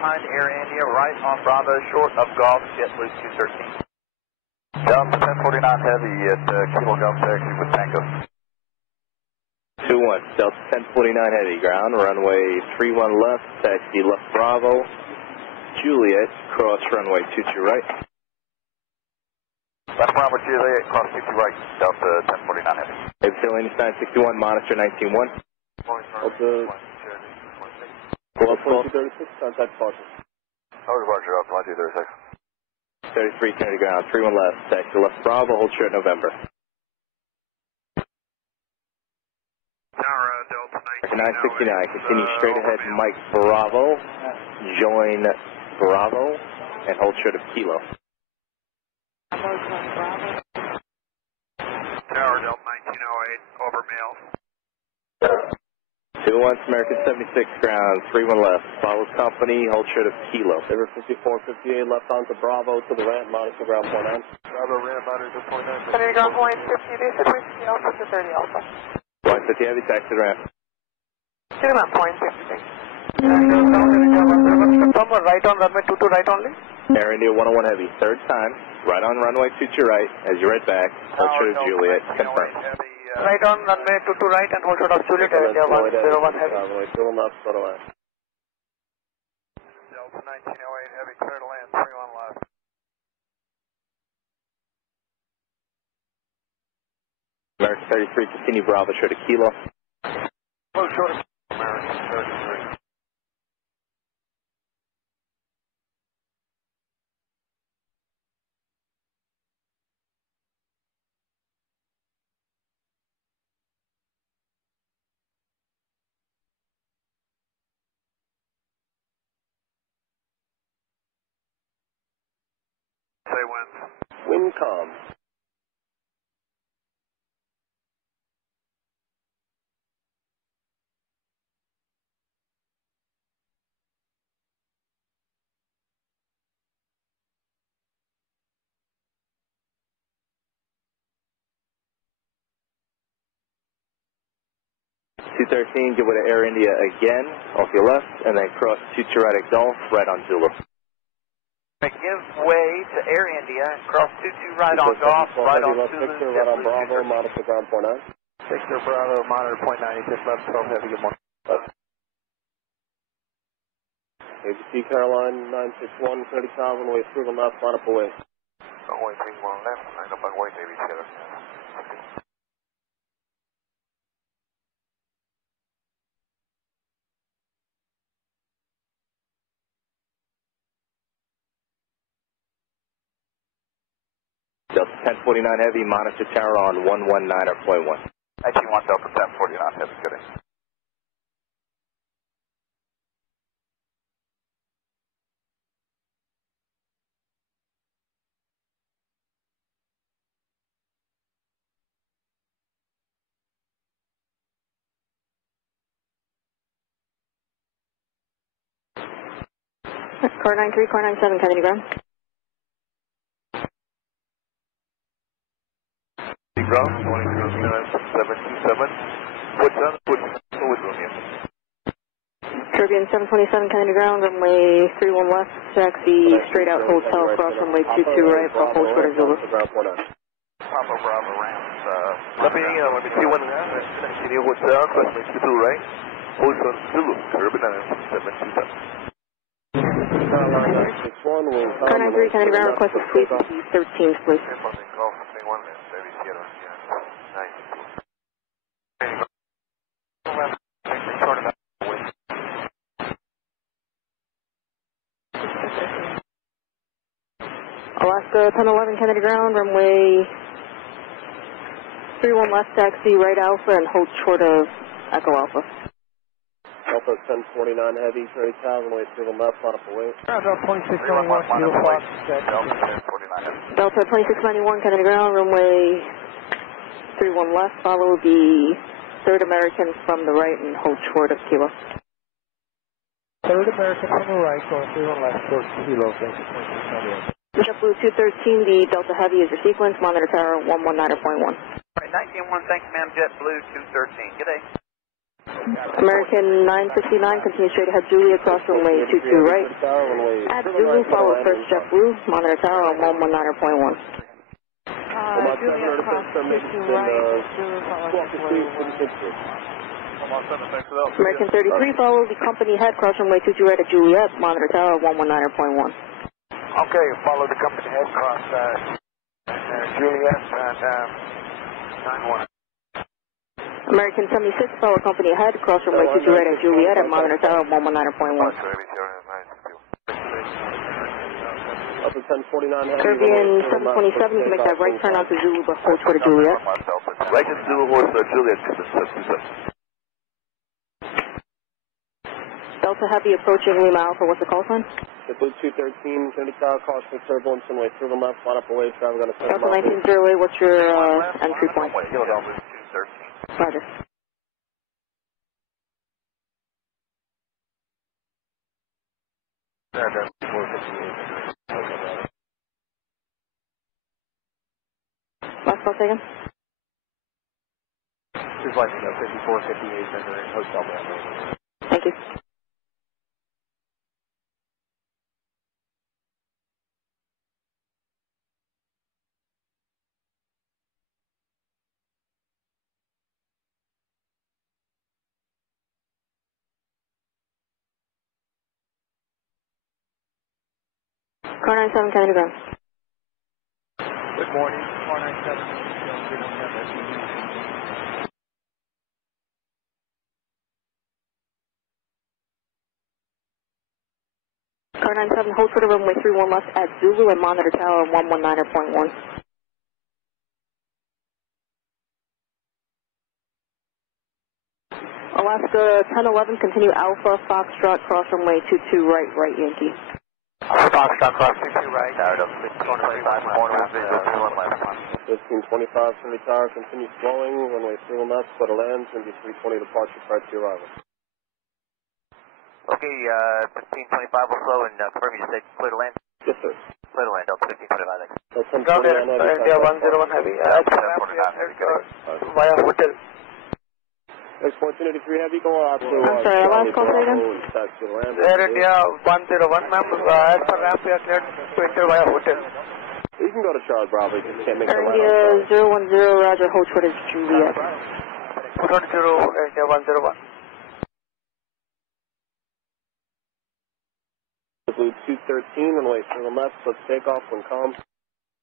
behind Air India, right on Bravo, short of Golf, JetBlue 213. Delta 1049 Heavy at Kilo Golf taxi with Tango. 2-1, Delta 1049 Heavy, ground, runway 31 left, taxi left Bravo, Juliet, cross runway 22 right. Left Bravo Juliet, cross 22 right, Delta 1049 Heavy. Aviation 961, monitor 19-1. Well, 2236, contact departure. Tower departure, up 2236. 33 Kennedy ground, 31 left, taxi left Bravo, hold short November. Tower, Delta 969, continue straight ahead, Mike Bravo, join Bravo, and hold short of Kilo. Tower, Delta 1908, over Mail. 2-1, American 76 ground, 31 left, follow company, hold short of Kilo. River 5458, left onto Bravo to the ramp, monitor ground 49. Bravo, ramp, monitor 49. Kennedy ground point 50, this is Whiskey Alpha to 30 Alpha. 150 Heavy, taxi ramp. Still on point 50. Confirm right on runway 22 right only. Air India 101 Heavy, third time, right on runway 22 right, as you right back, hold short of Juliet, confirm. Right on runway 22 right and hold short of Juliet, Air India 101 Heavy. Still left, so do I. Delta 1908 Heavy, clear to land, 31 left. American 33, continue Bravo, short of Kilo. Oh, short of American 33. Say winds. Wind calm. Give way to Air India again, off your left, and then cross 22 right at Golf, right on Zulu. Give way to Air India, cross 22 right on Golf, right on Zulu. Right on Bravo, monitor ground 49. Victor Bravo, monitor point 96 left, 12 Heavy, good morning. ABC Caroline 961, 30 Calvin, way through the left, line up away. Runway 31 left, line up away, Navy Taylor. Delta 1049 Heavy, monitor tower on 119.1. 19-1 Delta 1049 Heavy, good day. Car 93, car 97, Kennedy ground. Ground, 200727. What's up? What's on here? Caribbean 727, Kennedy ground, runway 31 left, taxi straight out hotel, cross runway 22 right, hold short of Zulu. Papa Bravo rounds. Let me see one now. Continue hotel, cross runway 22 right, hold short of Zulu. Caribbean 727. Car 93, Kennedy ground, request a please, 13, please. Alaska 1011 Kennedy ground, runway 31 left, taxi right Alpha and hold short of Echo Alpha. Delta 1049 Heavy, 30 Calvin, way through the left, line up away. Delta 2691 Kennedy ground, runway 31 left, follow the 3rd American from the right and hold short of Kilo. 3rd American from the right, going 31 left towards Kilo, JetBlue 213, the Delta Heavy is your sequence, monitor tower 119.1. Alright, 19-1, thank you ma'am, JetBlue 213, good day. American 969, continue straight ahead Julia, cross runway 22 right. At Zulu, follow first JetBlue, monitor tower on 119.1. Julia, cross 22 right, Zulu, follow 6 American 33, follow the company head, cross runway 22 right at Juliet, monitor tower 119.1. Okay, follow the company head, cross Juliet and 91. American 76, follow company head, cross runway 22 right at Juliet at monitor tower 119.1. Up at 1049. Caribbean 727, you can make that right turn onto Zulu, but hold short of Juliet. Right to Zulu, horse Juliet, 727. Delta Heavy approaching Lima Alpha, what's the call sign? JetBlue 213, Trinity Tower, caution turbulence, runway through the left, line up away, traffic on a Delta 1908, what's your entry point? Philadelphia 213. Roger. Last call taken? Here's like 5458, hotel band. Thank you. Car 97, Kennedy ground. Good morning, car 97. Car 97, hold for the runway 31 left at Zulu and monitor tower 119.1. Alaska 1011, continue Alpha, Foxtrot, cross runway 22 right, right Yankee. Foxtrot, cross 22 right. 1525, corner, 1525, Trinity Tower, continue slowing, runway 31 left, clear to land, Indy 320 departure prior to your arrival. Okay, 1525 will slow and confirm you said clear to land? Yes, sir. Clear to land, Delta 1525, thanks. India 101 Heavy, via hotel. X-183 Heavy, go out to... I'm sorry, last call taken? Air India 101, ma'am, as per ramp we are cleared to enter via hotel. You can go to Charles Bravo, you just can't make Air the India 010, Roger, hold short of Juliet. 110, India 101. Blue 213, runway to the left, let's take off when calm.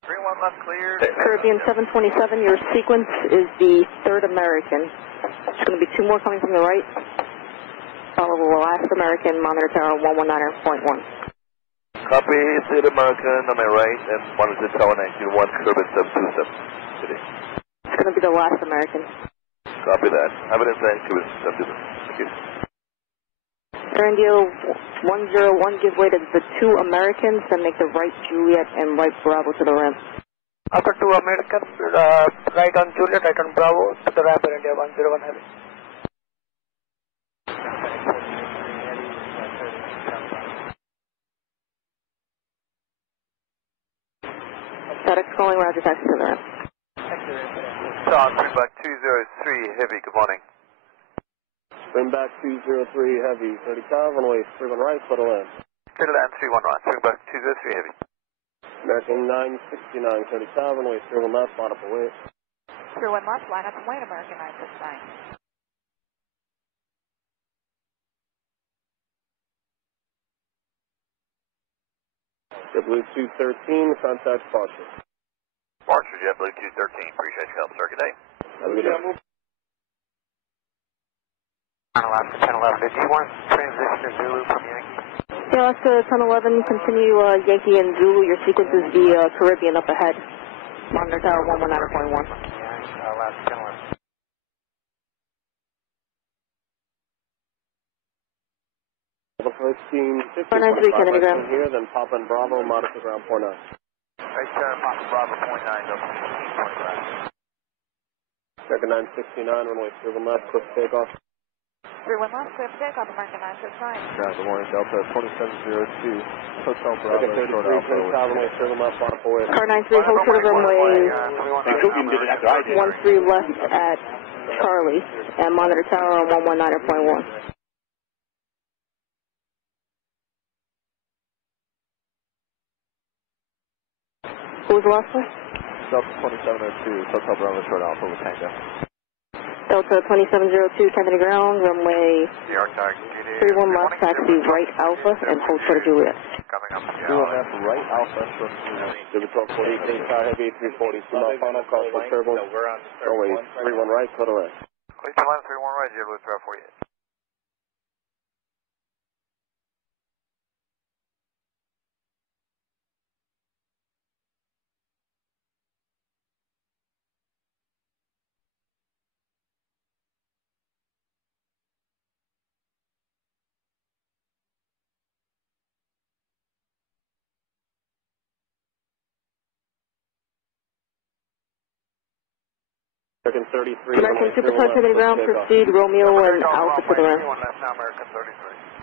31 left clear. Caribbean 727, your sequence is the third American. There's going to be two more coming from the right. Follow the last American, monitor tower 119.1. Copy, third American on my right and monitor tower 191, Caribbean 727. Today. It's going to be the last American. Copy that. Have it in sight, Caribbean 727. Thank you. Air India 101, give way to the two Americans, then make the right Juliet and right Bravo to the ramp. After two Americans, right on Juliet, right on Bravo, to the ramp Air India 101 Heavy. FedEx calling, Roger, taxi to the ramp. John, Greenback 203 Heavy, good morning. Bring back 203 Heavy, 30 car, runway 31 right, clear to land. Clear to land 31 right, Greenback 203 Heavy. American 969, 30 car, runway 31 left, line up away. 31 left, line up and wait, American 969. JetBlue 213, contact Departure. Departure, JetBlue 213, appreciate your help, sir, good day. Have a good day. Alaska 1011, did you want transition to Zulu from Yankee? Yeah, Alaska 1011, continue Yankee and Zulu. Your sequence is the Caribbean up ahead. Monitor tower 119.1. Alaska 1011. The first team, 493, Kennedy ground. here, then Papa and Bravo, monitor ground 49. Right turn, Papa Bravo, 0.9, Delta 1525. American 969, runway 31 left, quick takeoff. 31 left, clear for takeoff, American 969. Good morning, Delta 2702, Hotel Bravo, short Alpha, runway 31 left, line up away. Car 93, hold short of runway 13 left at Charlie, and monitor tower on 119.1. Who was the last one? Delta 2702, Hotel Bravo Short Alpha with Tango. Delta 2702, Kennedy ground, runway 31 left, taxi right Alpha, and hold short of Juliet. Coming up. 31 left, right Alpha, short of Juliet. 1248, Tower Heavy 340, final call for turbulence. Runway 31 right, clear to left. Please come on 31 right, JFK 1248. American Superstar Kennedy ground, proceed Romeo and Alpha to the left.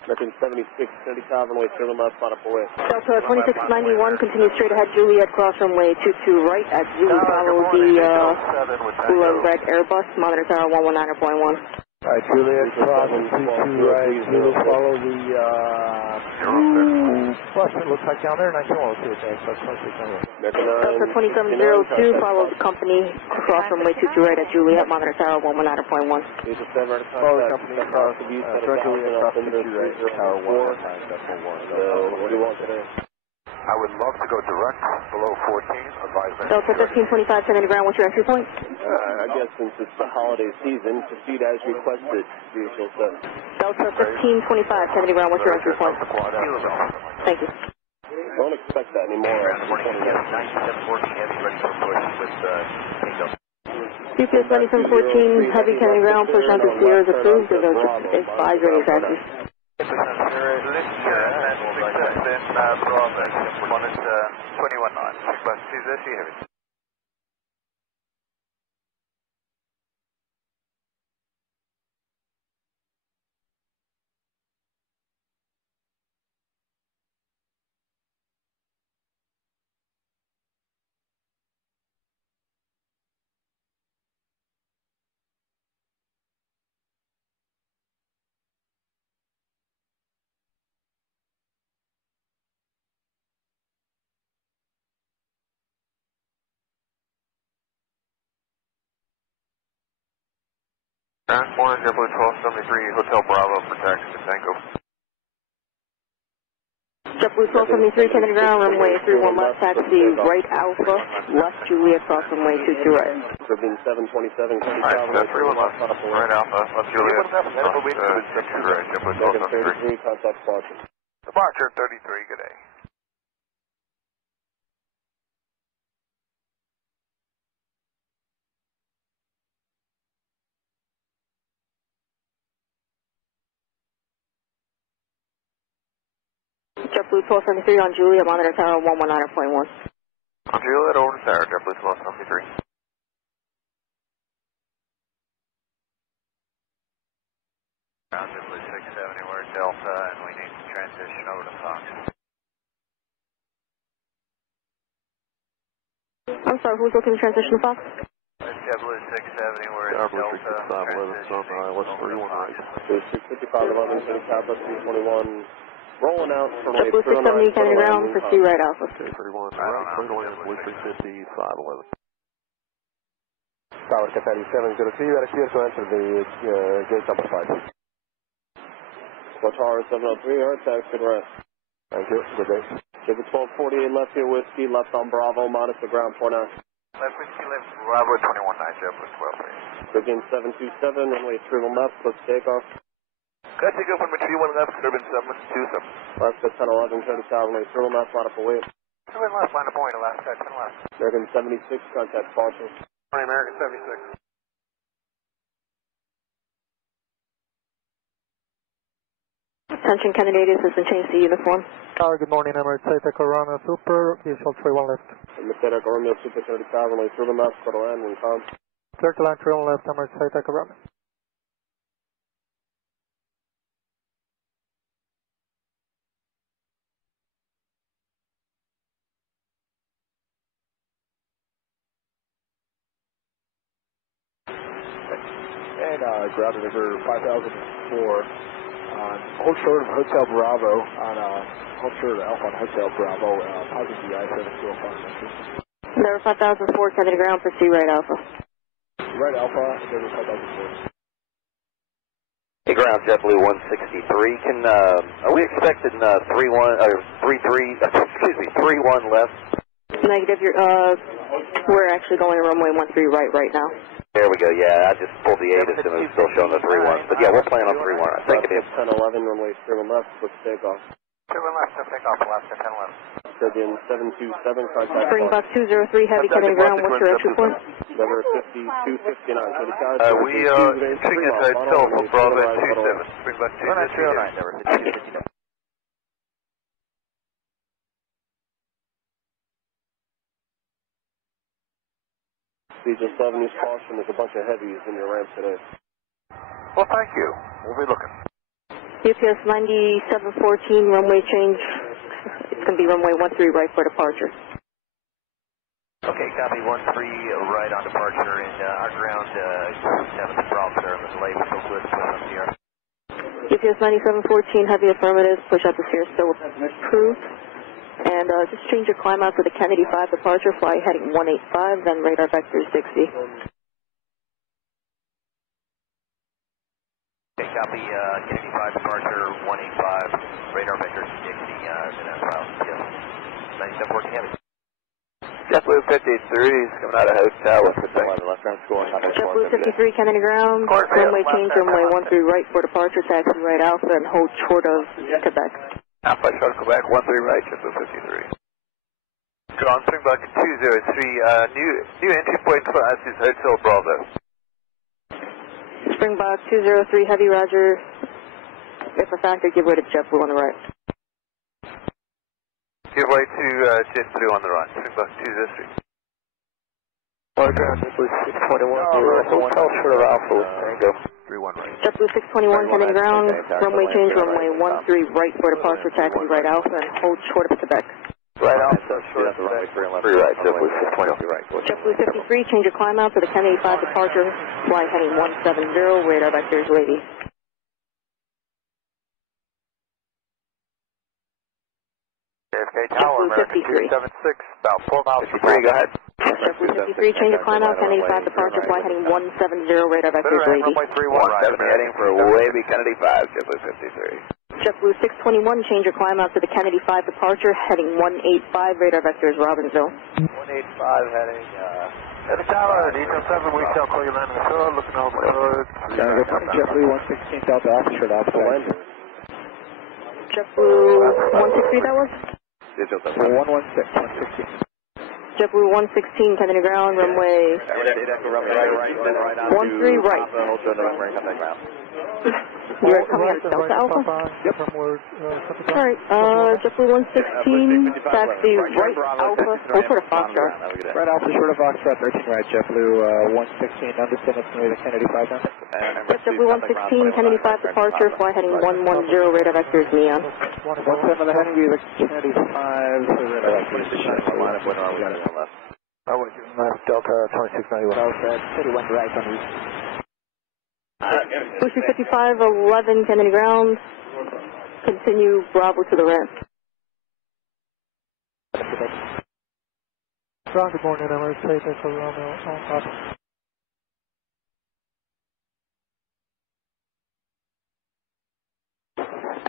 American 76, 30 Tower, runway 31 left, final for west. Delta 2691, continue straight ahead, Juliet, cross runway 22 right at Zulu, follow the blue and red Airbus, monitor tower 119.1. Alright, Juliet, cross 22 right, Zulu, follow the bus, it looks like down there, 1902, thanks, that's 2691. Delta 2702, follow the company, cross runway 22 right at Juliet, monitor tower 119.1. Follow the company, cross Juliet, cross 22 right, tower 119.1. So, what do you want today? I would love to go direct below 14. Advise me. Delta 1525, Kennedy ground, what's your entry point? I guess since it's the holiday season, proceed as requested, usual set. Delta 1525, Kennedy ground, what's your entry point? Thank you. Don't expect that anymore. UPS 9714, heavy Kennedy ground, push onto Sierra is approved, and those advisory is active. Ground 4, JetBlue 1273, Hotel Bravo for taxi to Tango. JetBlue 1273, Kennedy ground, runway 31 left, taxi right Alpha, left Juliet, cross runway 22 right. Turbine 727, Alright, 31 left, right Alpha, left Juliet, cross 22 right, JetBlue 1273. Contact sponsor. Departure 33, good day. JetBlue 1273 on Juliet, monitor tower 119.1. On Juliet, over to Sarah, JetBlue 1273. Ground JetBlue 670, we're Delta, and we need to transition over to Fox. I'm sorry, who's looking to transition to Fox? JetBlue 670, we're Delta, transitioning what's over to 31 Fox. right? 65511, City Cabo 321. Rolling out for JetBlue 670, Kennedy ground, proceed right Alpha. Okay, 31, right, clear to land, Blue 350, 511. Tower 1097, good to see you. Activesky, so enter the gate number 5. Tower 703, our taxi to rest. Thank you, good day. Give it 1248, left here, whiskey, left on Bravo, monitor ground 49. Left whiskey, left Bravo 219, JetBlue 12, please. Begin 727, runway 31 left, let's take off. Can I take off runway 31 left, turbine 727. Left at 1011, turn to tower, runway 31 left, line up away. Turbine left, line of point, last set, 10 left. American 76, contact sponsor. Morning, American 76. Attention, Kennedy has been changed to uniform. Tower, good morning, Emirates Ezca Corona Super, visual 31 left. Emirates Corona Super 30 tower, runway 31 left, clear to land, wind calm. Clear to land, 31 left, Emirates Ezca Corona. And grounded over 5004 on hold short of Hotel Bravo on hold short of Alpha on Hotel Bravo, positive DI 7205. There 5004, Kennedy ground, proceed right Alpha. Right Alpha, over 5004. Hey, ground JetBlue 163. Are we expecting 31 or 33? Excuse me, 31 left. Negative. We're actually going to runway 13 right now. There we go. Yeah, I just pulled the ADS and it's still showing the 31. But yeah, we're playing on 31. I think it is. 1011, runway 31 left, quick takeoff. 31 left, no takeoff, left, 10 left. Serbian 727, contact. Springbok 203, heavy Kennedy ground, what's your entry point? Number 5259, we are entering into itself for Bravo 27. Springbok 209, number 5259. Region 7, use caution, there's a bunch of heavies in your ramp today. Well, thank you. We'll be looking. UPS 9714, runway change. It's going to be runway 13 right for departure. Okay, copy 13 right on departure, and our ground 7 Bravo service delay was so good up here. UPS 9714, heavy affirmative, push out the steer still approved. And just change your climb out to the Kennedy 5 departure, fly heading 185, then radar vector 60. Okay, copy Kennedy 5 departure 185, radar vector 60, that's route, yes. 9714 heavy. JetBlue 53 is coming out of hotel, what's the thing? Left ground scoring. JetBlue 53, Kennedy ground, runway change, runway 13 right for departure, taxi right Alpha, and hold short of Quebec. Alpha short of Quebec, 13 right, JetBlue 53. Ground Springbok 203, new entry point for us is Hotel Bravo. Springbok 203, heavy roger. If a factor, give way to JetBlue on the right. Give way to JetBlue on the right, Springbok 203. Ground JetBlue 621, hotel short of Alpha, Tango. 31 right. JetBlue 621, Kennedy ground, runway change, runway 13 right for departure, taxi right Alpha, and hold short of Quebec. Right Alpha, short of Quebec. 3 right, JetBlue 620 right. JetBlue 53, change your climb out to the Kennedy 5 departure, fly heading 170, radar vectors wavy. JFK Tower, American 276, about 4 miles from 3, go ahead. JetBlue 53, change your climb out, Kennedy 5 departure, fly heading 170, radar vectors wavy. Runway 31 right. 170 heading for wavy Kennedy 5, JetBlue 53. JetBlue 621, change your climb out to the Kennedy 5 departure, heading 185, radar vectors Robbinsville. 185 heading, Kennedy Tower, detail 7, we shall call you landing the shore, looking over the road. JetBlue 116, Delta Alpha, short Alpha, landing. JetBlue 163, that was? 116, 116. JetBlue 116, Kennedy ground, runway 13 right. You're coming out of Delta Alpha? Yep. Alright, JetBlue 116, taxi right Alpha, hold short of Foxtrot. Right Alpha, short of Foxtrot, 13 right, JetBlue 116, understand estimated Kennedy 5 now. JetBlue 116, Kennedy 5 departure, fly heading 110, radar vectors Neon. 17 on the heading, be the Kennedy 5, I would give left Delta 2691. Delta 31 right on the Booster 55, 11, Kennedy ground, continue Bravo to the ramp. Ground, good morning, Emirates, JFK Romeo on top.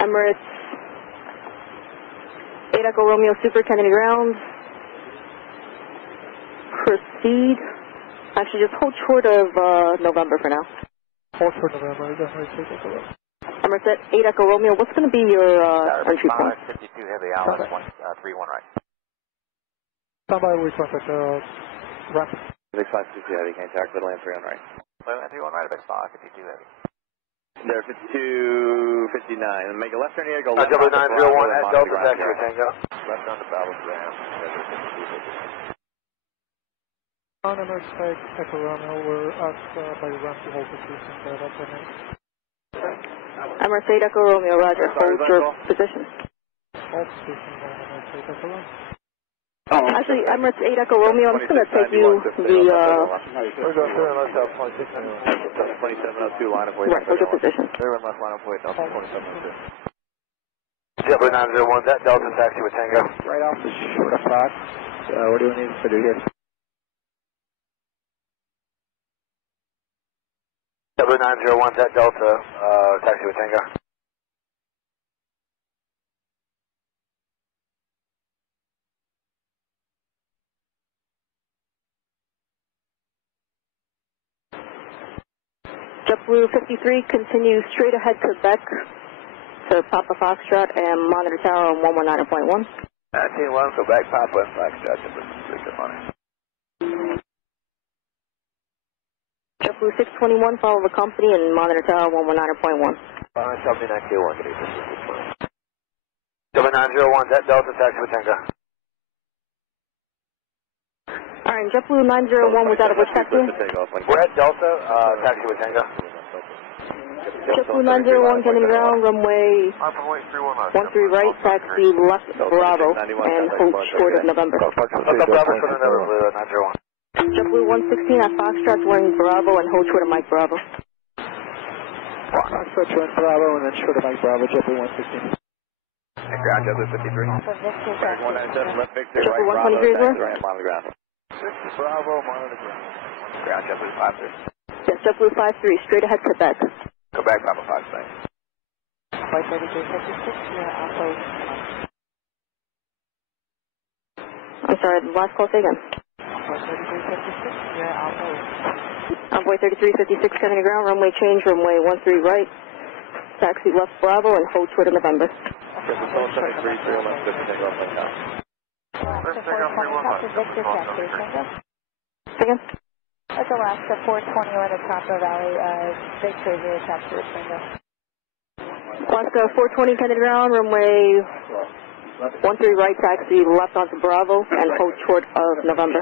Emirates, 8 Echo Romeo Super, Kennedy ground, proceed, actually just hold short of November for now. Hold for November, Emirates, JFK Romeo. Emirates at 8 Echo Romeo, what's going to be your entry point? 52 heavy, Alice 31 right. Stand by, we contact ramp. 6560 heavy, contact middle and 3 on right. 31 right, about 52 heavy. There, 5259. Make a left turn here, go left. JetBlue 901 at Delta Vector, Tango. Left on the Bravo ramp. On Emirates, Echo Romeo, we're asked by the ramp to hold position for about 10 minutes. Emirates 8 Echo Romeo, roger, hold your position. Hold position on Emirates, Echo Romeo. Actually, Emirates 8 Echo Romeo, I'm just going to take you the, We're going through and left out 2702 line of weight. right, what's your position? They're in left line of weight, 2702. JetBlue 901, that Delta taxi with Tango. Right off the short of Fox. What do we need to do here? JetBlue 901, that Delta taxi with Tango. JetBlue 53, continue straight ahead Quebec to Papa Foxtrot and monitor tower on 119.1. 19-1, Quebec, Papa and Foxtrot, JetBlue 53, good morning. JetBlue 621, follow the company and monitor tower 119.1. 79Q1, good evening, good morning. JetBlue 901, that Delta taxi with Tango. Alright, JetBlue 901 was out of which taxi? We're at Delta, taxi with Tango. JetBlue 901, getting ground, runway 13 right, taxi left Bravo, and hold short of November. Bravo for the November, 901. JetBlue 116 at Foxtrot, wearing Bravo, and hold short of Mike Bravo. Foxtrot, short Bravo, and then short of Mike Bravo, JetBlue 116. And ground, JetBlue 53. 197, left Victor, JetBlue right 123 is where? right, on the ground. 6 Bravo, monitor ground. Ground, JetBlue 53. Yes, JetBlue 53, straight ahead Quebec. Quebec, Papa 53. Flight 3356, you're Alpha. I'm sorry, the last call, say again. Flight 3356, you're Alpha. Envoy 3356, coming to ground, runway change, runway 13 right, taxi left Bravo, and hold short of November. JetBlue 73, 3 left, good to take off right now. Alaska 420, top of Victor, taxi, Tango. Say again? That's Alaska 420, we're at the top of Valley, Victor, zero, taxi, Tango. Alaska 420, coming to ground, runway 13 right, taxi left onto Bravo, and hold short of November.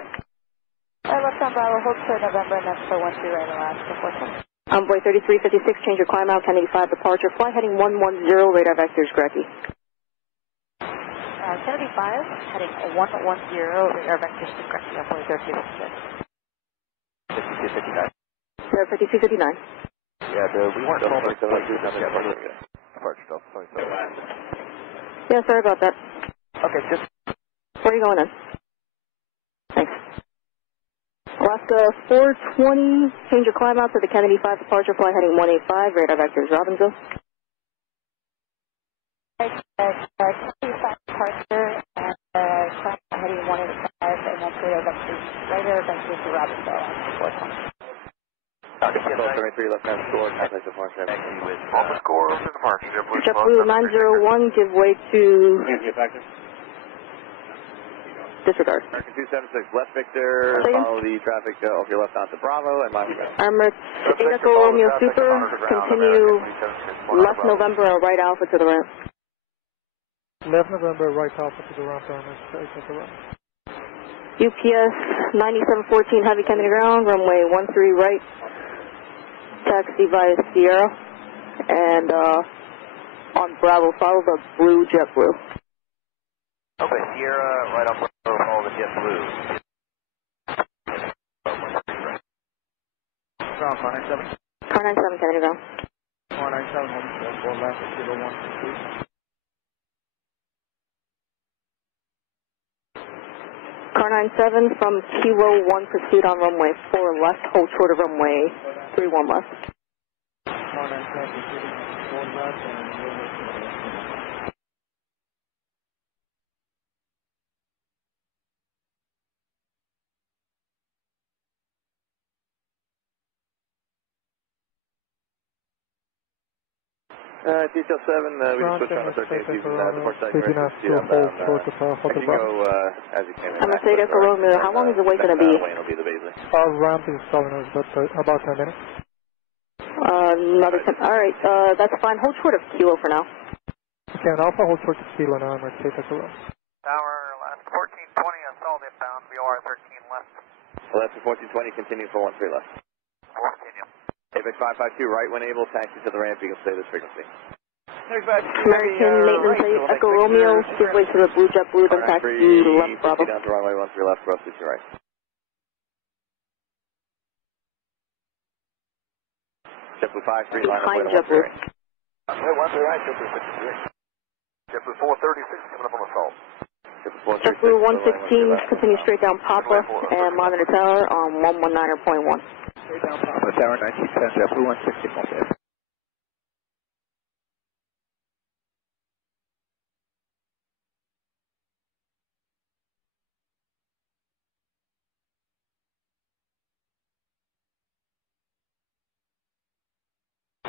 Left on Bravo, hold short November, and that's for 13 right, Alaska 420. Envoy 3356, change your climb out, 1085 departure, fly heading 110, radar vectors, Grecky. Kennedy 5, heading 110, radar vectors to Grecky, Envoy 3356. 5259. 5259. Yeah, we weren't told like the departure Delta 27. Yeah, sorry about that. Okay, just. Where are you going in? Thanks. Alaska 420, change your climb out to the Kennedy 5 departure, fly heading 185, radar vectors, Robbinsville. Kennedy 5 departure, and climb out heading 185, and that's radar vectors to Robbinsville, 420. 73, left hand score, contact departure. Alpha score over departure. JetBlue 901, give way to disregard. American 276, left Victor, follow the traffic off your left onto Bravo, and my Emirates 8 Echo Romeo Super, continue left November and right Alpha to the ramp. Left November, right Alpha to the ramp, Emirates 8 Echo Romeo. UPS 9714, heavy coming to ground, runway 13 right, taxi via Sierra, and on Bravo, follow the blue JetBlue. Okay, Sierra, right on Bravo, follow the JetBlue. Ground, car 97. Car 97 coming to ground. Car 97, 1 left, 0163. Car 97 from Kilo 1, proceed on runway 4 left, hold short of runway 31 left. Car 97, proceeding 4 left, and detail 7, we can switch on the 13th, using the port site Taking us to hold short of Alpha you Bravo. go as you came in. Emirates 8 Echo Romeo, how long is the wait going to be? Wayne will be the Baisley. Our ramp is telling us that about 10 minutes. Another 10, alright, that's fine, hold short of Kilo for now. Okay, and Alpha hold short of Kilo now, Emirates 8 Echo Romeo. Tower, last 1420, assault inbound, VOR 13 left. Well, that's 1420, continue for 13 left. We'll continue. Apex 552, right when able, taxi to the ramp, you can stay this frequency. American maintenance rate, Echo Romeo, give way to the blue JetBlue, then taxi left Bravo. Down to runway 13 left, cross to your right. JetBlue 53, line up way to 13 right. Runway 13 right, JetBlue 53. JetBlue 436 coming up on assault. JetBlue 116, continue straight down Papa and monitor tower on 119.1. Straight down Papa Tower, 1910, JetBlue 116, okay.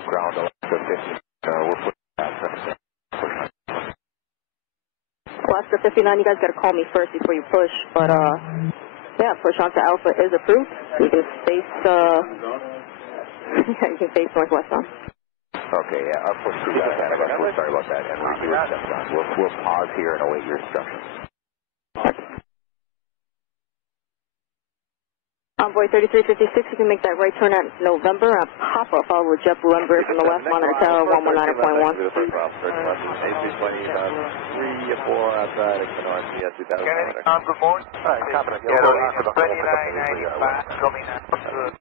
Ground Alaska 50. We'll put that. Alaska 59, you guys gotta call me first before you push, but yeah, push onto Alpha is approved. You can face, you can face northwest on. Okay, yeah, I'll push through that. We're sorry about that. And we'll pause here and await your instructions. Envoy 3356, you can make that right turn at November at Papa, followed with JetBlue Embraer from the left, monitor tower 119.1. A3 or 4 outside, ignore the 2000. Good morning. Confident. Yeah, 2995 coming out of the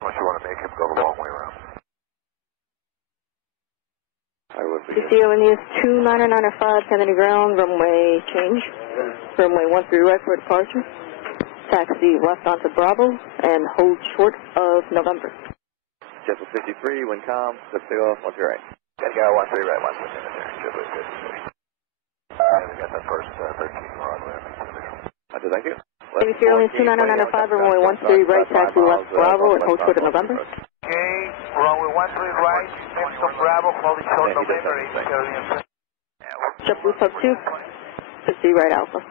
Unless you want to make him go the long way around. I would be. CCO in the 29905, Kennedy ground, runway change. Runway 13 right for departure. Taxi left onto Bravo and hold short of November. JetBlue 53, wind calm, let's take off, once you're right. Got to go 13 right, 1 second there. JetBlue 53. We got that first 13 runway. Thank you. ABC Airlines 29995, runway 13 right, taxi left Bravo and hold short of November. Okay, runway 13 right, next on Bravo, holding short November, JetBlue sub 2, 50 right Alpha.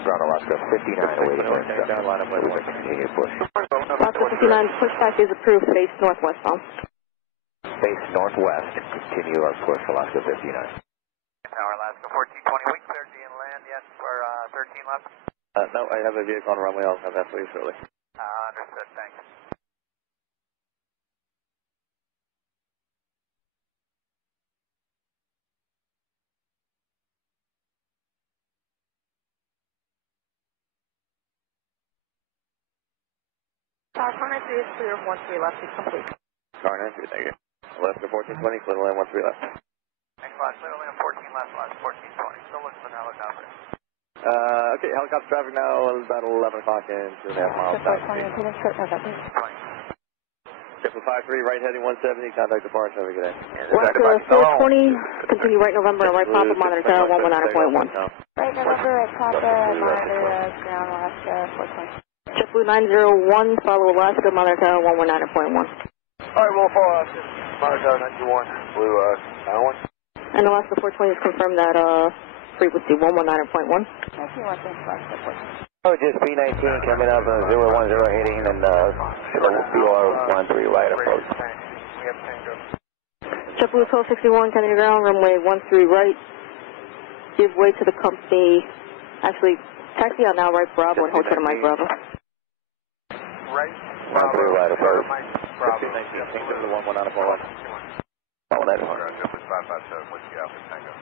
Ground Alaska 59 awaiting your instructions. We're going to continue to push. Alaska 59, pushback is approved, face northwest on. Face northwest, continue our push, Alaska 59. Tower Alaska 1420, weak, clear G and land, yes, for 13 left. No, I have a vehicle on the runway, I'll have that for you shortly. Understood, thanks. Tower 493 is clear, 13 left is complete. Car 93, thank you. Alaska 1420, clear land 13 left. Next last, clear land 14 left, last 1420, still looking for an helicopter. Okay, helicopter traffic now about 11 o'clock and 2.5 miles south. JetBlue 53, right heading 170, contact departure, have a good day. Alaska 420, continue right November and right Papa, monitor tower 119.1. Right November at Papa, monitor ground Alaska 420. JetBlue 901, follow Alaska, monitor tower 119.1. Alright, we'll follow up this monitor tower 91. Blue 901. And Alaska 420 has confirmed that frequency 119.1. Oh, just P19 coming up, 010 heading, and BR13 right approach. JetBlue 1261, Kennedy ground, runway 13 right. Give way to the company. Actually, taxi on now right Bravo and hold short of Mike Bravo. Right. 13 right approach. Bravo. 19, take them to the 119.1. Oh, that's JetBlue 557, Whiskey Alpha Tango.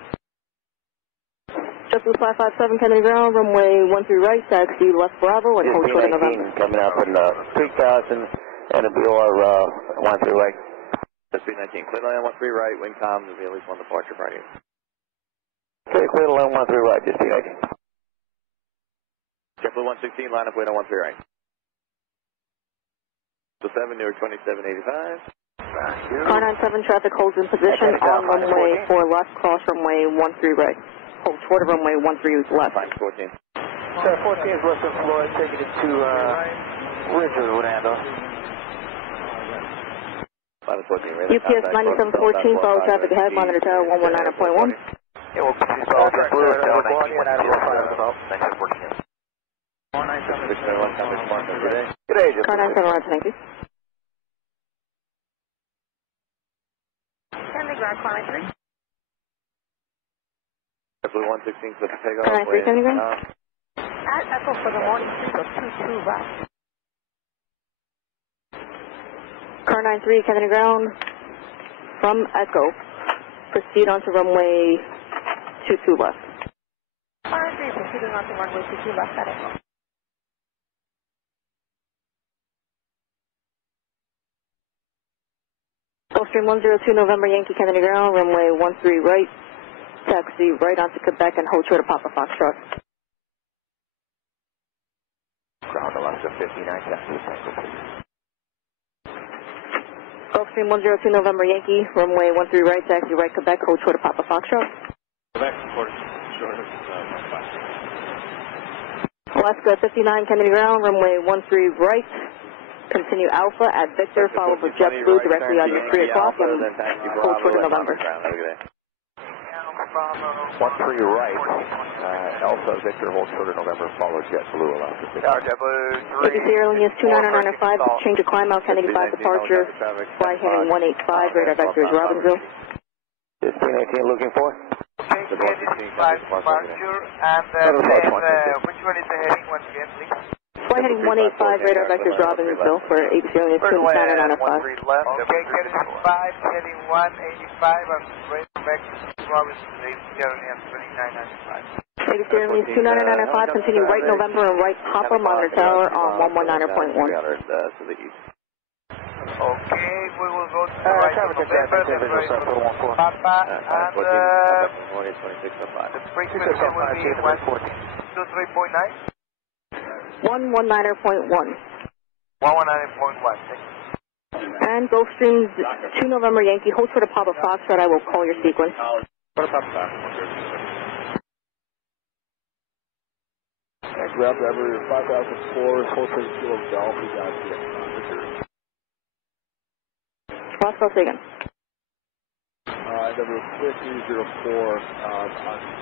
JetBlue 557, Kennedy ground, runway 13 right, taxi left Bravo and hold short of November. Coming up in 3000 and a BR 13 right. That's P19, clear land 13 right, wind calm, there'll be at least one departure for you. Okay, clear land 13 right, just P19. JetBlue 116, line up way on 13 right. So 7, New York 2785. Car 97, traffic holds in position on runway 4 left, cross runway 13 right. Hold short of runway 13 left. 14. Sir, 14 is Western Florida, taking it to Richard, Orlando. UPS 9714, follow traffic ahead, monitor tower 119.1. Yeah, we'll put you all back blue, Del 19, and I will fire them up. 1914. Good day, Car 97, thank you. Kennedy ground, car 93. JetBlue 116, clip to take off. Car 93, Kennedy ground. At Echo for the morning, 322 left. Car 93, Kennedy ground, from Echo, proceed onto runway 22 left. Car 93, proceeding onto runway 22 left at Echo. Gulfstream 102 November Yankee Kennedy ground, runway 13 right, taxi right onto Quebec and hold short of Papa Foxtrot. Ground Alaska 59, taxi cycle, please. Gulfstream 102 November Yankee, runway 13 right, taxi right Quebec, hold short of Papa Foxtrot. Quebec, short of Alaska 59 Kennedy ground, runway 13 right, continue Alpha at Victor, followed by JetBlue directly on your 3 o'clock and hold short of November. 13 right, Alpha Victor, hold short of November, follow JetBlue, Alaska 59. JetBlue 3. ABC Airlines 29995, change of climb out Kennedy 5 departure, fly heading 185, radar vector is Robbinsville. 1518 looking for? Okay, Kennedy 5 departure, and then which one is the heading once again, please? Fly heading 185, radar vector is Robbinsville for ABC Airlines 29995. Okay, Kennedy 5, heading 185, and radar vector is Robbinsville, ABC Airlines 2995. ABC Airlines 29995, continue right November and right Papa monitor tower on 119.1. To the east. Okay, we will go to the right November, then right Papa, and the frequency will be 123.9? 119.1. 119.1, thank you. And Gulfstream 2 November Yankee, hold for the Papa Foxtrot, I will call your sequence. Ground driver 5004, hold for the Kilo Golf, we got Victor. Roswell, say again. Number 5304, on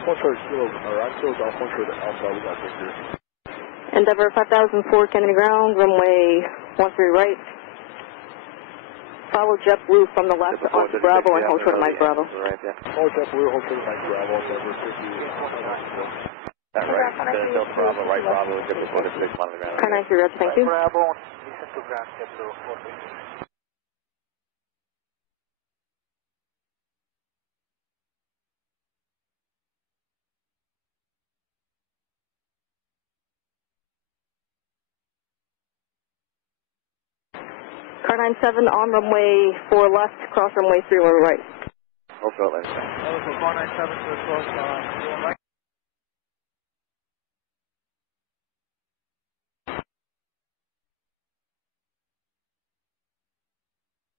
hold for the Kilo, or on Kilo Golf, hold for the Alpha, we got Victor. Endeavor 5004 Kennedy ground, runway 13 right. Follow JetBlue from the left onto Bravo and hold short of Mike Bravo. Hold JetBlue, hold short of Mike Bravo, Endeavor 5004. That right, Delta Bravo, right Bravo, JetBlue 46 on the ground. Car 93 Red, thank you. Bravo, listen to ground, JetBlue 46. Car 97 on runway 4 left, cross runway 3 right. Hold short, ladies. Car 97 to the close, right.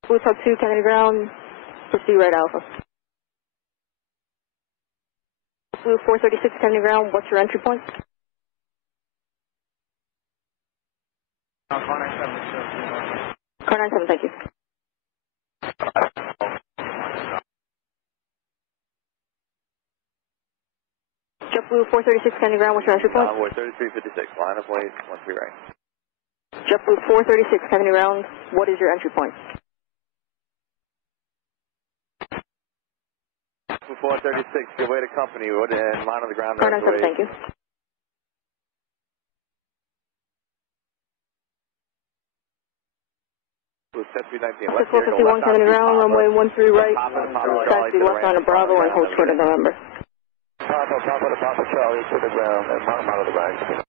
Blue Talk 2 Kennedy ground, proceed right Alpha. Blue 436 Kennedy ground, what's your entry point? Car 97 to Car 97, thank you. JetBlue 436 Kennedy ground, what's your entry point? Convoy 3356, line of way 13 right. JetBlue 436 Kennedy ground, what is your entry point? 436, good way to company, what in line of the ground. Car 97, thank you. Taxi 19, Left 451 Kennedy ground, runway 13 right, taxi left on to Bravo and hold short of November. Papa to Charlie to the ground and monitor the right.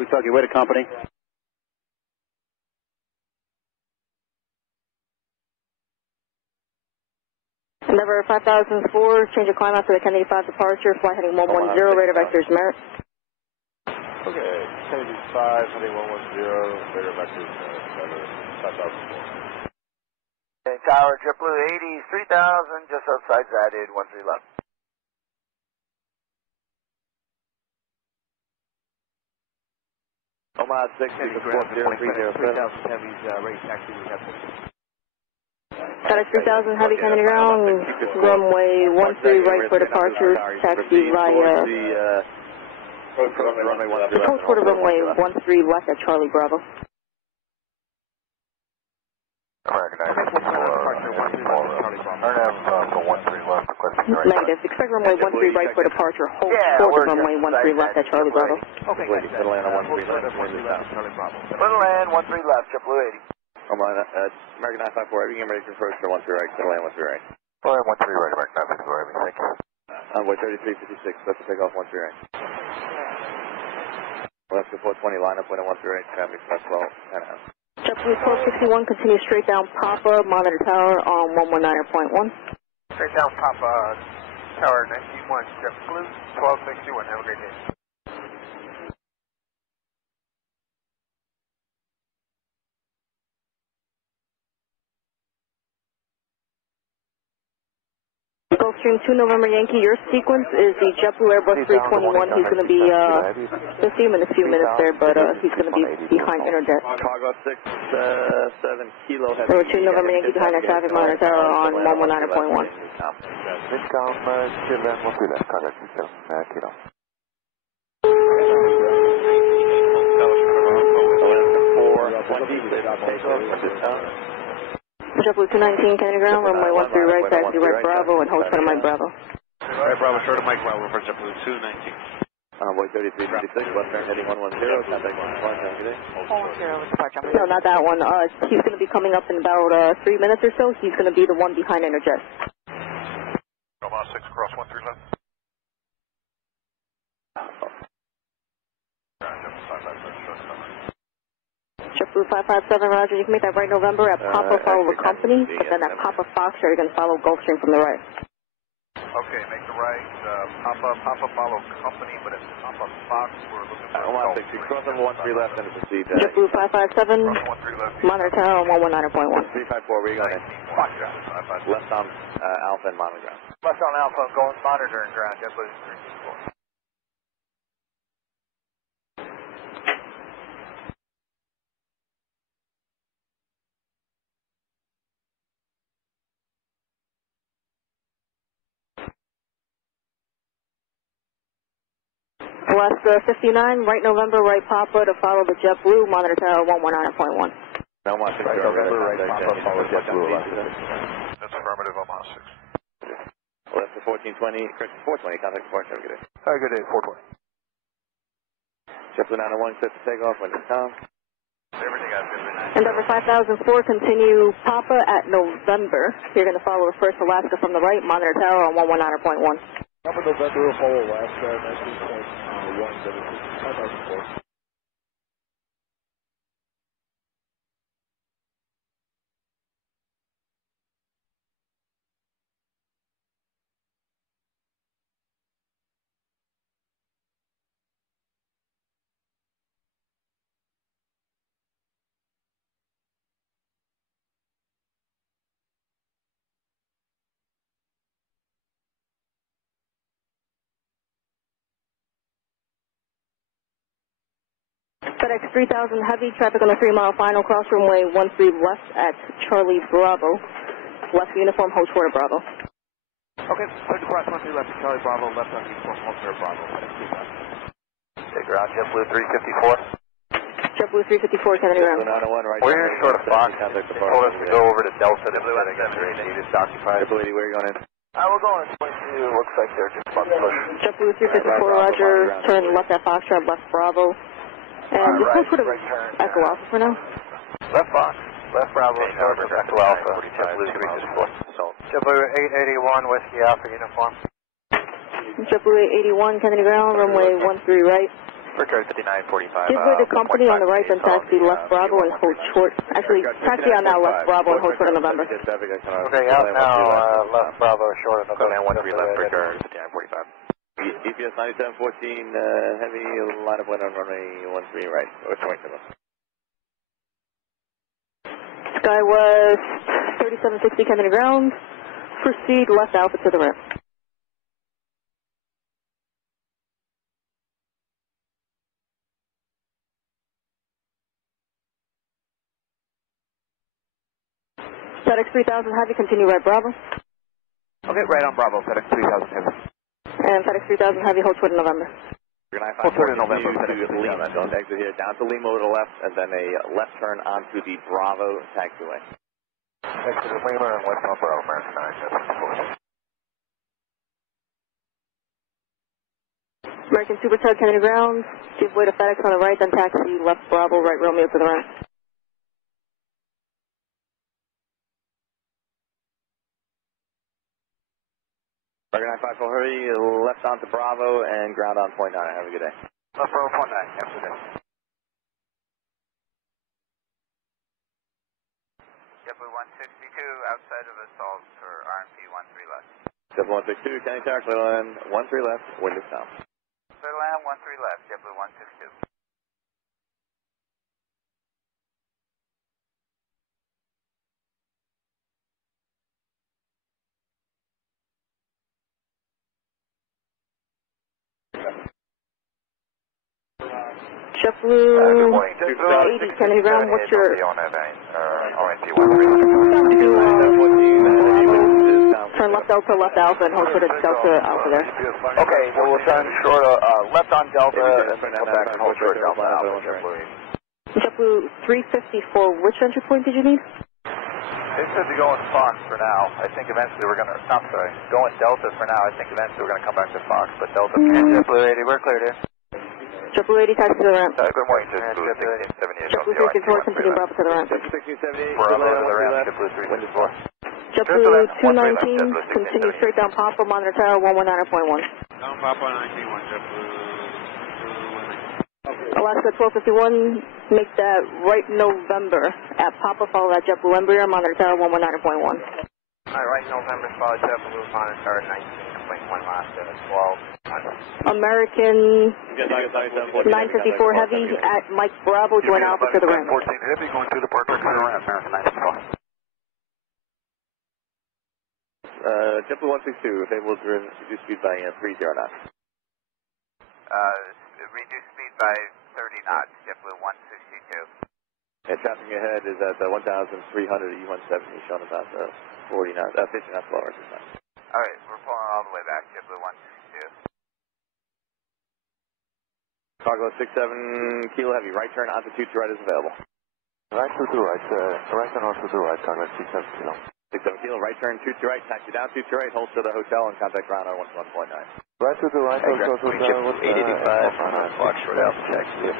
We talk your way to company. Endeavor 5004, change of climb out for the Kennedy 5 departure, flight heading 110, radar vectors Merit. Okay, Kennedy 5, heading 110, radar vectors Merit, 5004. Okay, Tower JetBlue 80, 3000, just outside Zadid, 13 left. Omaha 6, 640, 3007. Heavy's rate taxi, we have Got 3000 heavy Kennedy ground, runway 13 right for departure, taxi via code quarter runway 13 left at Charlie Bravo. American 13 left, requesting right. Negative, expect runway 13 right for departure, hold short of runway 13 left at Charlie Bravo. Okay, Little land on 13 left, Little land 13 left, JetBlue 80. American 954, getting ready to approach for 13 right, center land 13 right. Flying 13 right, American 954, thank you. Envoy 3356, left to take off 13 right. Left to 420, line up window 13 right, traffic left 12, 10 out. JetBlue 1261, continue straight down Papa, monitor tower on 119.1. Straight down Papa, Tower 91, JetBlue 1261, have a great day. Gulfstream 2 November Yankee, your sequence is the JetBlue Airbus 321. He's going to be, you'll see him in a few minutes there, but he's going to be behind Interjet. Cargo 67 Kilo Heavy. So 2 November Yankee behind our traffic monitor tower on 119.1. Midcom, Chile, 13 left, contact 67 Kilo. JetBlue 219, Kennedy Ground, runway 13 right, taxi right Bravo, and hold short of Mike Bravo. Right Bravo, short of Mike Bravo for JetBlue 219. Envoy 3356, left turn heading 110, contact 110, good day. No, not that one. He's going to be coming up in about 3 minutes or so. He's going to be the one behind Interjet. Omaha 6, cross 13 left. JetBlue 557, Roger. You can make that right November at Papa, follow the company, but then at Papa Foxtrot, you're going to follow Gulfstream from the right. Okay, make the right, Papa follow company, but at Papa Fox, we're looking for Omaha 6, you cross number 13 left and proceed. JetBlue 557, monitor tower on 119.1. 354, where are you going in? Left on Alpha and monitor ground. Left on Alpha, going monitor and ground, JetBlue 364. West 59, right November, right Papa to follow the JetBlue, monitor tower 119.1. Omaha 6, Right November, right Papa, follow JetBlue, That's affirmative, Omaha 6. Left to 1420, correct 420, contact 420, good day. Good day, 420. JetBlue 901, set to take off, window Tom. Everything else good night. Endeavor 5004, continue Papa at November. You're going to follow the first Alaska from the right, monitor tower on 119.1. Papa November, follow Alaska, 19.1, 5004. FedEx 3000 heavy, traffic on the 3 mile final, cross runway 13 left at Charlie Bravo. Left uniform, hold short of Bravo. Okay, clear to cross 13 left, Charlie Bravo, left on uniform, hold short of Bravo. Take ground, JetBlue 354. JetBlue 354, Kennedy Ground. 901, right. We're here short of Fox. Told us to go over to Delta to set it's occupied. JetBlue 80, where are you going in? We're going at 22, looks like they're just about to push. JetBlue 354, Roger, turn left at Foxtrot, left Bravo. And just hold short of Echo Alpha for now. Left Fox, left Bravo, short of Echo Alpha. JetBlue 881, Whiskey Alpha uniform. JetBlue 881, Kennedy Ground, runway 13 right. Return 5945. Give way to company on the right, then taxi left Bravo and hold short. Actually, taxi on now left Bravo and hold short of November. Okay, out now, left Bravo, short of November. 13 left, return 5945. EPS 9714, heavy, line up window on runway 13 right, or 27. SkyWest 3760 Kennedy Ground, proceed left Alpha to the right. FedEx 3000 heavy, continue right Bravo. Okay, right on Bravo, FedEx 3000 heavy. And FedEx 3000 heavy, hold short of November. Hold short of November, FedEx Lima, don't exit here, down to Lima to the left, and then a left turn onto the Bravo taxiway. Exit to Lima and west on Bravo, American 974. American Super Tug Kennedy Ground, give way to FedEx on the right, then taxi left Bravo, right Romeo to the right. Target 954, hurry left onto Bravo and ground on point 9. Have a good day. Left Bravo point 9. Have a good day. JetBlue 162 outside of assault for RMP 13 left. JetBlue 162, County Tower, clear line 13 left, window south. Clear line 13 left, JetBlue 162. JetBlue 80, Kennedy ground, what's your... Turn left Delta, left Alpha, and hold short of Delta Alpha there. Okay, well, we'll turn short of, left on Delta, and then come back and hold short of Delta Alpha. JetBlue 354, which entry point did you need? They said to go in Fox for now. I think eventually we're going to, I'm sorry, go in Delta for now. I think eventually we're going to come back to Fox, but Delta. JetBlue 80, we're clear, dude. JetBlue 80, taxi to the ramp. Good morning, JetBlue 1678. JetBlue 354, continue Bravo to the ramp. Bravo to the ramp, JetBlue 354. JetBlue 219, continue straight down Papa, monitor tower 119.1. Down Papa 19.1, JetBlue. Alaska 1251, make that right November at Papa, follow that JetBlue Embraer, monitor tower 119.1. Alright, right November, follow JetBlue monitor tower 19.1 last at 12. American 954 Heavy at Mike Bravo, join Alpha to the ramp. 14 Heavy going through the park to the ramp, American 954. JetBlue 162, if able to reduce speed by 30 knots. Reduce speed by 30 knots, JetBlue 162. And traffic ahead is at 1,300 at E170, showing about 40 knots, 50 knots lower this time. Alright, we're pulling all the way back, JetBlue 162. Cargo 67 Kilo Heavy, right turn onto 22 right is available. Right to right, right turn onto the right, Cargo 67 Kilo. 67 Kilo, right turn 22 right, taxi down 22 right, hold to the hotel and contact ground on 11.9. Right to the right, hold to the hotel. 885, Fox short Alpha, taxi.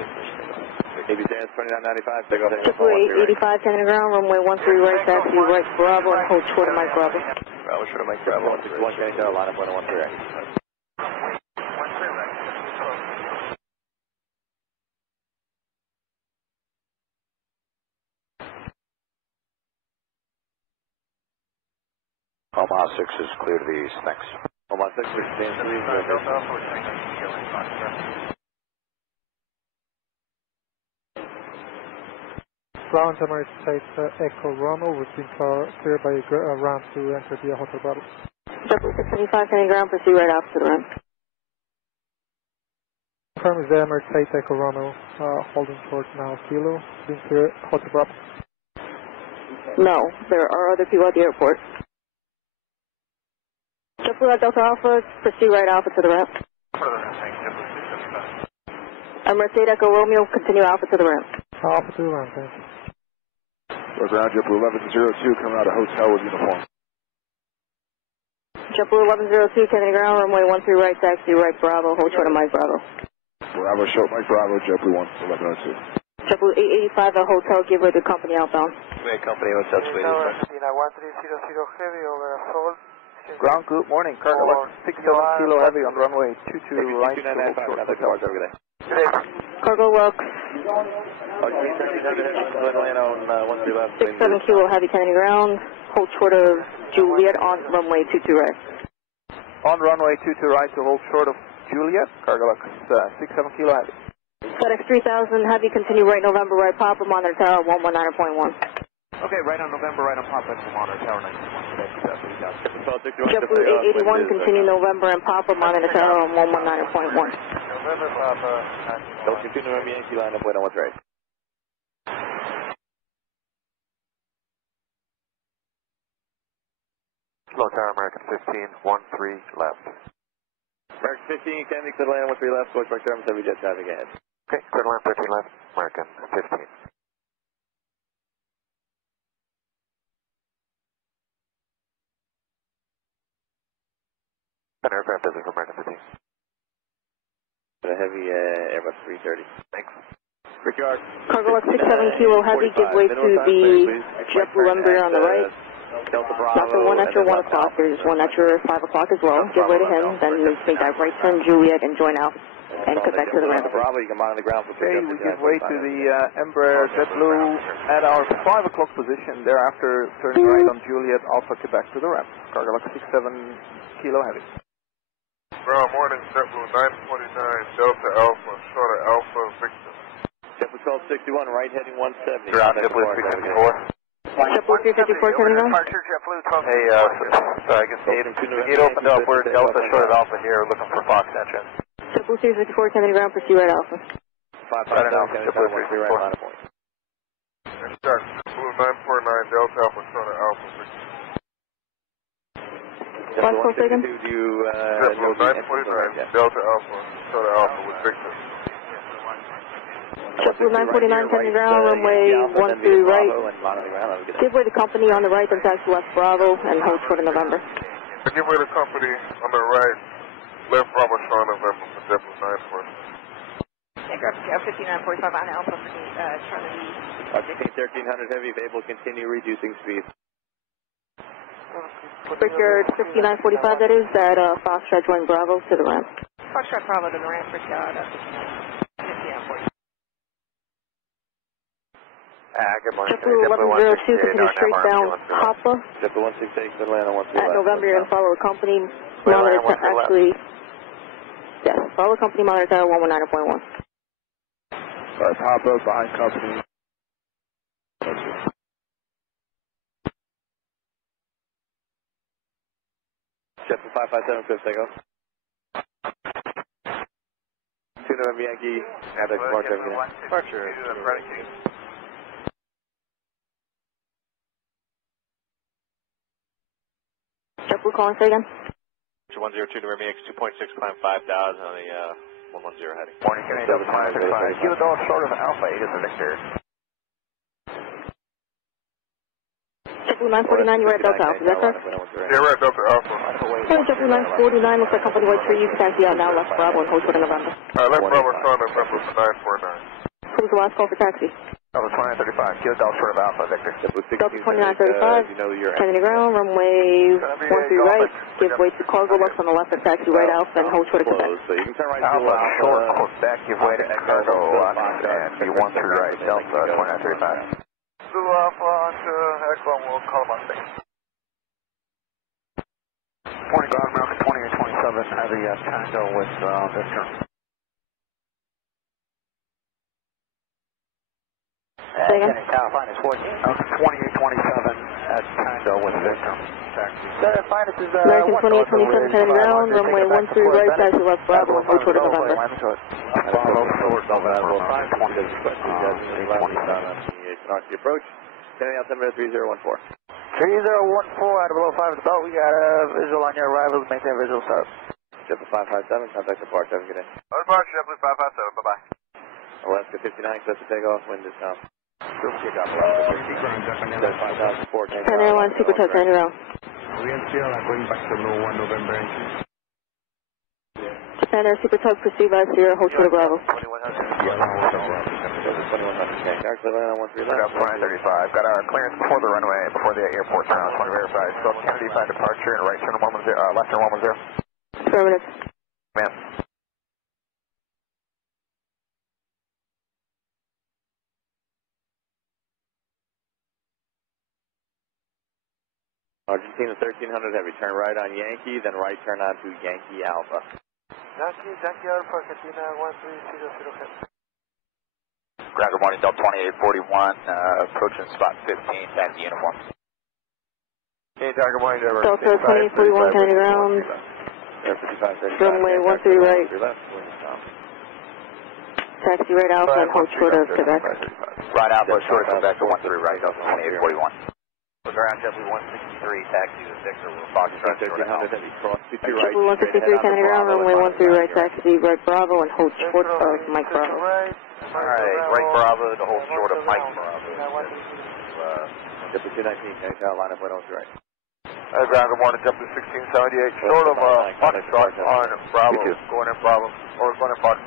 AB stands 2995, take off. JetBlue 85, Canada ground, runway 13 right, taxi right Bravo, and hold short of Mike Bravo. Bravo short of Mike Bravo. 161 Canada Tower, line up 113 right. Omaha 6 is clear to the east, thanks. Omaha 6, which stands 3. Ground Emirates State Echo Romeo, we've been cleared by ramp to enter via Hotel Bravo. JetBlue 675, Canada ground, proceed right after the ramp. Confirm is the Emirates State Echo Romeo, holding short now Kilo, being clear Hotel Bravo. No, there are other people at the airport. JetBlue at Delta Alpha, proceed right Alpha to the ramp. Emirates State Echo Romeo, continue Alpha to the ramp. Alpha to the ramp, thank you. Ground JetBlue 1102 coming out of hotel with uniform. JetBlue 1102, Kennedy ground, runway 13 right, taxi right Bravo, hold short of Mike Bravo. Bravo short, Mike Bravo, JetBlue 1102. JetBlue 885 at hotel, give her the company outbound. Wait, company, what's up, sweetie? 1300 Heavy over assault. Ground group, morning, Cargo 67 Kilo Heavy on runway 22 right, Cargo Lux 67 Kilo Heavy, Kennedy ground, hold short of Juliet on runway 22 right. On runway 22 right to hold short of Juliet, Cargo Lux 67 Kilo Heavy. FedEx 3000 Heavy, continue right November right Papa, monitor tower 119.1. Okay, right on November, right on Papa, monitor tower 91. JetBlue 881, continue November and Papa, monitor tower 119.1. November Papa. Don't continue on Yankee line up, wait on what's right. Slow tower, American 15, 13 left. American 15, Kennedy, clear line 13 left, switch back terms, heavy jet traffic ahead. Okay, clear line 13 left, American 15. An aircraft visit for American 15. A heavy Airbus 330. Thanks. Brickyard. Cargo Lux 67 Kilo Heavy, give way to the JetBlue Embraer on the right. Delta Bravo. Not the one at your 1 o'clock, there's one at your 5 o'clock as well. Give way to him, then make that right turn Juliet and join out. And cut back to the ramp. Bravo, you can monitor the ground for Okay, we give way to the Embraer JetBlue at our 5 o'clock position. Thereafter, turning right on Juliet, Alpha Quebec to the ramp. Cargo lock 67 kilo heavy. Ground morning, JetBlue 949, Delta Alpha, short of Alpha, Victor. JetBlue 1261, right heading 170. Ground JetBlue 354. JetBlue 354 coming on. Departure JetBlue 12. Hey, sorry, I guess the gate opened up. We're Delta short of Alpha here, looking for Fox entrance. JetBlue 354 Kennedy ground, pursue right Alpha. 557, JetBlue 3 right line of point. Start, JetBlue 949, Delta Alpha, short of Alpha, Victor. JetBlue 162, do you JetBlue 949, Delta Alpha, short of Alpha with Victor. JetBlue 949 Kennedy ground, runway 13 right. Give way to company on the right, then taxi left Bravo, and hold short of November. Give way to company on the right, left Bravo, short of November for JetBlue 949. Aircraft 5945 on Alpha for Charlie. 1300 heavy, FAIB will continue reducing speed. Breaker 5945, that is, at Foxtrot join Bravo to the ramp. Foxtrot Bravo to the ramp for Charlie. 5945. Good morning. JetBlue 1102, continue straight down Papa. JetBlue 168, Atlanta 13. At November, you're going to follow the company monitor, actually, yes, follow company monitor 119.1. Papa behind company. JetBlue 557, fifth takeoff. 2 November Yankee, at departure. Departure. JetBlue calling, say again. 102 November Yankee, 2.6, climb 5,000 on the 110 heading. Morning, Kennedy, Delta 535. Kilo Delta short of Alpha, 8 is the Victor. JetBlue 949, you're at Delta Alpha, is that correct? Yeah, right, Delta Alpha. Hey, JetBlue 949, looks like company white 3, you can taxi out now, left Bravo and hold short of November. Left Bravo, short of November for 949. Who's the last call for taxi? Delta 2935, Kilo Delta short of Alpha, Victor. Delta 2935, Kennedy ground, runway 13 right, give way to cargo locks on the left and taxi right Alpha and hold short of Quebec. So you can turn right Alpha short, Quebec, give way to cargo lock and be 13 right, Delta 2935. Zulu Alpha onto Echo, and we'll call them on station. Morning, ground, American 2827, heavy Tango with Victor. Again? California is 14. 2827 at Tango with Victor. American 2827, Kennedy ground, runway 13 right, taxi left Bravo and hold short of November. Follow short November 527. North approach. Kennedy altimeter 3014. 3014 out of below 5 at the belt. We got a visual on your arrival. Maintain visual sub. JetBlue 557, contact departure. Have a good day. Departure, JetBlue 557, bye-bye. Alaska 59, set to take off. Wind is down. Good kick off. Alaska 5004. 10 airline, super touch, Kennedy ground. VNCL, I'm going back to no 1 November entry. Japan Air Super Tug, pursue by Sierra, hold short of Bravo. 2100. Got 2035. Got our clearance before the runway, before the airport turn. 20 verified. So Kennedy 5 departure and right turn 110, left turn 110. Affirmative. Man. Argentina 1300 heavy. Turn right on Yankee, then right turn on to Yankee Alpha. Yankee Alpha, Argentina 1300. Ground, good morning, Delta 2841, approaching spot 15, taxi uniform. Hey, good morning, Delta 2841, Kennedy ground, runway 13 right, taxi right Alpha and hold short of Quebec. Right Alpha, short of Quebec to 13 right, Delta 2841. Ground, JetBlue 163, taxi with Victor, we'll Fox short of Alpha. JetBlue 163, Kennedy ground, runway 13 right, taxi right Bravo and hold short of Mike Bravo. Alright, right Bravo to hold short of Mike Bravo. JetBlue 219, Yankee line up, right. Ground, good morning, JetBlue 1678, short of Foxtrot on Bravo, going in Bravo, or going in Fox.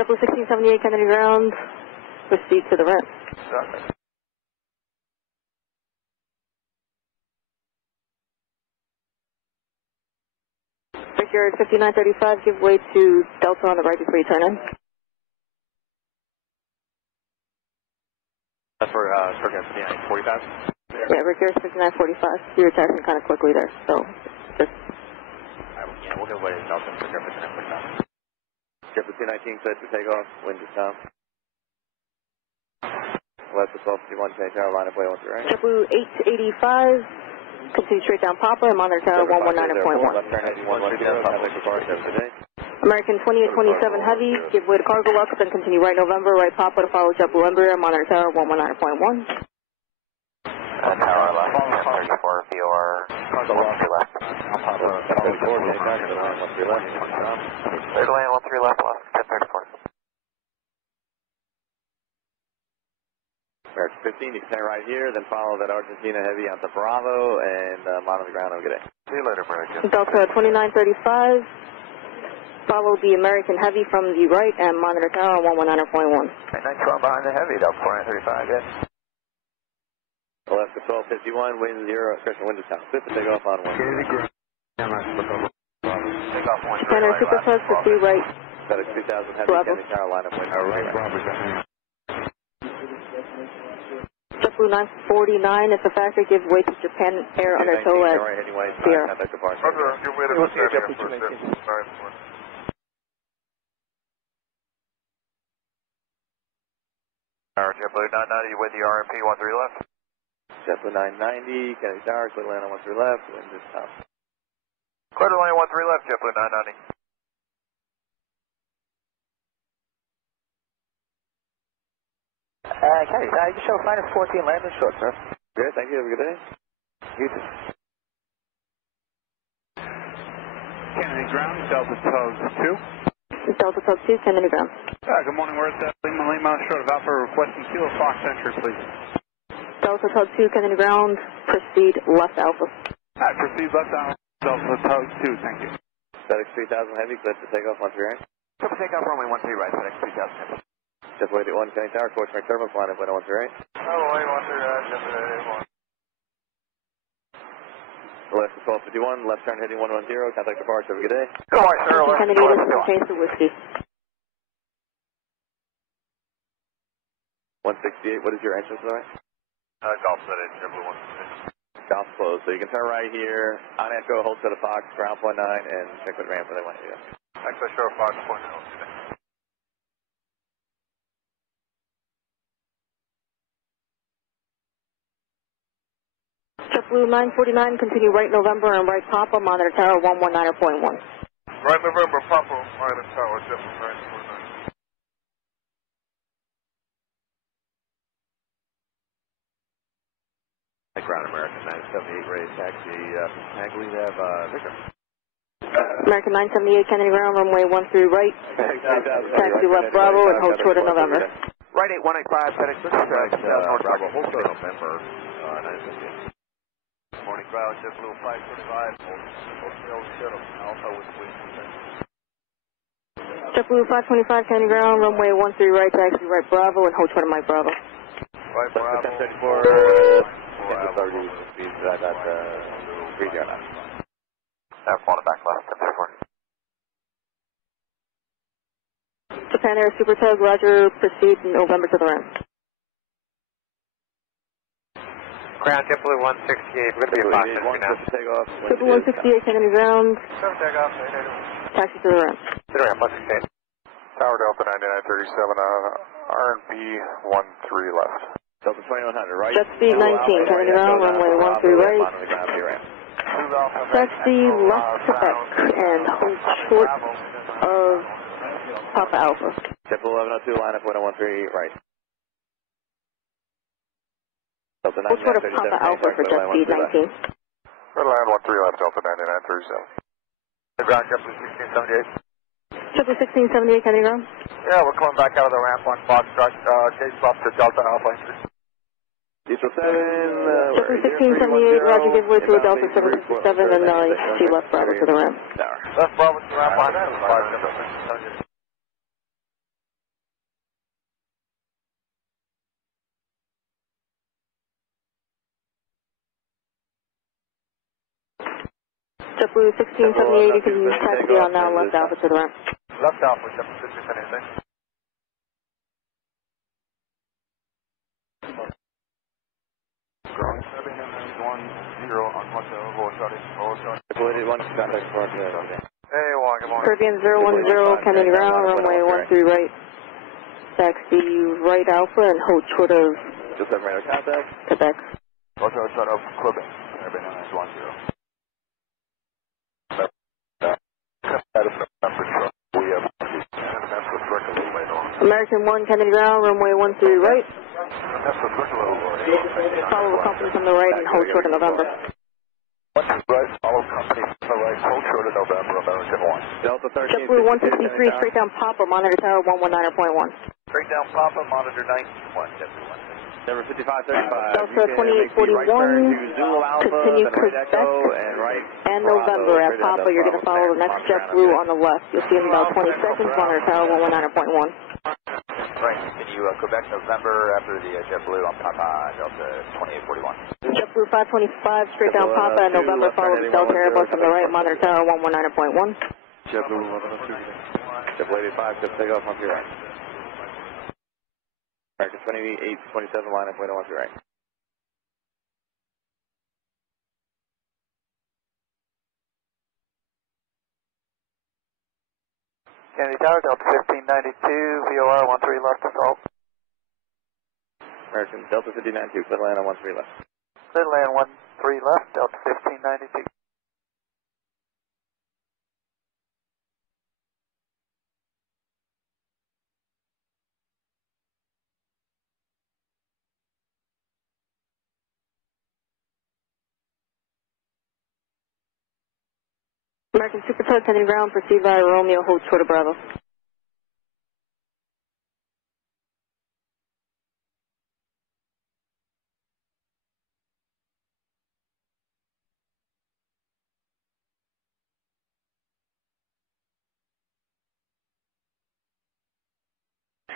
JetBlue 1678, Kennedy ground, proceed to the ramp. American 5935, give way to Delta on the right before you turn in. That's for Circuit 5945? Yeah, American 5945. You're taxing kind of quickly there, so just... Yeah, we'll give way to Delta for Circuit 5945. Circuit 219 set to take off, wind is down. Left to 1251, change tower, line up way 13 right. JetBlue 885, continue straight down Papa and monitor tower 119.1. Left turn 8110, contact the bar, today. American 2827 Heavy, give way to cargo lux, then continue right November, right Papa to follow JetBlue Embraer, monitor tower 119.1. Tower left, 34 VOR, cargo left, left. Clear to land 13 left, left, 1034. American 15, you can turn right here, then follow that Argentina Heavy onto Bravo, and monitor the ground. Have a good day. See you later, American. Delta 2935, follow the American Heavy from the right and monitor tower 119.1. Okay, 912 behind the Heavy, Delta 2935, good. Left to 1251, wind 0, Christian wind is down. Fifth to take off on 1. Take off 1. Scanner Super Tug to see right. FedEx 2000 Heavy, Kennedy Tower, line up wind. Right. JetBlue 949, if the factor, give way to Japan Air under tow at Sierra. Give way to JetBlue 219. JetBlue 990 with the RMP 13 left. JetBlue 990, Kennedy Tower, clear to land on 13 left, wind is down. Clear to land 13 left, JetBlue 990. Kennedy, you show minus 14 landing short, sir. Good, thank you, have a good day. You too. Kennedy ground, Delta Tug 2. Delta Tug 2, Kennedy ground. Good morning, we're at Lima short of Alpha, requesting Kilo Fox entry, please. Delta Tug 2, Kennedy ground, proceed left Alpha. Proceed left Alpha, Delta Tug 2, thank you. FedEx 3000 Heavy, clear to take off 13 right. Clear to take off runway 13 right, FedEx 3000 Heavy. JetBlue 81, Kennedy Tower, course right turbulence, line up wind 13 right. Runway 13 right, JetBlue 81. Left to 1251, left turn heading 110, contact the bar, have a good day. Good morning, sir. Kennedy, this is Chase of Whiskey. 168, what is your entrance, sorry? Golf set JetBlue 168. Golf's closed, so you can turn right here, on Echo, hold to the Fox, ground 19, and check the ramp where they want you to go. Access shore Fox 0. JetBlue 949, continue right November and right Papa, monitor tower 119.1. Right November, Papa, monitor tower, JetBlue 949. Ground American 978, ready to taxi, Hagley, they have, Victor. American 978, Kennedy ground, runway 13 right. Taxi left Bravo and hold short of November. Right 8185, FedEx, Bravo, hold short of November, 978. Morning crowd, JetBlue 525, hold short of Alpha with wind. JetBlue 525, Kennedy ground, runway 13 right, taxi right Bravo and hold short of Mike Bravo. Right Bravo, 1034, 30, speeds at 309. Have fun back left, 1034. Japan Air Super Tug, roger, proceed November to the ramp. Ground JetBlue 168, we're going to be a Fox entry now. JetBlue 168, Kennedy ground, Take off, taxi to the ramp. To the ramp, 168. Tower Delta 9937, RNP 13 left. Delta 2100, right? Jet speed 19, Kennedy ground, runway 13 right. Taxi left Quebec and hold short of Papa Alpha. JetBlue 1102, line up 1013, right. Delta Hold short of Papa Alpha for jet speed 19. Red line 13 left, Delta 9937. The ground JetBlue 1678. JetBlue 1678, Kennedy ground. Yeah, we're coming back out of the ramp on Foxtrot, chase up to Delta Alpha. Diesel 7, JetBlue 1678, roger, give way to a Delta 767 and see left Bravo to the ramp. Left Bravo to the ramp on 5. JetBlue 1678, you can taxi on now, left Alpha to the ramp. Left Alpha, 1678. Ground 710 on hotel, Avoided one, contact for Hey, Juan, good morning. Caribbean 010, Kennedy ground, runway 13 right. Taxi right Alpha and hold short of just have radar contact. Quebec. Also outside of Quebec, Caribbean 910. American 1, Kennedy ground, runway 13 right. Follow the company from the right and hold short of November. Right, follow company from the right, hold short of November, American 1. Delta 13. JetBlue 163, straight down Papa, monitor tower 119.1. Straight down Papa, monitor 91, JetBlue 1. Number 5535. Delta 2841, continue Quebec and November at Papa. You're going to follow the next JetBlue on the left. You'll see in about 20 seconds, monitor tower 119.1. Right, continue Quebec, November after the JetBlue on Papa, Delta 2841. JetBlue 525, straight down Papa and November, follow the Delta Airbus on the right, monitor tower 119.1. JetBlue 102. JetBlue 85, just take off on your right. American 2827, line up, wait on your right. Kennedy Tower, Delta 1592, VOR 13 left assault. American Delta 592, clear land on 13 left. Clear land 13 left, Delta 1592. American Super Tug, Kennedy ground, proceed via Romeo, hold short of Bravo.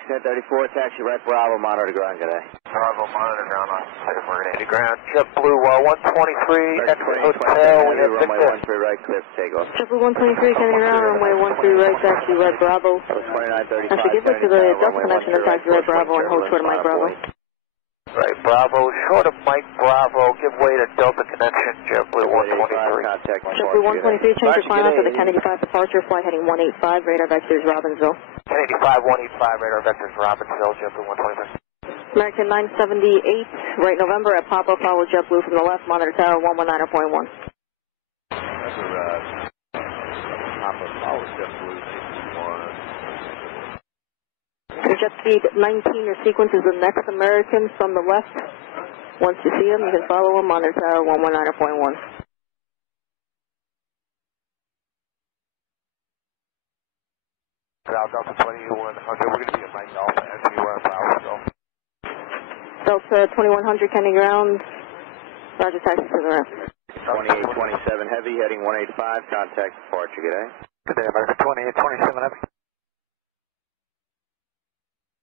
Ten 34, taxi right Bravo, monitor ground, good day. Bravo, monitor ground on site, we're in ground. JetBlue 123, exit hotel, we have runway 13 right, clear for takeoff. JetBlue 123, Kennedy ground, runway 13 right, taxi right Bravo. 2935. Actually, give it to the Delta connection and taxi right Bravo and hold short of Mike Bravo. Right, Bravo, short of Mike Bravo, give way to Delta connection, JetBlue 123. JetBlue 123, change your climb to the Kennedy 5 departure, flight heading 185, radar vectors Robbinsville. Kennedy 5, 185, radar vectors Robbinsville, JetBlue 123. American 978, right November at Papa, follow JetBlue from the left, monitor tower 119.1. Jet speed 19, your sequence is the next American from the left. Once you see him, you can follow him, monitor tower 119.1. Delta 2100, we're going to be at Mike Alpha as we were at Bravo. Delta 2100, Kennedy ground, roger, taxi to the ramp. 2827 heavy, heading 185, contact departure, good day. Good day, American 2827 heavy.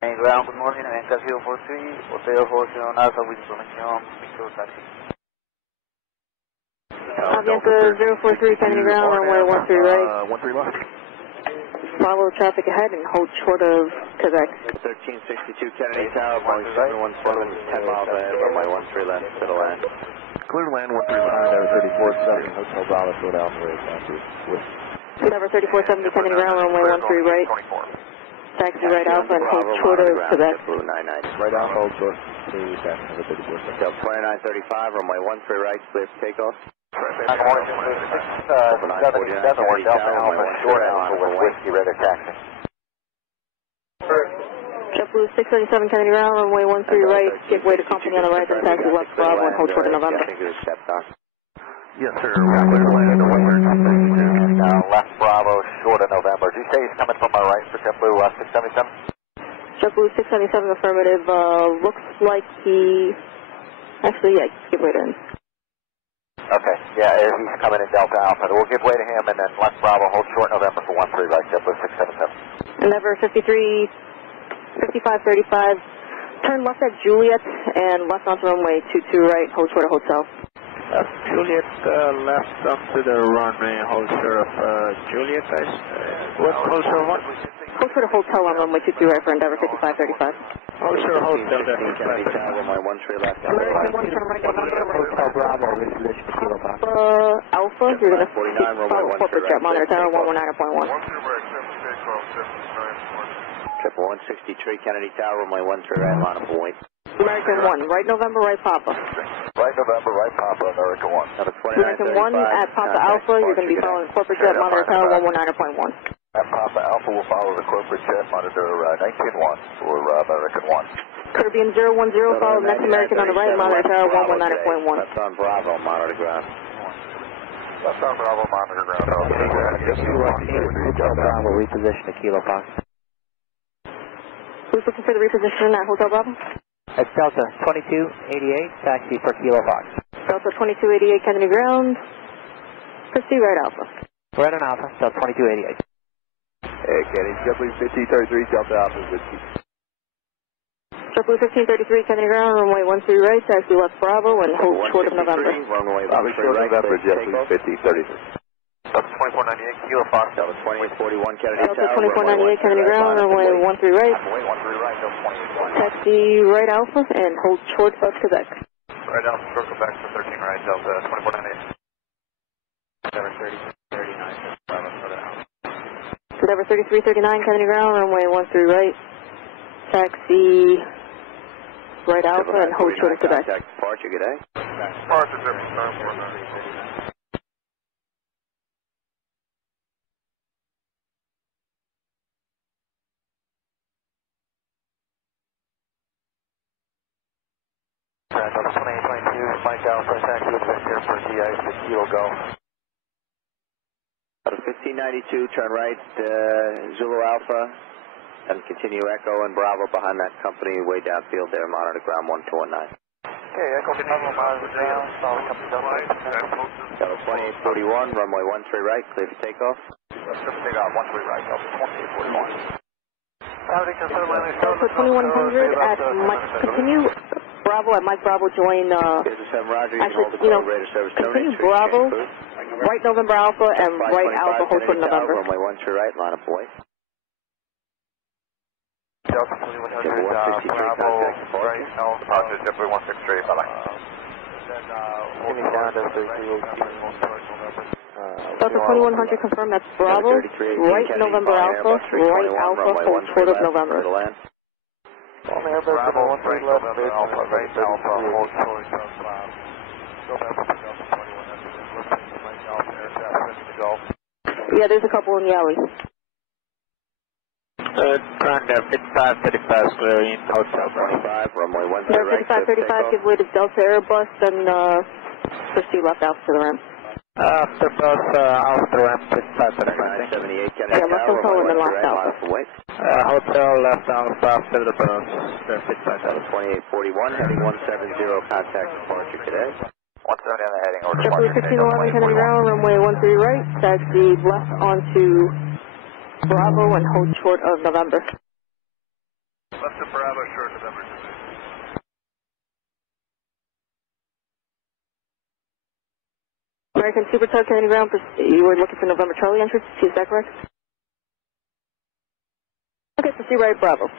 Main ground, good morning, Avianca 043, Hotel Hotel Alpha with information, Victor Taxi. Avianca 043, Kennedy ground, runway 13 right. 13 left. Follow traffic ahead and hold short of Quebec. 1362 Kennedy Tower, Boeing 717, 10 miles ahead, runway 13 left, to the land. Clear land 13 left. 3470, Hotel Bravo, Philadelphia, with Number 3470, Kennedy ground, runway 13 right. 24. Taxi right Alpha and hold short of Quebec. right Alpha, hold short to taxi number 3470. Delta 2935, runway 13 right, clear for takeoff. Good morning, 677, we're Delta Alpha, short Alpha with whiskey, ready to taxi. JetBlue 677, Kennedy ground, runway 13 right, give way to company on the right, then taxi left Bravo and hold short of November. Yes, sir. Clear land to 132. Now left Bravo, short of November. Did you say he's coming from my right for JetBlue 677? JetBlue 677 affirmative, looks like he, actually, yeah, give way to him. Okay, yeah, he's coming in Delta Alpha. We'll give way to him and then left Bravo, hold short November for 13 right, JetBlue 677. Endeavor 5535, turn left at Juliet and left onto runway 22 right, hold short of Hotel. Juliet left onto the runway, hold short of Juliet, guys. What, hold short of what? Hold short of hotel on runway 23 right for Endeavor 5535. Hold short of hotel, Kennedy Tower, runway 13 left. American 1 turn right Hotel Bravo, reposition to Kilo Fox. Alpha, you're going to follow corporate jet monitor tower 119.1. 163 Kennedy Tower, runway 13 right, line up point. American 1, right November, right Papa. Right November, right Papa, American 1. American 1 at Papa Alpha, you're going to be following corporate jet monitor tower 119.1. At Papa Alpha, we'll follow the corporate jet monitor 19.1 for American 1. Caribbean 010, follow next American on the right, monitor tower 119.1. That's on Bravo, monitor ground. That's on Bravo, monitor ground. Hotel Bravo, reposition to Kilo Fox. Who's looking for the reposition at Hotel Bravo? It's Delta 2288, taxi for Kilo Fox. Delta 2288, Kennedy ground. Proceed right Alpha. Right on Alpha, Delta 2288. Hey, Kennedy, JetBlue 1533, Delta Alpha, Whiskey. JetBlue 1533, Kennedy ground, runway 13 right, taxi left Bravo, and hold short of November. Runway Short of November, JetBlue 1533. Delta 2498, Kilo Fox. Delta 2841, Kennedy Delta 2498, Kennedy ground, runway 13 right. Runway 13 right, Delta 2841. Taxi right Alpha, and hold short of Quebec. Right Alpha, short Quebec for 13 right, Delta 2498. Endeavor 3339, Bravo, further out. Endeavor 3339, Kennedy ground, runway 13 right. Taxi right Alpha, and hold short of Quebec. Departure, good day. Departure, Jefferson. Delta 2822, Mike Alpha, taxi with Victor for DI, 6 Kilo Go. Delta 1592, turn right, Zulu Alpha, and continue Echo and Bravo behind that company way downfield there, monitor ground 1219. Okay, Echo Bravo, monitor ground, solid company Delta. Delta 2841, runway 13 right, clear for takeoff. Takeoff, 13 right, Delta 2841. Delta 2100 at Mike, continue Bravo at Mike Bravo join, actually, you know, continue Bravo, right November Alpha, and right Alpha, hold short November. Runway 13 right, line up away. Delta 2100, Bravo, right, Alpha, JetBlue 163, bye-bye. Then, Delta 2100 confirm that's Bravo, right November Alpha, right Alpha, hold short of November. Only Bravo, right November Alpha, right Alpha, hold short of Yeah, there's a couple in the alley. Ground 5535, clearing Hotel 25, runway 13 right. 5535, give way to Delta Airbus, and proceed left Alpha to the ramp. After bus, Alpha ramp 5578, Kennedy Yeah, left Hotel and then left Alpha. Hotel left Alpha after the bus, 2841, heading 170, contact departure today. 170 on the heading, order JetBlue 1511, Kennedy ground, runway 13 right, taxi left onto Bravo and hold short of November. Left to Bravo, short of November. American Supertug, Kennedy ground, you were looking for November Charlie entrance, is that correct? Okay, proceed right Bravo.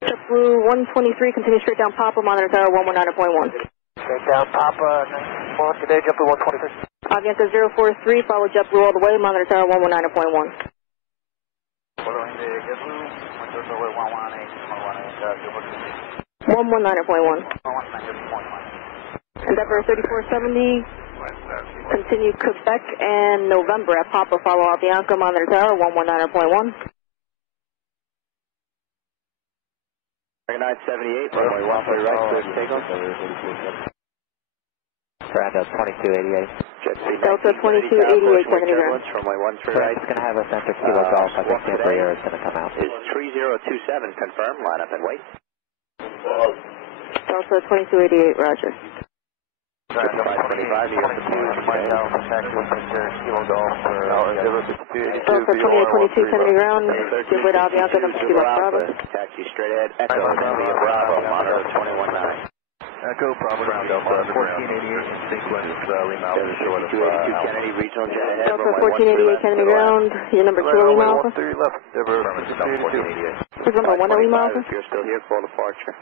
JetBlue 123, continue straight down Papa, monitor tower 119.1. Straight down Papa, good day, JetBlue 123. Avienta 043, follow JetBlue all the way, monitor tower 119.1. Following the JetBlue, 119.1. Endeavor 3470, continue Quebec and November at Papa, follow Avianca, monitor tower 119.1. 978, runway 13 right, clear to takeoff. Delta 2288. Delta 2288, Kennedy ground. Runway 13 right. It's going to have a center kilo golf. I think the air is going to come out. Is 3027 confirmed. Line up and wait. Delta 2288, roger. Delta 525, you have the Delta 2822, Kennedy ground. Give way to Avianca, number 2 left Bravo. Taxi straight ahead. Echo, Bravo, monitor 219. Echo, Bravo, ground Alpha, 1488 in sequence, Lima Alpha, short of Kennedy, regional jet ahead. Delta 1488 Kennedy ground, your number 2 Lima Alpha. 13 left, Denver, 1488. Who's number 1 at Lima Alpha? If you're still here, call departure.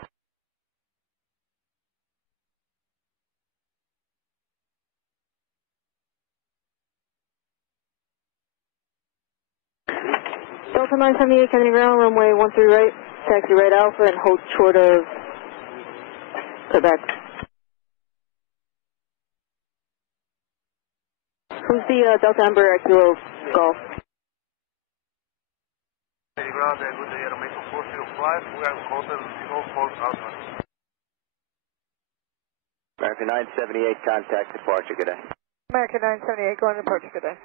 Delta 978 Kennedy ground, runway 13 right, taxi right Alpha and hold short of Quebec. Who's the Delta Ember at Kilo Golf? Kennedy ground, good day, Aeromexico 405, we are hotel 04,000. American 978, contact departure, good day. American 978, going to departure, good day.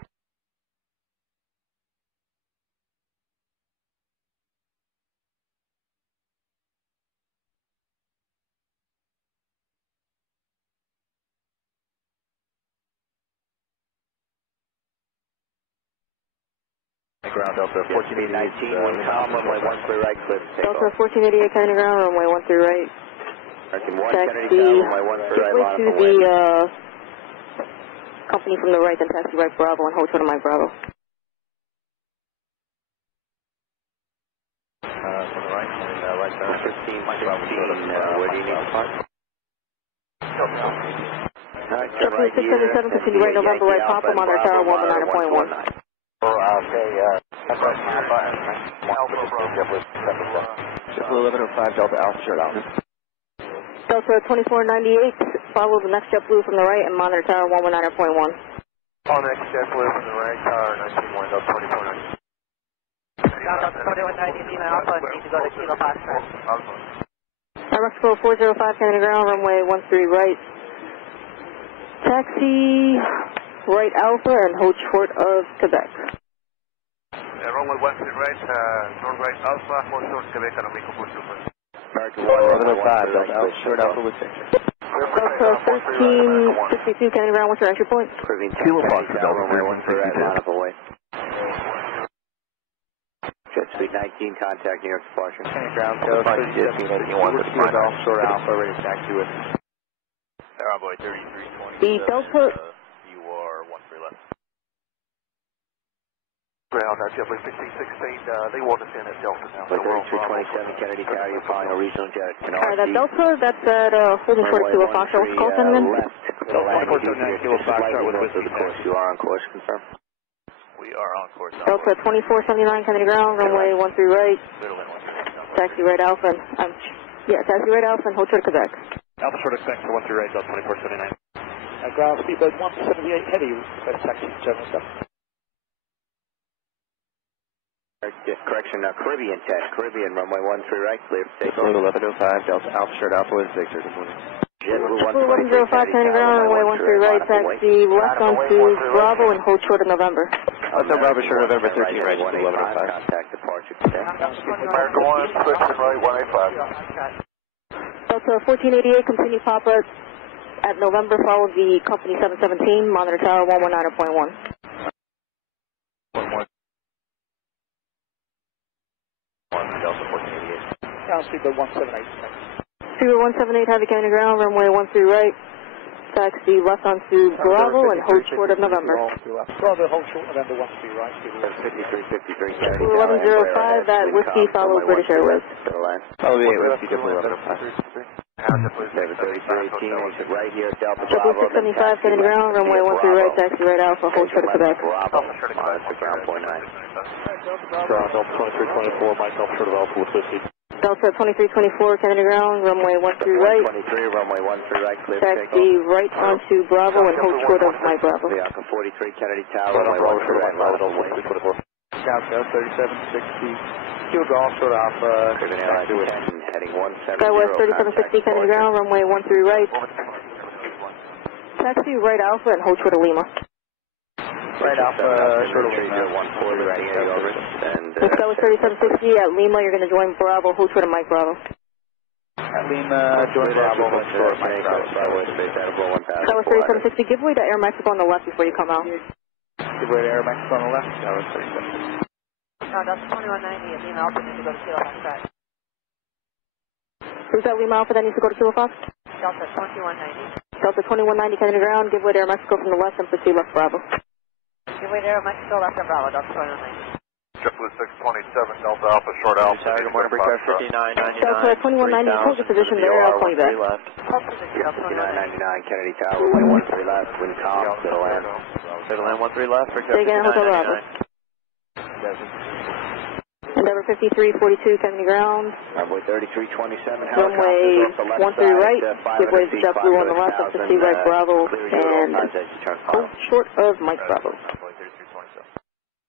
Ground Delta 1488, 19, 1 calm, runway 13 right, clear to take Delta off. 1488 Kennedy ground, runway 13 right. American 1, Kennedy Taxi down, runway 13 right, line to up the away. company from the right, then taxi right Bravo and hold short of Mike Bravo. from the right, right there. 15, where do you need to park? Company 677, continue right November, right pop, I'm on their tower 119.1. Okay, JetBlue 1105, Delta Alpha, short Alpha. Delta 2498, follow the next JetBlue from the right and monitor tower 119.1. All next JetBlue from the right, tower 19.1, Delta 2490. Delta 2190, Lima Alpha, need to go to Kilo Foxtrot. Mexico 405 Kennedy ground, runway 13 right. Taxi right Alpha and hold short of Quebec. Runway 13 right, north right Alpha, hold short Quebec, Aeromexico 405. American 1105, Delta Alpha, short Alpha with picture. Delta 1362 Kennedy ground, what's your entry point? Kilo Fox, Delta runway 13 right, 362. line up away. Jet Speed 19, contact New York departure. Ground code 3761, Golf, short Alpha, ready to taxi with. Envoy 3320. The Delta... You are 13 left. Ground, JetBlue 1616, they want us in at Delta now. 3327, Kennedy Tower, you're flying a regional jet. Alright, that Delta, that's at holding short of Kilo Fox. What's the call sign again? Left, the landing Kilo Fox, with the course. You are on course, confirm. We are on course. Delta 2479 Kennedy ground, runway 13 right. Taxi right Alpha and, taxi right Alpha and hold short of Quebec. Alpha short of Quebec for 13 right, Delta 2479. Ground speedbird 178 heavy, taxi 77. Correction, Caribbean 10, Caribbean, runway 13 right, clear for takeoff. 1105, Delta Alpha short Alpha with Victor, good morning. JetBlue 1105 Kennedy ground, runway 13 right, taxi left onto Bravo and hold short of November. Delta Bravo short November 13 right, 1105. Contact departure today. American 1, correction right, 185. Delta 1488, continue Papa at November, follow the company 717, monitor tower 119.1. Delta 1488. Ground speedbird 178. Speedbird 178, heavy Kennedy ground, runway 13 right. Taxi left onto Bravo and hold short of November. Bravo, hold short November 13 right. 5353, Kennedy 1105, that whiskey follow British Airways. Follow the 8 whiskey, JetBlue 1105. 73318, exit right here, Delta JetBlue 675, Kennedy ground, runway 13 right, taxi right Alpha, hold short of Quebec. ground point 9. Delta 2324, Mike Alpha short of Alpha with whiskey. Delta 2324, Kennedy ground, runway 13 right. 23, runway 13 right, clear to take Taxi right onto Bravo and hold short of my Bravo. Falcon 43, Kennedy Tower, runway 13 right, line up away. South 3760, Kilo Golf short Alpha, Caribbean Airlines 10, heading 170. Skywest 3760, Kennedy ground, runway 13 right. Taxi right Alpha and hold short of Lima. Right Alpha, short of Lima. 140, ready, over. Skywest 3760 at Lima, you're going to join Bravo, hold short of Mike Bravo. At Lima, join Bravo, hold short of Mike Bravo. Skywest 3760, give way to Air Mexico on the left before you come out. Give way to Air Mexico on the left, Skywest 3760. Delta 2190 at Lima Alpha, need to go to Kilo Foxtrot. Who's that Lima Alpha that needs to go to Kilo Fox? Delta 2190. Delta 2190, Kennedy ground, give way to Aeromexico from the left and proceed left Bravo. Give way to Aeromexico, left and Bravo, Delta 2190. JetBlue 627, Delta Alpha, short Alpha. Good morning, Breaker 5999. Delta 2190, hold your position there, I'll call you back. Hold position, Delta 5999, Kennedy Tower, runway 13 left, wind calm, clear to land. Clear to land 13 left, Breaker 5999. Endeavor 5342, Kennedy ground. Runway 3327, Runway 13 right, give way to JetBlue on the left, up to C right Bravo, and hold short of Mike Bravo.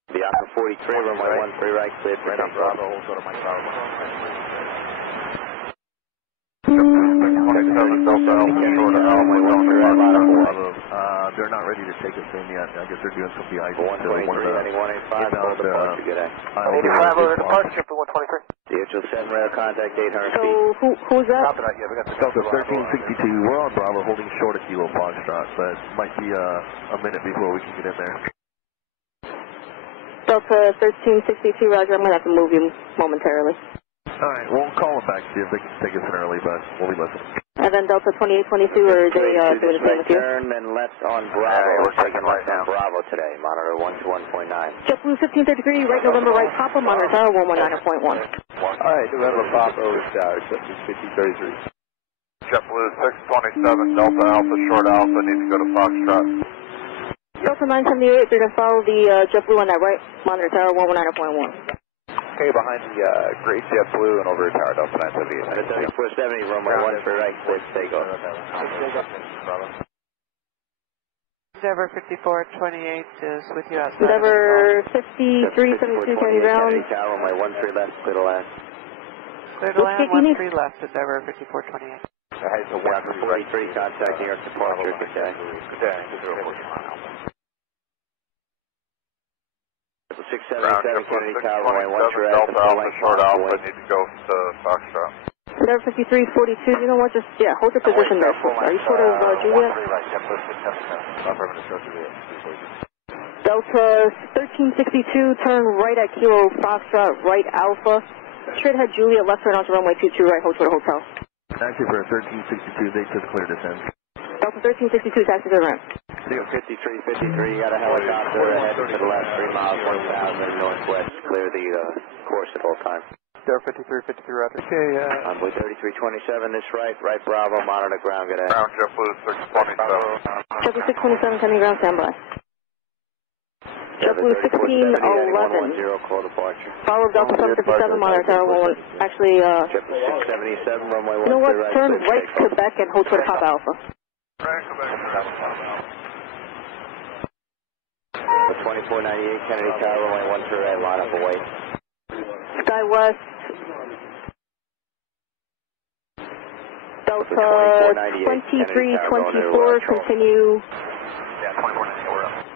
The Alpha 43, runway 13 right, cleared for Mike Bravo, hold short of Mike Bravo. They're not ready to take us in yet. I guess they're doing some behind. 123, heading 185, hold departure, good day. 85 over departure, JetBlue 123. DHL 7 rail contact 800 So, feet. who's that? Copy that, yeah, we got the Delta 1362, we're on Bravo holding short of Kilo Foxtrot, but might be a minute before we can get in there. Delta 1362, Roger, I'm going to have to move you momentarily. Alright, we'll call them back, see if they can take us in early, but we'll be listening. And then Delta 2822, are they doing the same with you? Turn and left on Bravo. We're taking left on Bravo today. Monitor 121.9. JetBlue 1533, right November, right Papa, monitor tower 119.1. Alright, November Papa is JetBlue 1533. JetBlue 627, Delta Alpha, short Alpha, need to go to Foxtrot. Delta 978, they're going to follow the JetBlue on that right, monitor tower 119.1. Okay, behind the gray JetBlue and over tower Delta 978. 3470, runway 13 right, clear to take off. Endeavor 5428 is with you outside. Endeavor 5372, Kennedy ground. Kennedy Tower, runway 13 left, clear to land. Clear to land, 13 left, Endeavor 5428. Alpha 43, contact New York departure, good day. Good day. 677, Kennedy Tower, runway 13 right, Delta Alpha, short Alpha, need to go to Foxtrot. Endeavor 5342, you know what, just, yeah, hold your position there. Are you sort of Juliet? Delta 1362, turn right at Kilo Foxtrot, right Alpha. Straight ahead Juliet, left turn onto runway 22 right, hold short of hotel. Taxi for 1362, they just cleared descent. Delta 1362, taxi to the ramp. 5353, you got a helicopter ahead to the left, 3 miles, 1000 northwest, clear the course at all times. Endeavor 5353, Roger. Okay, Runway 3327, this right, right Bravo, monitor ground, good day. Ground JetBlue 627. JetBlue 627, Kennedy ground, standby. JetBlue 1611. Call departure. Follow Delta 757, monitor tower 11. Actually, JetBlue 677, runway 13 you know what, right, turn right Quebec and hold short of Papa Alpha. The 2498, Kennedy Tower, runway 13 right, line up away. Sky West. Delta 2324, continue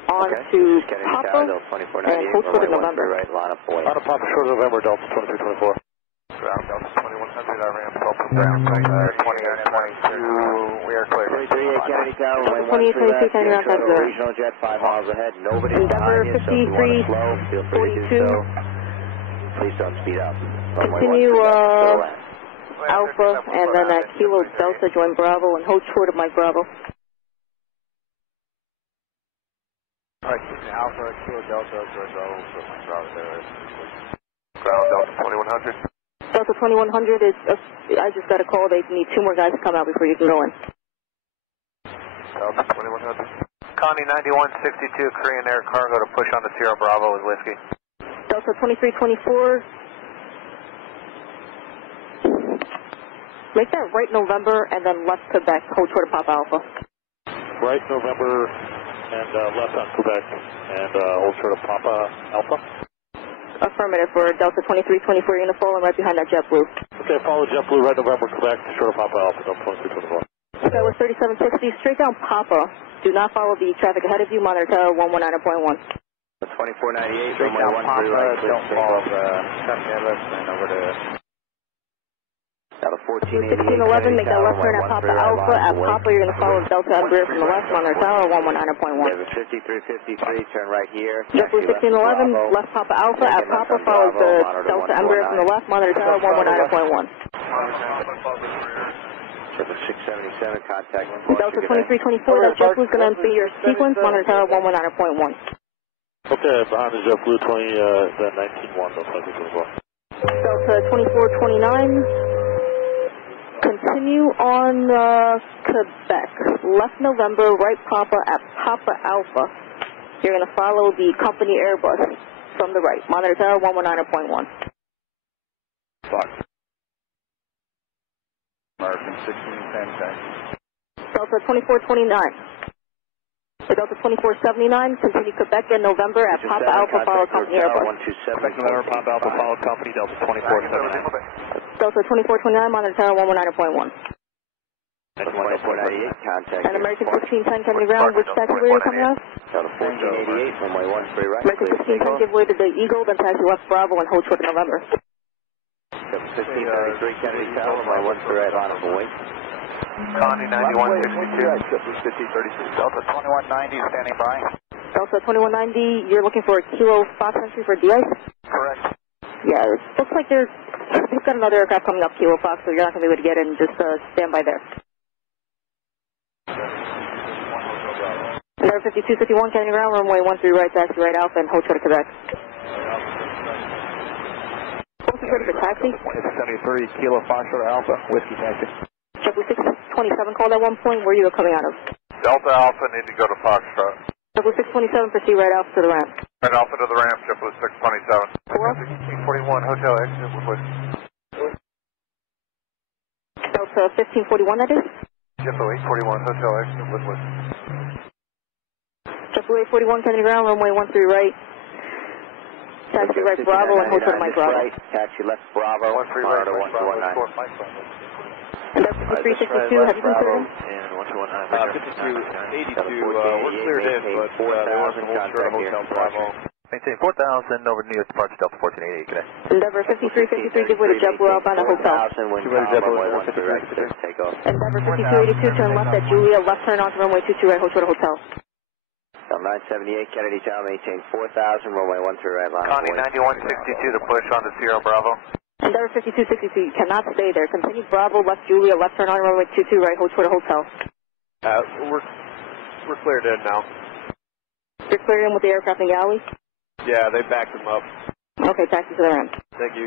on to Papa and hold short of November. Right, line up away. On a Papa short of November, Delta 2324. Ground Delta 2100, I ramp Delta ground, 2822, we are clear. 338 Kennedy Tower, Delta runway 13 left, 2822, Kennedy ground, control time 0. regional jet 5 miles ahead, nobody Endeavor behind you, so if you want to slow, feel free to do 5342. so. Please don't speed up. Runway Continue 13 left, clear to land. Alpha and then at Kilo Delta, join Bravo and hold short of Mike Bravo. Alright, Alpha, Kilo Delta, join Bravo, so Mike Bravo there. Ground Delta 2100. Delta 2100 is, I just got a call, they need 2 more guys to come out before you can go in. Delta 2100. Connie 9162, Korean Air Cargo to push on the Sierra Bravo with Whiskey. Delta 2324. Make that right November and then left Quebec, hold short of Papa Alpha. Right November and left on Quebec and hold short of Papa Alpha. Affirmative for Delta 2324, you're going to fall in right behind that JetBlue. Okay, follow JetBlue, right November, Quebec, short of Papa Alpha, Delta 2324. Sky West 3760, straight down Papa. Do not follow the traffic ahead of you, monitor tower 119.1. The 2498, runway 13 right, don't follow the traffic ahead and over to... Out of 1488, 1611, make that left turn at Papa Alpha. At Papa, you're going to follow Delta Embraer from the left, monitor tower 119.1. 5353, turn right here. JetBlue 1611, left Papa Alpha. At Papa, follow the Delta Embraer from the left, monitor tower 119.1. 677, contact Delta 2324, that JetBlue's going to enter your sequence, monitor tower 119.1. Okay, behind the JetBlue 19.1, Delta 2429, continue on Quebec, left November, right Papa at Papa Alpha. You're going to follow the company Airbus from the right, monitor tower 119.1. Fox. American 1610, Delta 2429. For Delta 2479, continue Quebec in November at Papa Alpha, follow company Airbus. 127, November, Papa Alpha, follow company, Delta 2479. Delta 2429, monitor tower 119.1. 2498, contact. And American 1610 coming ground, which taxi were you coming out? Delta 1488, runway 13 right. American 1610, give way to the Eagle, then taxi left Bravo and hold short of November. Delta 1533, Kennedy Tower, runway 13 right, line up and wait. Connie 9162. Delta 2190, standing by. Delta 2190, you're looking for a Kilo Fox entry for de-ice? Correct. Yeah, it looks like they've got another aircraft coming up, Kilo Fox, so you're not going to be able to get in. Just stand by there. Number 5251, Kennedy ground, runway 13 right, taxi right Alpha, and hold short of Quebec. Posted ready for taxi. 73, Kilo Foxtrot Alpha, whiskey taxi. JetBlue 627 called at one point. Where are you coming out of? Delta Alpha, need to go to Foxtrot. JetBlue 627, proceed right Alpha to the ramp. Right Alpha to the ramp, JetBlue 627. 4. 1641, Hotel exit, Woodwood. Delta 1541, that is? JetBlue 841, Hotel exit, Woodwood. JetBlue 841, Kennedy ground, runway 13 right. Taxi right Bravo and hold short of Mike Bravo. Right, taxi left Bravo, 13 right, Bravo, 4 Mike Bravo. And that's 5362, have you been cleared in? And 5282, we're cleared in, but they wasn't hold short of Hotel Bravo. Maintain 4000 over New York departure, Delta 1488, good day. Endeavor 5353, give way to JetBlue outbound to Hotel. Endeavor 5282, turn left at Julia, left turn onto runway 22 right, hold short of Hotel. 978, Kennedy Tower, maintain 4000, runway 13 right, line. Connie 9162 to push on to Sierra Bravo. Endeavor 5262, you cannot stay there. Continue Bravo, left Julia, left turn on runway 22 right, hold short of Hotel. We're cleared in now. You're cleared in with the aircraft in galley? Yeah, they backed them up. Okay, taxi to the ramp. Thank you.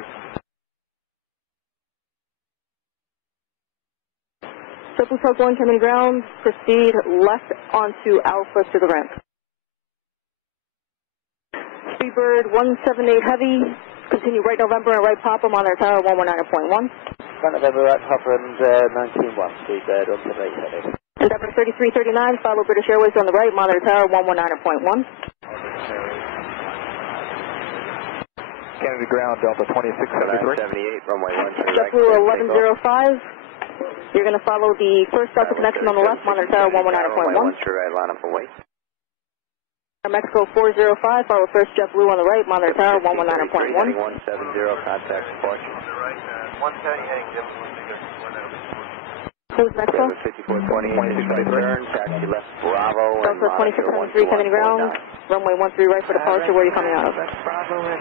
Triple Truck 1 coming ground, proceed left onto Alpha to the ramp. Speedbird 178 heavy, continue right November and right Papa, monitor tower 119.1. Right November, right Papa and 19.1, Speedbird 178 heavy. Endeavor 3339, follow British Airways on the right, monitor tower 119.1. Kennedy ground, Delta 2673. 78, runway 13 right. JetBlue 1105. You're going to follow the first Delta connection on the left, monitor tower 119.1. 13 right, line up and wait. Mexico 405, follow first JetBlue on the right, monitor tower 119.1. 170, contact departure. Right, 170 heading, Who's Mexico? 5420, turn, taxi left Bravo. Delta 2673 coming ground, runway 13 right for departure. Where are you coming out of?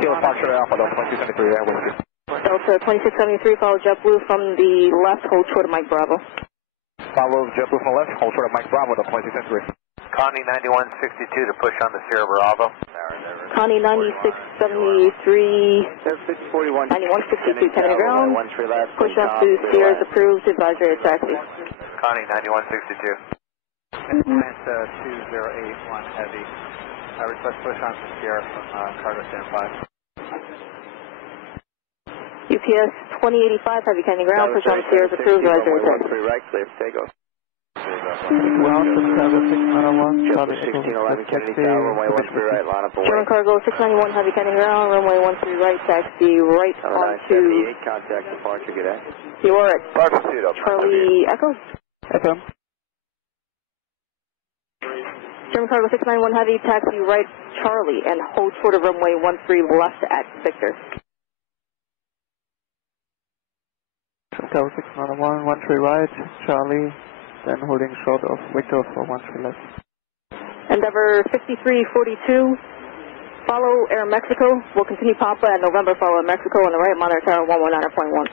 Kilo Foxtrot Alpha, Delta 2273, right, whiskey. Delta 2673, follow JetBlue from the left, hold short of Mike Bravo. Follow JetBlue from the left, hold short of Mike Bravo, Delta 2673. Connie 9162 to push on to Sierra Bravo. Connie 9673, 9162, Kennedy ground, push up to Sierra's approved advisory at taxi. Connie 9162. Atlanta 2081 heavy. I request push on to Sierra from cargo standby. UPS 2085, heavy Kennedy ground, push on to Sierra's approved advisory at taxi. Right, clear for takeoff. Charlie 1611 Kennedy Tower, runway 13 right, line up and German wait. cargo 691, heavy Kennedy ground, runway 13 right, taxi right onto... 978, contact departure, good day. You are at Charlie Echo? Echo. German cargo 691 heavy, taxi right Charlie and hold short of runway 13 left at Victor. Tower 691, 13 right, Charlie, then holding short of Victor for 13 left. Endeavor 5342, follow Air Mexico. We'll continue Papa at November, follow Air Mexico on the right, monitor tower 119.1.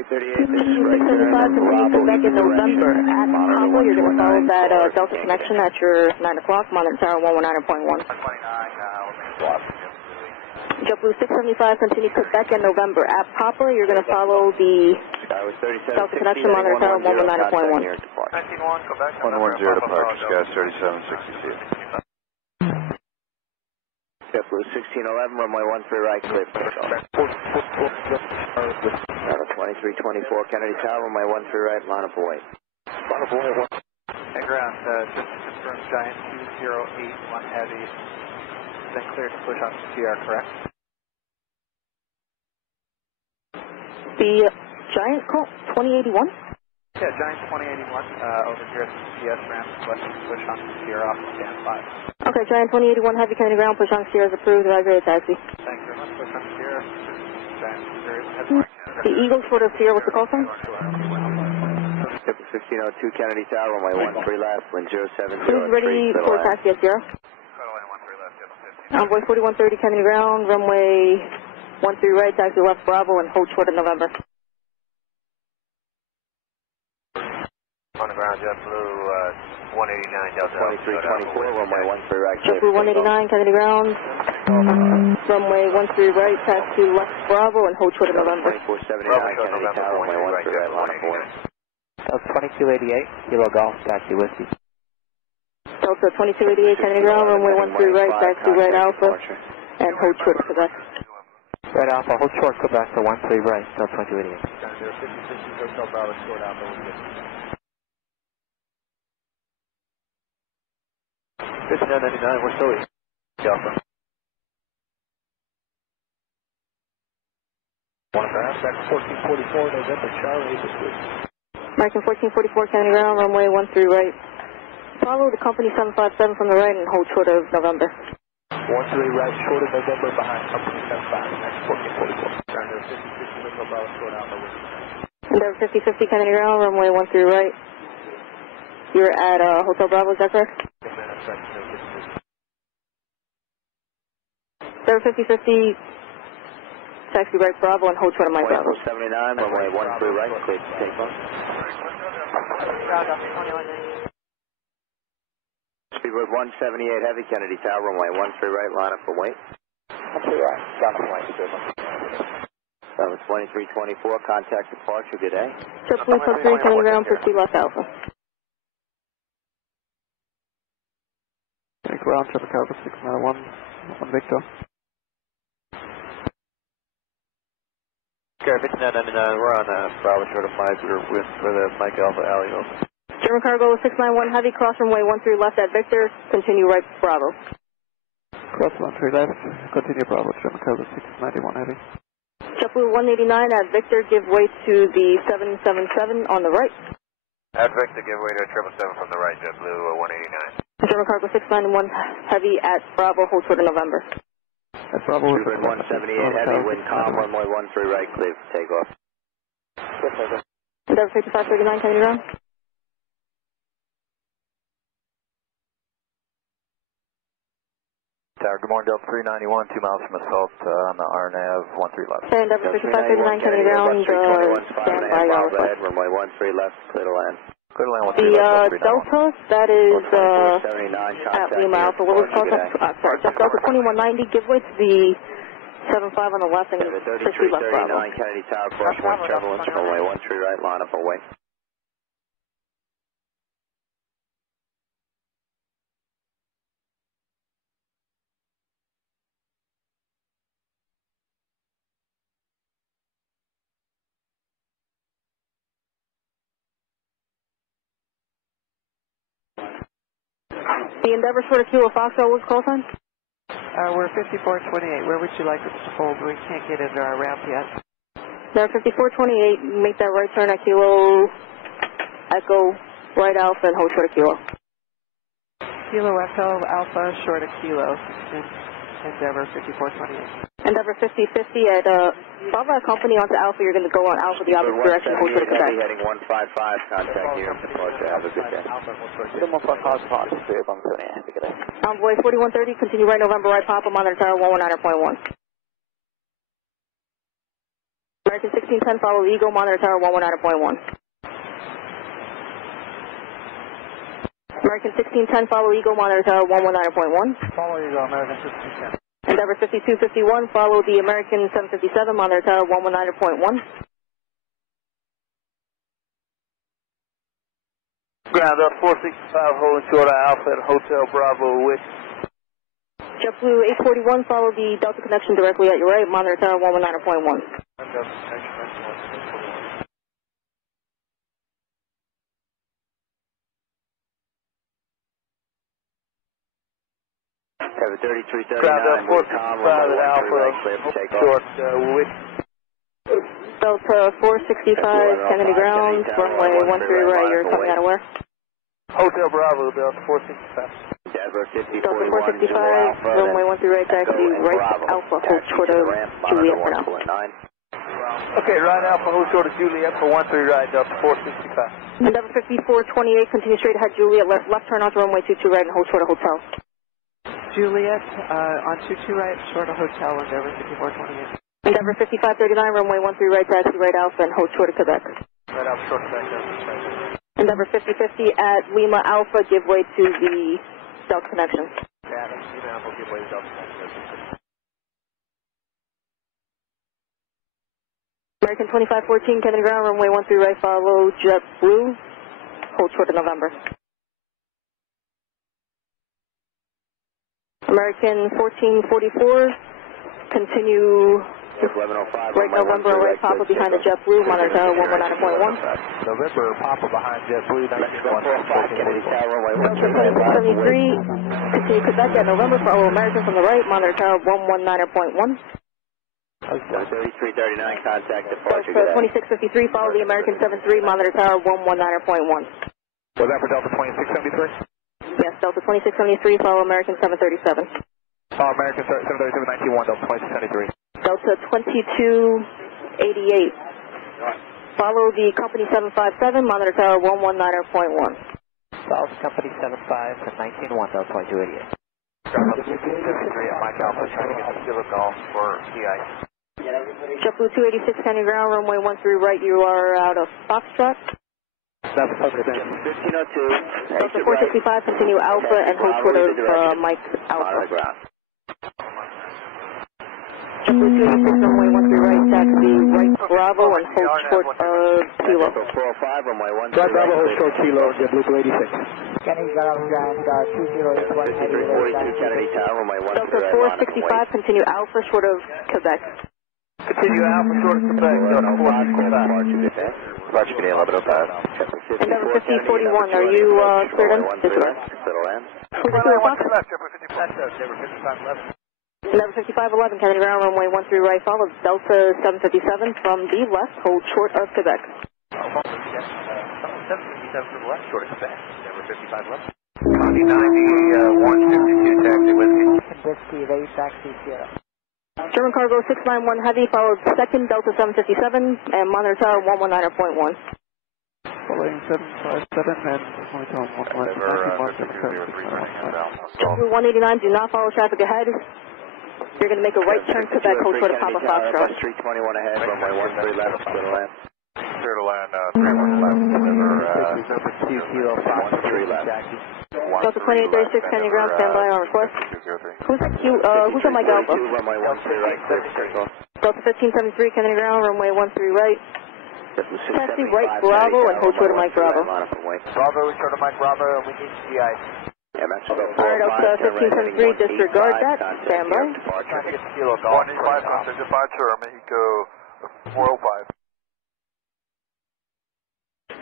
Envoy 38, this is right turn. 675, back in November at Papa. You're going to follow that Delta connection at your 9 o'clock, monitor tower 119.1. JetBlue 675, continue Quebec in November at Papa. You're going to follow the Delta connection, monitor tower 119.1. 19-1, Quebec. 110 departure, Sky 3766. JetBlue 1611, runway 13 right, clear for takeoff. 2324, Kennedy Tower, runway 13 right, line up away. Line up away, and ground, just to confirm, Giant 2081 Heavy, then cleared to push on CR, correct? The Giant call, 2081? Yeah, Giant 2081, over here at the CS ramp, let's push on CR off of stand 5. Okay, Giant 2081 Heavy, Kennedy ground, push on Sierra is approved, Roger, taxi. Thanks very much, push on Sierra. Giant, the Eagles for the Sierra, what's the call sign? 1502 Kennedy Tower, runway 13 left, wind 070. Who's ready for taxi at Sierra? Envoy 4130 Kennedy ground, runway 13 right, taxi left Bravo, and hold short of November. On the ground, JetBlue 189 Delta. 2324, runway 13 right. JetBlue 189 Kennedy ground, runway 13 right, taxi left Bravo, and hold short of November. 2479 Kennedy Tower, runway 13 right, line up away. 2288, Kilo Golf, taxi whiskey. Delta 2288 Kennedy ground, runway 13 right, taxi right Alpha, and hold short of Quebec. Right Alpha, hold short Quebec for 13 right, Delta 2288. 5999, we're still Alpha. One pass, back 1444, November, Charlie, American 1444 Kennedy ground, runway 13 right. Follow the company 757 from the right and hold short of November. 13 right, short of November, behind company 75, next 1444. Turn to 5050, Lingo Bravo, short out the window. Endeavor 5050 Kennedy ground, runway 13 right. You're at Hotel Bravo, is that correct? Endeavor 5050, taxi right Bravo and hold short of Mike Bravo. 79, runway 13 right, clear to take off. Speedbird 178 Heavy, Kennedy Tower, runway 13 right, line up for wait. 13 right, down the flight, That was 2324, contact departure, good day. JetBlue 3 Kennedy ground, 50 left Alpha. Ground, traffic Alpha 691, on Victor. Okay, 5999, we're on Bravo short of 5, we're with for the Mike Alpha Alley over. German cargo 691 Heavy, cross runway 13 left at Victor, continue right Bravo. Cross 13 left, continue Bravo, German cargo 691 Heavy. JetBlue 189 at Victor, give way to the 777 on the right. At Victor, give way to 777 from the right, JetBlue 189. German cargo 691 Heavy at Bravo, hold short of November. At Bravo, Speedbird 178 Heavy, wind calm, runway 13 right, clear for takeoff. Endeavor 5539 Kennedy ground. Tower, good morning, Delta 391, 2 miles from assault on the RNAV 13 left. Okay, Endeavor 5539 Kennedy ground, stand by Alpha. Runway 13 left, clear to land. Clear to land 13 left. The Delta, that is at Lima Alpha, what was it called? Sorry, Delta 2190, give way to the 75 on the left and 50 left Bravo. 3339 Kennedy Tower, course 1 turbulence, runway 13 right, line up away. The Endeavor for the Kilo Foxtrot, what's call sign? We're 5428. Where would you like us to hold? We can't get into our ramp yet. Endeavor 5428, make that right turn at Kilo Echo, right Alpha, and hold short of Kilo. Kilo Echo, Alpha, short of Kilo. Endeavor 5428. Endeavor 5050 at Bravo Company onto Alpha, you're going to go on Alpha the opposite direction, hold short of Quebec. Heading 155, contact here, departure, have a good day. Envoy 4130, continue right November, right Papa, monitor tower 119.1. American 1610, follow Eagle, monitor tower 119.1. American 1610, follow Eagle, monitor tower 119.1. Follow Eagle, American 1610. Endeavor 5251, follow the American 757, monitor tower 119.1. Ground up 465, holding short of Alpha at Hotel Bravo with. JetBlue 841, follow the Delta connection directly at your right, monitor tower 119.1. Have a 3339. Ground up 465 at Alpha, short with. Delta 465, Kennedy ground, runway 13 right, you're coming out of where? Hotel Bravo, Delta 465. Denver 5041, Delta 465, runway 13 right, taxi right, Alpha, hold short of Juliet for now. Okay, right Alpha, hold short of Juliet for 13 right, Delta 465. Endeavor 5428, continue straight ahead, Juliet, left turn onto runway 22 right and hold short of hotel. Juliet, on 22 right, short of hotel, Endeavor 5428. Endeavor 5539, runway 13 right, taxi right Alpha and hold short of Quebec. Right Alpha, short of Quebec. Endeavor 5050 at Lima Alpha, give way to the Delta connection. Yeah, Lima Alpha, give way to Delta connection. American 2514, Kennedy ground, runway 13 right, follow JetBlue, hold short of November. American 1444, continue right November, right Papa behind the JetBlue, monitor tower 119.1. November, Papa behind JetBlue, 2673, continue Quebec at November, follow American from the right, monitor tower 119.1. 3339, contact departure. 2653, follow the American 73, monitor tower 119.1. Was that for Delta 2673? Yes, Delta 2673, follow American 737. American 737, 91, Delta 2673. Delta 2288. Follow the company 757, monitor tower 119.1. South company 75 to 191, Delta 2288. Ground up 1573 at Mike Alpha, trying to get the Kilo Golf for TI. JetBlue 286, Kennedy ground, runway 13 right, you are out of Foxtrot. That's 1502. Delta 465, continue Alpha and hold short of Mike Alpha. JetBlue 286, runway 13 right, taxi right Bravo and hold short of Kilo. 405, runway 13 right. Bravo, hold short Kilo, JetBlue 286. Kennedy ground, 2081. 5342, Kennedy Tower, runway 13 Delta 465, continue Alpha short of Quebec. Continue Alpha, short of Quebec, Delta 465. Roger, good day, 1105. Endeavor 5041, are you cleared in? Settle in. Endeavor 5511, Kennedy ground, runway 13 right, follow Delta 757 from the left, hold short of Quebec. 757 from the left, short of Quebec. Endeavor 5511. County 90, 152, taxi with you. Activesky, ready taxi, Sierra. German cargo 691 heavy, followed second Delta 757 and monitor tower 119.1. Following 757 and hotel 119.1. JetBlue 189, do not follow traffic ahead. You're going to make a right turn Quebec, hold short of Papa Foxtrot. 321 ahead, runway 13 left, clear to land. Clear to land, 31 left, number 2 Kilo Fox 3 left. Delta 2836, Kennedy ground, standby on request. Who's that Mike Alpha? Runway 13 right, clear to circle. Delta 1573, Kennedy ground, runway 13 right. Taxi right Bravo and hold short of Mike Bravo. Bravo, short of Mike Bravo, and we need GI. Alright, Delta 1573, disregard that, standby. Trying to get the Kilo Golf. 185 after departure, Mexico 405.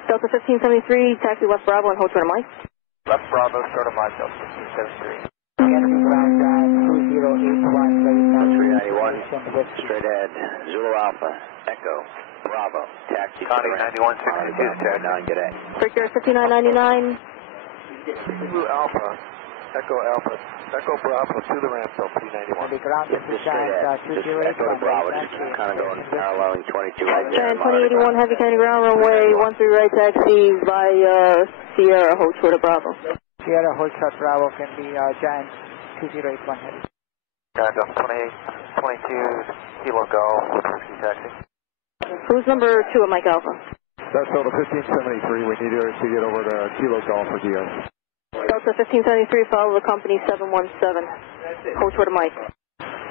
Delta 1573, taxi left Bravo and hold short of Mike. Left Bravo, short of Mike, Delta 1573. Kennedy ground, 2081, 391, straight ahead, Zulu Alpha, Echo, Bravo, taxi. Connie 9162, taxi. 9, good day. Breaker 5999. Zulu Alpha, Echo Alpha, Echo Bravo to the ramp, Delta 391. Kennedy ground, Just straight ahead, just Echo to Bravo, just kind of going paralleling 22 right there. And 2081 heavy Kennedy ground, runway 13 right, taxi via Sierra, hold short of Bravo. Sierra, hold short Bravo, can be Giant 2081 heavy. Delta 28, 22, Kilo Golf, taxi. Who's number 2 at Mike Alpha? That's Delta 1573. We need to get over to Kilo Golf for DS. Delta 1573, follow the company 717. Hold short of Mike.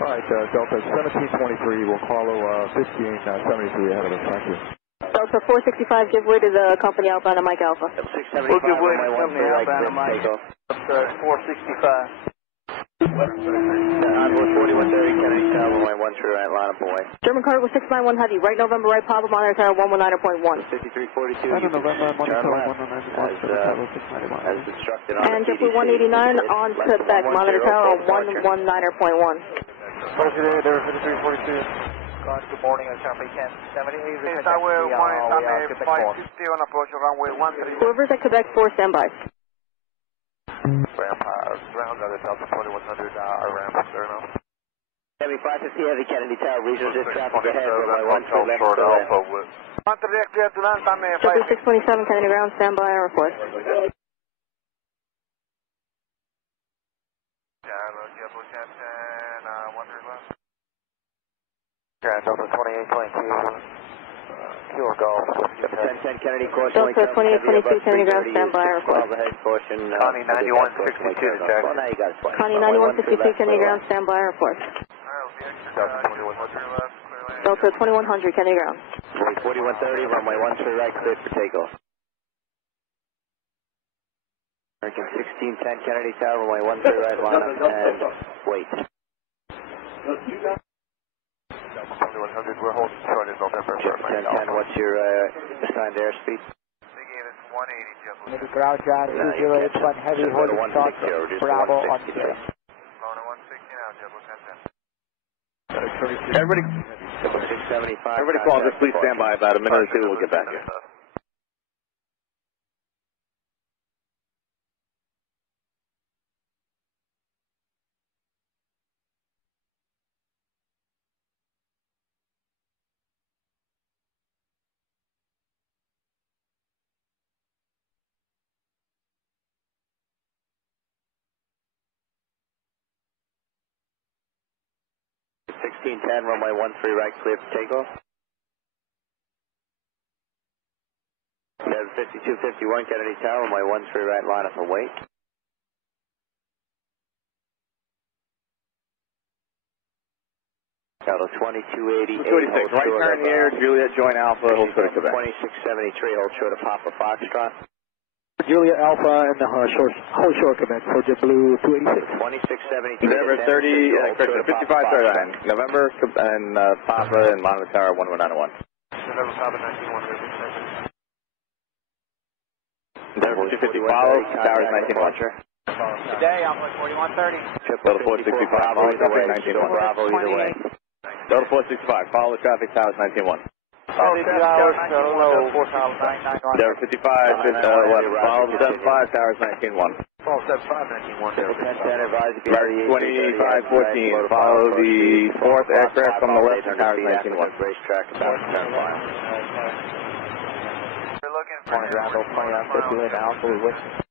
All right, Delta 1723 will follow 1573 ahead of us. Thank you. Delta 465, give way to the company outbound at Mike Alpha. 675, we'll give way to the company outbound at Mike. 465. Envoy 4130, Kennedy Tower, runway 13 right, line up away. German Cargo 691 Heavy, right November, right Papa, monitor tower 119.1. 5342, November, monitor tower 119.1, as instructed on and JetBlue 189 on Quebec, monitor tower 119.1. There, 5342. Good morning, Utraffic 1078. Tower 1 is 550 on approach runway 13. Whoever's at Quebec 4, standby. Ground out at Delta 2100, ramp, Sterno. Heavy 550, Heavy Kennedy Tower, regional jet traffic ahead, runway 13 left. Short Alpha with. JetBlue 627, Kennedy ground, standby, and report. JetBlue 1010, 1 left. Delta 2822. Kilo Golf. 1010 Kennedy, course. Delta 2822, Kennedy ground, standby, and report. Ahead, caution. Connie 9162, check. Well, now you got it. Connie 9162, Kennedy ground, standby, and report. Delta 2100 left, clear. Delta 2100, Kennedy ground. 4130, runway 13 right, cleared for takeoff. American 1610 Kennedy Tower, runway 13 right, line up and wait. 2100, we're holding short in November. 1010, what's your assigned airspeed? They gave us 180, JetBlue. Maybe ground John 2081 Heavy, holding stock, Bravo on space. Going to 160 now, JetBlue 1010. Everybody, 675. Everybody call, just please stand by about a minute or two, we'll get back here. Runway 13 right, clear for takeoff. 5251 Kennedy Tower, runway 13 right, line up and wait. Total 2288. 286, right turn here, Juliet, join Alpha, hold short of Quebec. 2673, hold short of Papa Foxtrot. Juliet Alpha and the hold short Quebec for JetBlue 286. 2672. November 30, correction, 5539. November and Papa and monitor tower 11901. November Papa 191. November 250 follow, towers 191. Today, Alpha 4130. Delta 465, follow traffic 191. Bravo either way. Delta 465, follow the traffic, towers 191. Oh, 7 hours, low, 4,991. Delta 55, follow the 75, towers 191. Follow 75, 191. 1010, advise you. 2514, follow the 4th aircraft from the left, towers 191. Racetrack about 10 miles. We're looking for ground 2950 now, so we wait.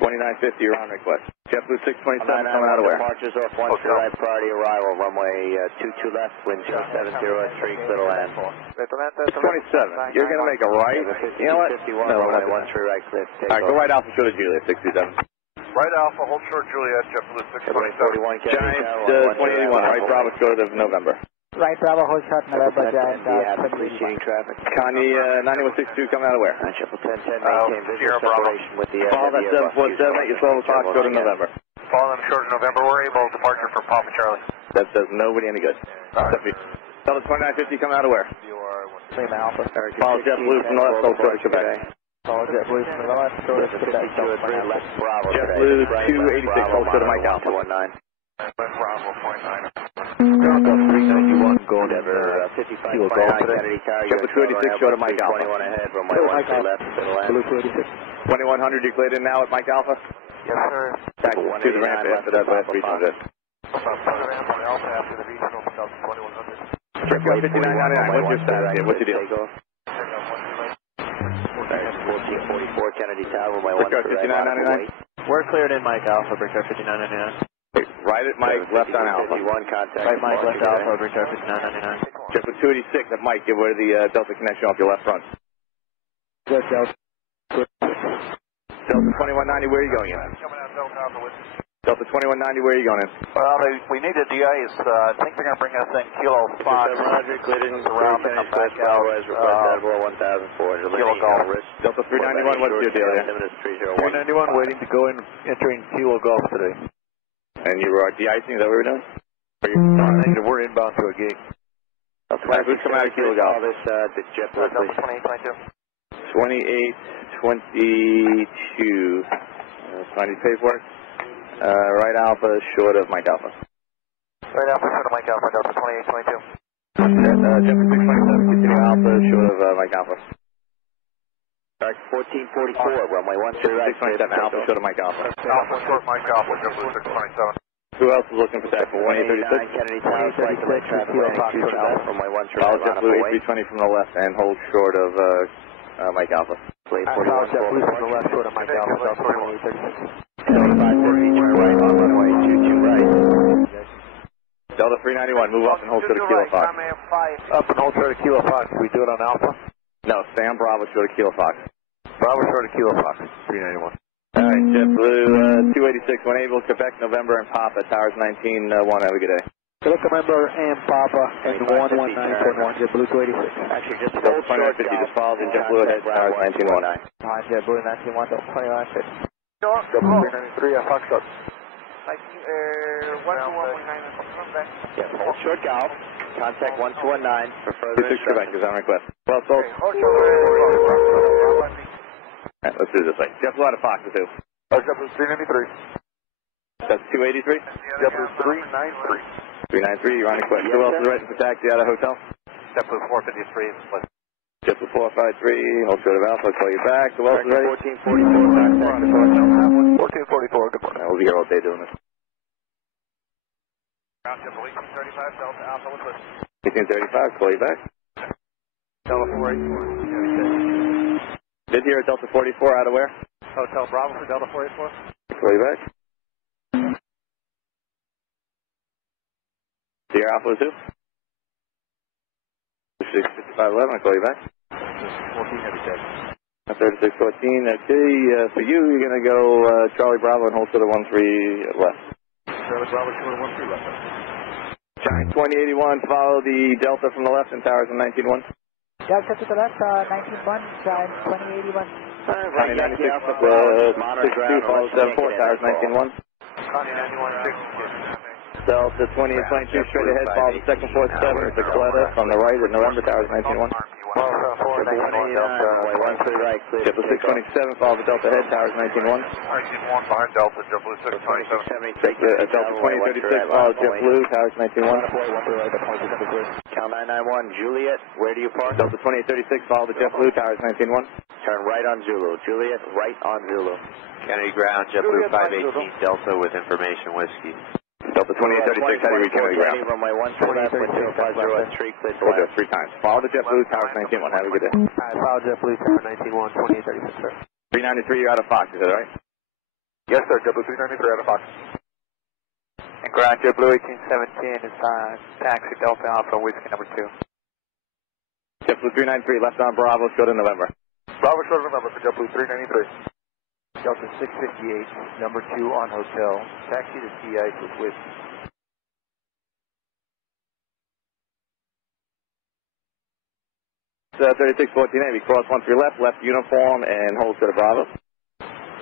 2950, you're on request. JetBlue 627, coming out of where? Departures off 13 right, priority arrival, runway 22 left, wind chill 70 at 3, clear to land. 627, you're going to make a right, you know what? No, runway 13 right, clear to take off. Alright, go right Alpha, short of Juliet, 67. Right Alpha, hold short Juliet, JetBlue 627. Giant 2081, right Bravo, short of November. Right Bravo, hold short November, Giant. Leading traffic. Connie 9162, coming out of where? 1010, maintain visual separation with the follow that 747 at your 12 o'clock, short of November. Follow them short of November, we're able, departure for Papa Charlie. That does nobody any good. Delta 2950, coming out of where? Same Alpha. Follow JetBlue from the left, hold short of Quebec. Follow JetBlue from the left, short of Quebec. JetBlue 286, hold short of Mike Alpha. 19. Bravo, 49. Bravo 391, go Denver, 55, Kilo Golf today. JetBlue 286, short of Mike Alpha. 21 ahead, runway 13 left, to the land. Blue 286. 2100, you cleared in now at Mike Alpha? Yes, sir. Back to the ramp after that last regional jet. Alpha after the regional, Delta 2100. JetBlue 5999, what's your status here? What's your deal? 1444 Kennedy Tower, runway 13 5999. We're cleared in Mike Alpha, Brickyard 5999. Right at Mike, left on Alpha. 51, contact. Right Mike, left Alpha, Brickyard 5999. JetBlue 286 at Mike, give away the Delta connection off your left front. Good, Delta. Delta 2190, where are you going in? Coming out Delta Alpha with Delta 2190, where are you going in? Well, we need a de-ice. I think they're going to bring us in Kilo Fox. 700, cleared in around and come back out. Kilo Golf. Delta 391, what's your deal here? 391 waiting to go in, entering Kilo Golf today. And you were de-icing, is that what we're doing? We're inbound to a gate. Who's coming out of Kilo Golf? This JetBlue, please. 2822. Find your paperwork. Right Alpha short of Mike Alpha. Right Alpha short of Mike Alpha, Delta 2822. JetBlue 627, continue Alpha short of Mike Alpha. Alright, 1444, runway 13 right. 627, Alpha short of Mike Alpha. Alpha short Mike Alpha, JetBlue 627. Who else is looking for that for 1836? Kennedy 26, right traffic, landing 2 Alpha, runway 13 Follow right. JetBlue 8320 from the left and hold short of Mike Alpha. Plate Follow 41 JetBlue from the left short of Mike Alpha, Delta 2836. 530, right on runway 22 right. Delta 391, move up and hold short of Kilo Fox. Up and hold short of Kilo Fox. Can we do it on Alpha? No, stay on Bravo short of Kilo Fox. Bravo short of Kilo Fox, 391. Alright, JetBlue 286, when able, Quebec, November, and Papa, Towers 19-1, have a good day. Quebec, November, and Papa, and 119.1, JetBlue 286. Actually, just Delta 2050, just follow the JetBlue ahead, Towers 19-1. Hi, JetBlue 19-1, Delta 2950. JetBlue 393, Foxtrot. Yeah, hold short golf. Contact 1219 for further 26 Quebec is on request. Well, so, alright, let's do it this way. JetBlue out of Fox is who? JetBlue 393. That's 283? JetBlue 393. 393, you're on request. Who else is ready for taxi out of hotel? JetBlue 453. JetBlue 453, hold short of Alpha, call you back. Who else is ready? 1444, 1444, good morning. We'll be here all day doing this. JetBlue 1835, Delta Alpha with list. 1835, call you back. Delta 484. Did hear Delta 44 out of where? Hotel Bravo for Delta 484. Call you back. Sierra Alpha is who? 6511, I'll call you back. 14 heavy check. 3614, okay, for you, you're going to go Charlie Bravo and hold to the 13 left. Charlie Bravo, short of 13 left. Giant 2081, follow the Delta from the left and Towers in 19-1. Delta to the left, 19-1, Giant 2081. 2096, 62, follow 74, Towers 19-1. Connie 91, 6. Delta 2022, straight ahead, follow the second 47, Bicicleta from the right at November, Towers 19-1. JetBlue 627, follow the Delta head, Towers 19-1. 19-1 behind Delta, JetBlue 627. Delta 2036, follow JetBlue, Towers 19-1. Cal 991, Juliet, where do you park? Delta 2836, follow the JetBlue, Towers 19-1. Turn right on Zulu. Juliet, right on Zulu. Kennedy ground, JetBlue 518, Delta with information whiskey. Delta 2836, how do you reach Kennedy ground? Runway 13 left, 1050 at 3, clear to We'll do it 3 times. Follow the JetBlue, Towers 19-1, have a good day. Follow JetBlue, Tower 19-1, 2836, sir. 393, you're out of Fox, is that right? Yes, sir, JetBlue 393 out of Fox. And ground, JetBlue 1817 is taxi Delta Alpha, whiskey number 2. JetBlue 393, left on Bravo, short of November. Bravo short of November for JetBlue 393. Delta 658, number 2 on hotel. Taxi to de-ice with whiskey. 3614A, we cross 13 left, left uniform, and hold to the Bravo.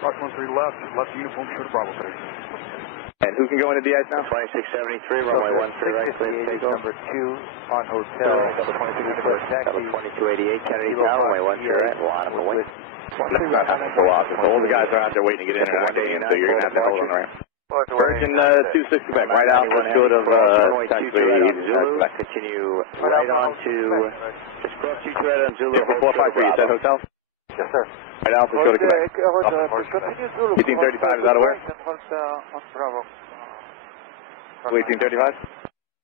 Cross 13 left, left uniform, short of Bravo, please. And who can go into the ice now? 2673, runway 13 right, clear to take off. Number 2 on hotel. Taxi 2288, Kennedy Tower, runway 13 right, a lot of away. That's not happening for a while, so all the guys are out there waiting to get in and not getting in, so you're going to have to hold on around. Virgin 26 Quebec, right out, short of taxi Zulu. Continue right on to, just cross 2 right on Zulu. 453, you said hotel? Yes, sir. Right out, short of Quebec. 1835 is out of where? 1835?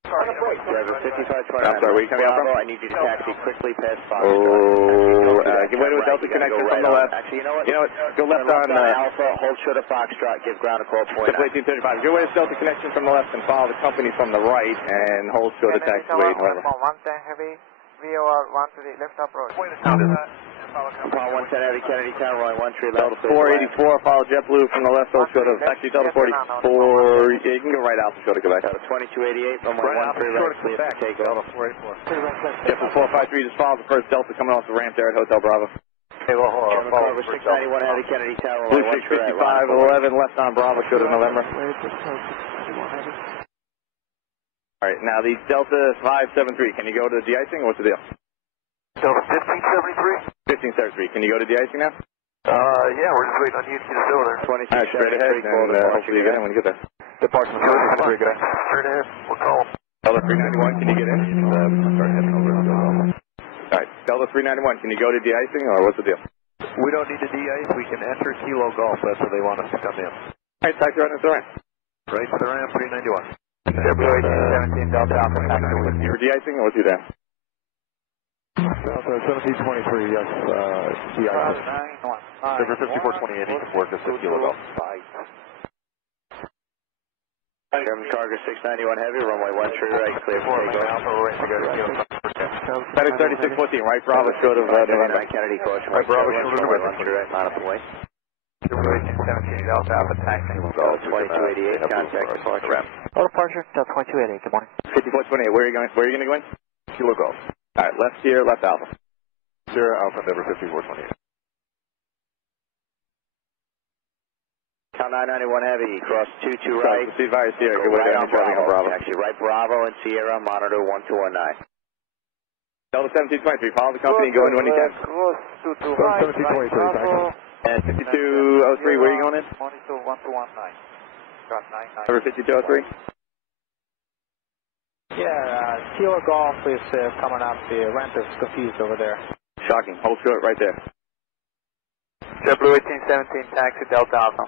Driver 5529. I'm sorry, where are you coming out from? I need you to taxi quickly past Fox. Give way to a Delta connection from the left. Actually, you know what? Go left on Alpha, hold short of Foxtrot, give ground a call point. 1835. Give way to Delta connection from the left and follow the company from the right and hold short of taxiway. 110 heavy, VOR 1 to the left approach. Apollo 110 Heavy, Kennedy Tower, runway 13 left. Delta 484, follow JetBlue from the left, hold short of, actually Delta 44, yeah, you can go right out to short of Quebec. Delta 2288, runway 13 right, clear for takeoff. JetBlue 453, just follow the first Delta coming off the ramp there at Hotel Bravo. Okay, well, hold on. Carver 691 Heavy, Kennedy Tower, Blue runway 13 right. 655, 11, left on Bravo, short of November. Alright, now the Delta 573, can you go to de-icing or what's the deal? Delta 1573? 1573, can you go to de-icing now? Yeah, we're just waiting on you to get us over there. 26 Alright, straight ahead, and hopefully you get in when you get there. Departure 23, good. Straight ahead, we'll call. Delta 391, can you get in? Start heading over. Alright, Delta 391, can you go to de-icing or what's the deal? We don't need to de-ice, we can enter Kilo Golf, that's where they want us to come in. Alright, taxi right into the ramp. Right to the ramp, 391. February 1817 Delta Alpha, taxi with You for de-icing or what's you there? Delta 1723, yes, de-icing. River 5428, he can work us at Kilo Golf. German Cargo 691 Heavy, runway 13 right, clear for takeoff. Alpha, we're ready to go to Kilo Golf. FedEx 3614, right Bravo, short of November. Kennedy, caution. Right Bravo, short of November. 13 right, line up the way. February 1817 Delta Alpha, taxi. Delta 2288, contact departure. All departure, Delta 2288, good morning. 5428, where are you going to go in? Kilo Golf. Alright, left here, left Alpha. Sierra Alpha, Denver 5428. Cal 991 Heavy, cross 22 right. Proceed via Sierra, Go good way right down on Bravo. Bravo. Actually, right Bravo and Sierra, monitor 1219. Delta 1723, follow the company, go in when you can. Cross 22 right, 1723, Bravo. And 5203, where are you going in? Monitor 1219. Got 99. Over 5203? Yeah, Kilo Golf is coming up. The ramp is confused over there. Shocking, hold short right there. JetBlue 1817, taxi Delta Alpha.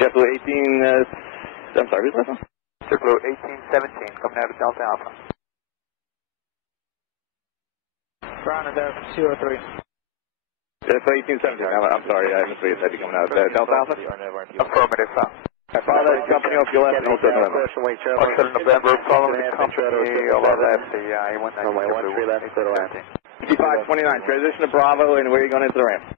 JetBlue 18, I'm sorry, who's that one? JetBlue 1817, coming out of Delta Alpha. Ground there, 03. JetBlue 1817, I'm sorry, I missed what you said, coming out of Delta Alpha? Affirmative. I follow that company off your left and hold short November. Hold short November, following the company, all of that. Yeah, I went that Runway 13 left, clear to land. 5529, transition to Bravo, and where are you going into the ramp?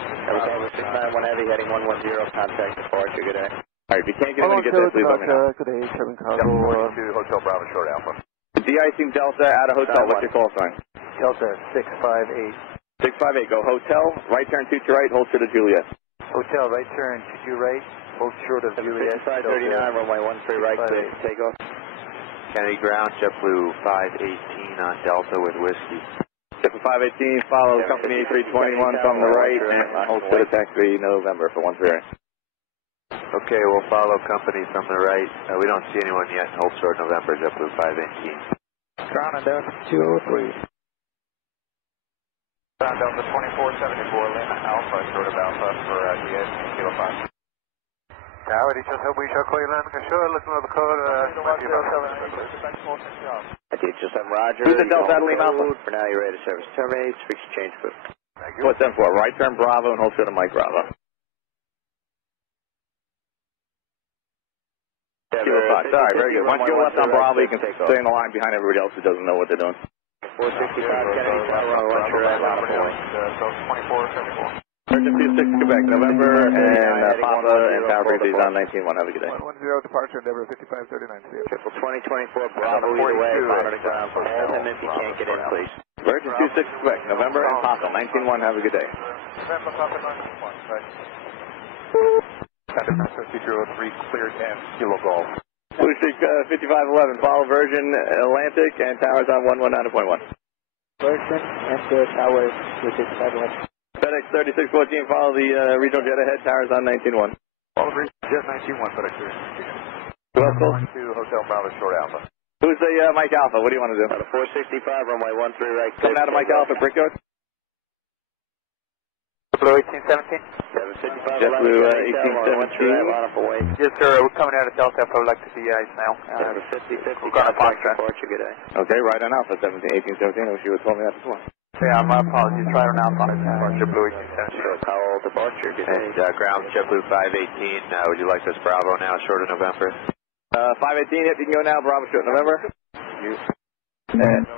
Cargo 691 Heavy, heading 110, contact departure, good day. Alright, if you can't get in when you get there, please let me know. Good day, German Delta Cargo. 42, Hotel Bravo, short Alpha. De-icing Delta at a hotel, what's your call sign? Delta 658. 658, go hotel, right turn 2 to right, hold short of Juliet. Hotel, right turn, 2 right, hold short of Juliet. 539, runway 13 right, clear for takeoff. Kennedy ground, JetBlue 518 on Delta with whiskey. JetBlue 518, follow company 321 from the right, and hold short of taxi November for 13 right. Okay, we'll follow company from the right. We don't see anyone yet. Hold short November, JetBlue 518. Ground there, 203. Ground Delta 2474, Lima Alpha, short of Alpha for DS, Kilo 5. Howdy, just hope we shall clear land for sure. Listen to the code. DHS Roger. Who's the Delta at Lima Alpha? For now, you're ready to service terminate. Switch change foot. What's them for? Right turn Bravo and hold short of Mike Bravo. Kilo 5. Sorry, very good. Once you go left on Bravo, you can stay in the line behind everybody else who doesn't know what they're doing. 465 Kennedy Tower, runway 13 right, line up point. So 2474. Emergency 6 Quebec, November, and Papa and Tower Freezies on 19-1. Have a good day. 110 departure, Endeavor 5539. Triple 2024, Bravo either way, monitor ground. Hold him if you can't get in, please. Emergency 6 Quebec, November, and Papa, 19-1. Have a good day. November, Papa, 19-1, right. Center Francisco 203, cleared and Kilo Golf. Blue Streak 5511, follow Virgin Atlantic, and towers on 119.1. Virgin and the towers, which is 511. FedEx 3614, follow the regional jet ahead, towers on 19-1. Follow the jet 19-1, FedEx 3614. Who else, Cole? To Hotel Bravo, short Alpha. Who's the Mike Alpha? What do you want to do? 465, runway 13 right. Coming out of Mike Alpha, Brick Yard? JetBlue 1817. JetBlue 1817. Yes, sir. We're coming out of Delta. I would like to de-ice now. 50-50. We're going to Foxtrot. Okay, right on Alpha 1817. I wish you would have told me that before. Yeah, my apologies. Right on Alpha. JetBlue 1817. Powell departure. Good day. And ground JetBlue 518. Would you like this Bravo now, short of November? 518, yep, you can go now. Bravo, short of November. And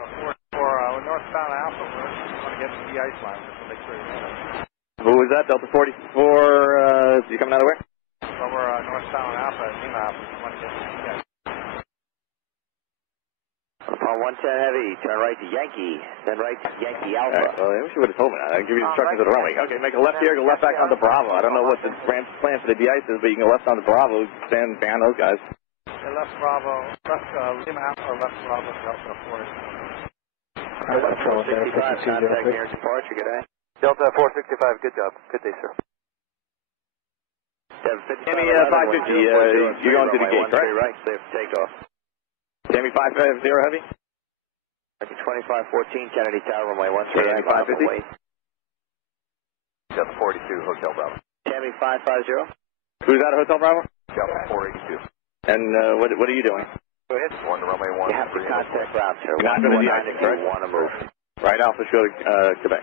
for northbound Alpha, we're going to get to the ice line just to make sure you know. Who was that? Delta 44, you coming out of where? Well, we're northbound Alpha, Lima Alpha, we want to get to the ice. Upon 110 heavy, turn right to Yankee, then right to Yankee Alpha. Right, well, I wish you would have told me that. I'd give you instructions of the runway. Okay, make a left here, go left back onto Bravo. I don't know what the plan for the de-ice is, but you can go left onto Bravo, stand behind those guys. Left Bravo, left Lima Alpha, or left Bravo, Delta 40. Contact near departure, good day. Delta 465, good job. Good day, sir. Tammy 550, you're going to the gate, correct? Right, clear for takeoff. Tammy 550 heavy? 2514, Kennedy Tower, runway 13 Tammy 550? Delta 42, Hotel Bravo. Tammy 550. Who's out of Hotel Bravo? Delta 482. And what are you doing? Go ahead. One to runway 1. You have to contact ground, sir. You're not going to de-icing, correct? You want to move. Right Alpha, short of Quebec.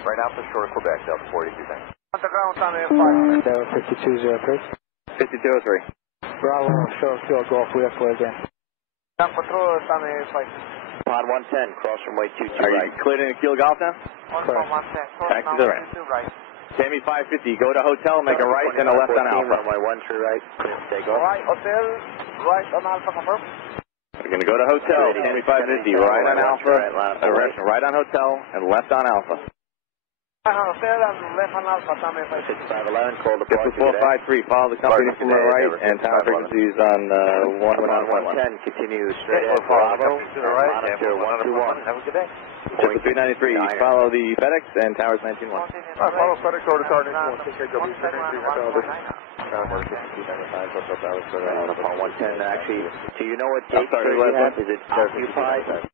Right Alpha, short of Quebec, Delta 42, thanks. On the ground, Tommy 5. 5203. 5203. Bravo, show field Golf, we have flag in. Down patrol, Tommy 5. Pod 110, cross runway 22 Are right. you cleared in Keel Golf now? On from 110, cross Back to the runway 22 right. Tammy 550, go to hotel, make a right, then a left on Alpha. Runway 13 right, clear for takeoff. Right, hotel, right on Alpha, confirm. We're going to go to hotel, Tammy 550, right on Alpha, direction, right on hotel, and left on Alpha. Right on hotel and left on Alpha, Tommy 6511, call the Skipper 453, follow the company from the right, and tower frequencies on 111. Continue straight ahead, Bravo, to the right, monitor 121. Have a good day. Skipper 393, follow the FedEx, and towers 19-1. Follow FedEx order card 110, actually, do you know what gate you have? Is it occupied?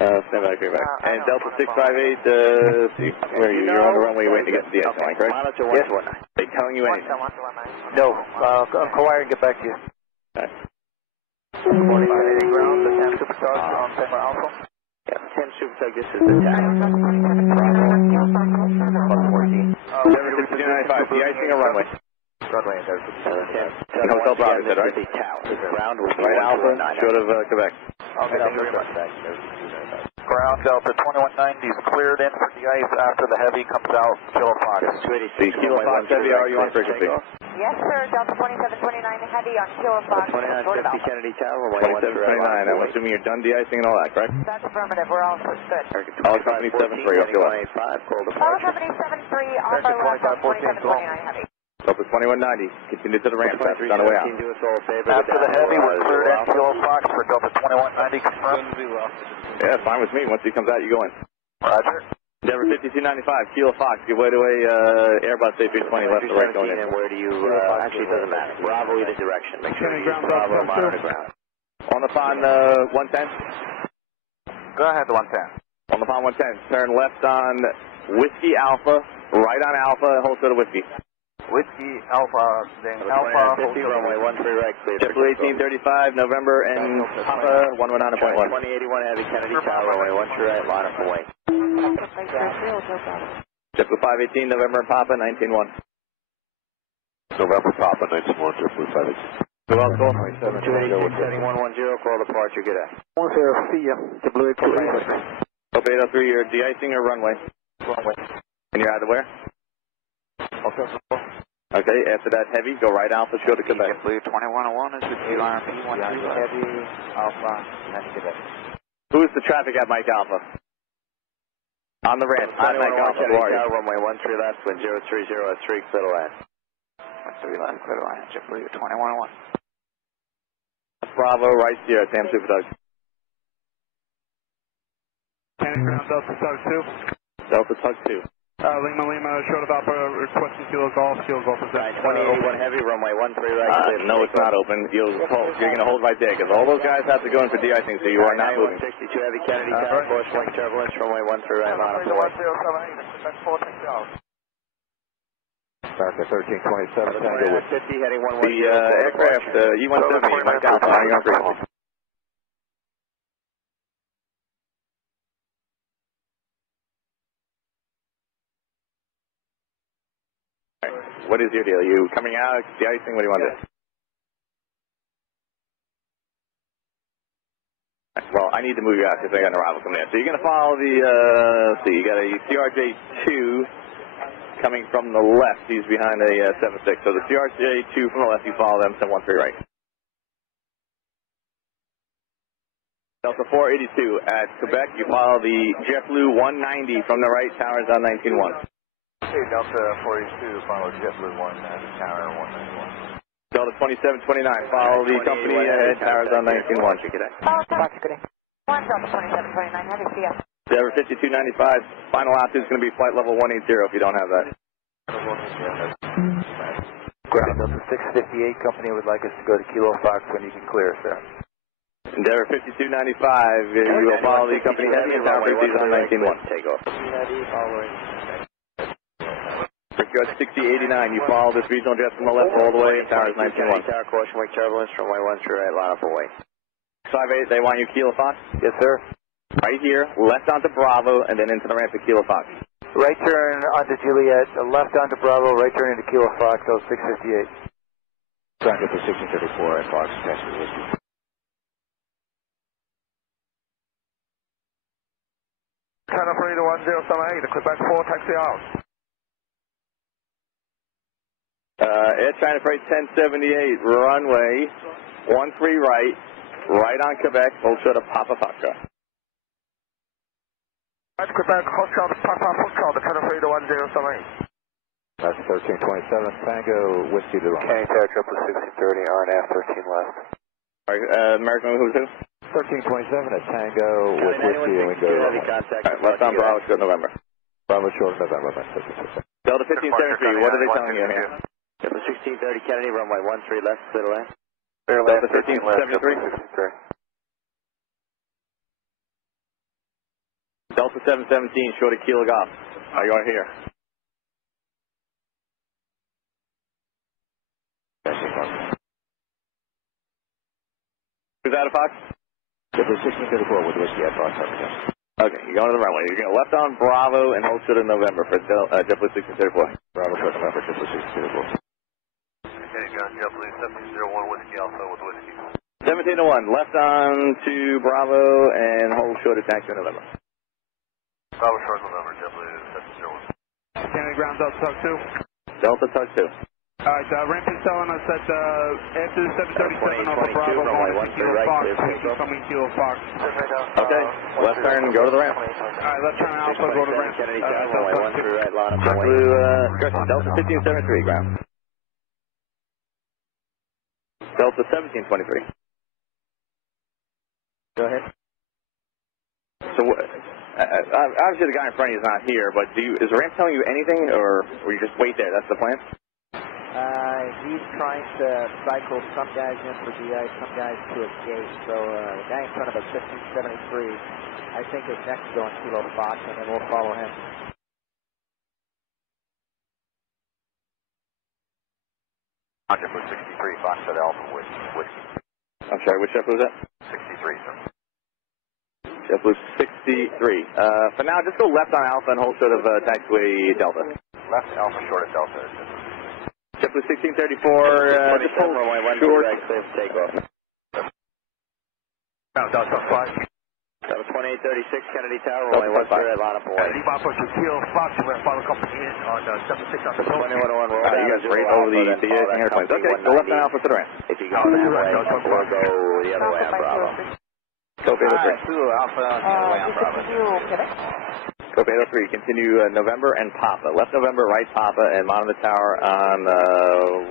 Stand by, back. And Delta 658, see, where are you? You're on the runway waiting to get to the ice line, correct? Monitor 119. They telling you anything? No, Hawaii and get back to you. Okay. 4580 ground, the 10 superstars on Summer Alpha. Yeah, 10 superstar, this is the TAC. De-icing or runway? Runway and there's Hotel Bravo, right? Ground will be right Alpha, short of Quebec. Okay, thank you very much. Ground Delta 2190 is cleared in for the ice after the heavy comes out. Kilo Fox. The Kilo Fox heavy, are you on frequency? Yes, sir. Delta 2729 heavy on Kilo Fox. 2950 Kennedy Tower, 2729. I'm assuming you're done de-icing and all that, correct? That's affirmative. We're all good. All company 73, off your left. All company 73, off our left on 2729 heavy. Delta 2190, continue to the ramp, that's on the way out. After the heavy, we're cleared in Kilo Fox for Delta 2190, confirmed. Yeah, fine with me. Once he comes out, you go in. Roger. Endeavor 5295, Kilo Fox, give way to a Airbus A320, left to right going in. And where do you, actually it doesn't matter. Bravo either direction. Make sure you use Bravo, monitor ground. On the pond 110? Go ahead, the 110. On the pond 110, turn left on Whiskey Alpha, right on Alpha, hold to the Whiskey. Whiskey Alpha, then Alpha, 50, runway 13 right, clear. JetBlue 1835, November, and Papa 119.1. 2081 heavy, Kennedy Tower, runway 13 right, line up and wait. JetBlue 518, November, and Papa 19.1. November, Papa 19.1, JetBlue 518. Go out, call. 286-7110, call departure, good day. See ya. JetBlue 803. Hope 803, you're de-icing or runway? runway. And you're out of where? Okay, after that heavy, go right Alpha, show to Quebec. JetBlue 2101 is the QRP 12 heavy, Alpha, and Quebec. Who's the traffic at Mike Alpha? On the ramp, on Mike Alpha, who are you? Runway 13 left, wind 030 at 3, clear to land. 13 left, clear to land, JetBlue 2101. Bravo, right here, Sam Super Doug. Ground Delta Tug 2. Delta Tug 2. Lima, short of Alpha, requesting Kilo Golf is 2081 heavy, runway 13 right. No, it's not open. You're going to hold right there, because all those guys have to go in for de-icing, so you are not moving. 62 heavy, Kennedy Tower, course wing turbulence, runway 13 right, line up the way. 1078, that's 460 hours. America 1327, Tango with 50 heading 110. The aircraft, E-170, Mike Alpha, hang on green. What is your deal? You coming out, de-icing, what do you want to do? Well, I need to move you out because I got an arrival coming in. So you're going to follow the, you got a CRJ2 coming from the left. He's behind a 76. So the CRJ2 from the left, you follow them, 713 right. Delta 482 at Quebec, you follow the JetBlue 190 from the right, towers on 19-1. Okay, Delta 482, follow JetBlue 1 tower 191. Delta 2729, follow the company ahead, towers on 19-1. Check it out. Roger, good day. 1 Delta 2729, heavy CS. Denver 5295, final altitude is going to be flight level 180 if you don't have that. Ground Delta 658, company would like us to go to Kilo Fox when you can clear, sir. Endeavor 5295, you will follow the company heavy and tower 50 on 19-1. Take off. Brickyard 6089, you follow this regional jet from the left all the way, towers 19-1. Tower caution, wake turbulence, runway 13 right, line up away. 58, they want you Kilo Fox? Yes, sir. Right here, left onto Bravo, and then into the ramp to Kilo Fox. Right turn onto Juliet, left onto Bravo, right turn into Kilo Fox, 0658. Trying to get to 1634 at Fox, Texas Whiskey. Channel 31078, Quebec 4, taxi out. Air China Freight 1078, runway 13 right, right on Quebec, hold short of Papa Foxtrot. Right, Quebec, Foxtrot, Papa Foxtrot, Channel 31078. That's 1327, Tango, Whiskey to the runway. Okay, tower triple 6030, RNF 13 left. Alright, American, who's who? 1327 at Tango with Whiskey, and we go to the runway. Alright, left on Bravo, short November. Bravo short November, that's 56. Delta 1573, what are they telling you here? Delta 1630 Kennedy, runway 13 left, clear to land. Delta 1373. Delta 717, short of Kilo Golf. Are you on here? Who's out of Fox? Delta 1634 with Whiskey at Fox, okay, you're going to the runway. You're going to left on Bravo and hold short of November for JetBlue 1634. Bravo short November, JetBlue 1634. Okay, John, JetBlue 1701 Whiskey Alpha with Whiskey. 1701, left on to Bravo and hold short of taxi November. Bravo short November, JetBlue 1701. Kennedy ground Delta Tug 2. Delta Tug 2. Alright, ramp is telling us that after the 737 over Bravo, going to Kilo Fox, we'll coming Kilo Fox. Okay, left turn, go to the ramp. Alright, left turn Alpha, go to ramp. Delta 1573, ground. Delta 1723. Go ahead. So, obviously the guy in front of you is not here, but is the ramp telling you anything, or will you just wait there? That's the plan? He's trying to cycle some guys in for DI, some guys to escape. So the guy in front of us, 1573, I think is next to go on Kilo Fox, and then we'll follow him. JetBlue 63, Fox at Alpha with Whiskey. I'm sorry, which JetBlue was that? 63, sir. JetBlue 63. For now, just go left on Alpha and hold short of taxiway Delta. Left Alpha, short of Delta. JetBlue 1634, just hold short. Takeoff. Now, Delta 5. That was 2836 Kennedy Tower, runway 13 right, line up away. Lima Approach to Kilo Fox, we're going to follow company in on 76 on the phone. 2101, roll down. You guys right over the airplanes. Okay, go left on Alpha to the ramp. If you go that way, we'll go the other way on Bravo. Copy 803. Alpha on the other way on Bravo. Copy 803, continue November and Papa. Left November, right Papa, and monitor the tower on 119.1.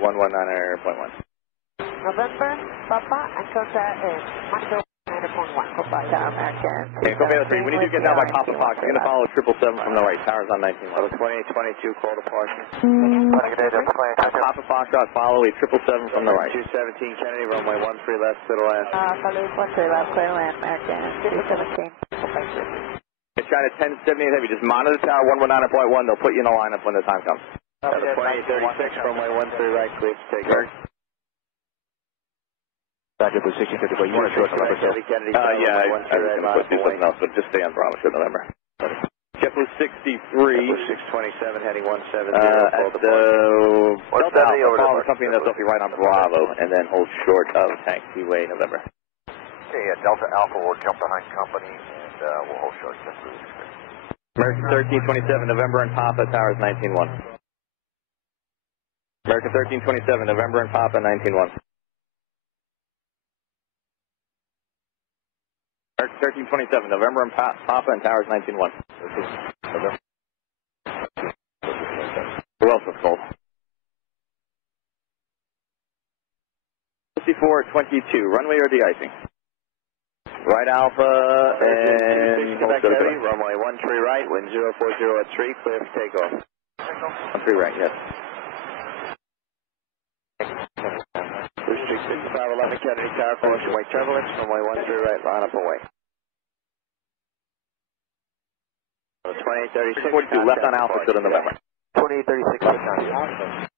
November, Papa, and contact is monitor 9.1, Papa, American. Okay, Copy 803, when you do get down by Papa Fox, you're going to follow 777 from the right. Tower's on 19. 2822, call departure. Papa Fox, follow a 777 from the right. 217 Kennedy, runway 13 left, clear to land. Follow 13 left, clear land, American, 217. It's trying to 1078 heavy. Just monitor tower 119.1. They'll put you in a lineup when the time comes. 2836, runway 13 right, clear to take off. Roger, Blue 1654, you want to short November, so? Yeah, I was going to do something else, but just stay on Bravo, short November. JetBlue 63. 627, heading 170. At Delta Alpha, follow something that's off right on Bravo, and then hold short of taxiway November. Okay, Delta Alpha will jump behind company, and we'll hold short. American 1327, November and Papa, towers 19-1. American 1327, November and Papa, 19-1. American 1327, November and Papa and towers 19-1. Who else was called? 5422, runway or de-icing? Right Alpha and Quebec Heavy, runway 13 right, wind 040 at 3, clear for takeoff. 13 right, yes. Blue 6511, Kennedy Tower, caution wake turbulence, runway 13 right, line up and wait. 2836. 42, left on Alpha, good in November. 2836, switch on.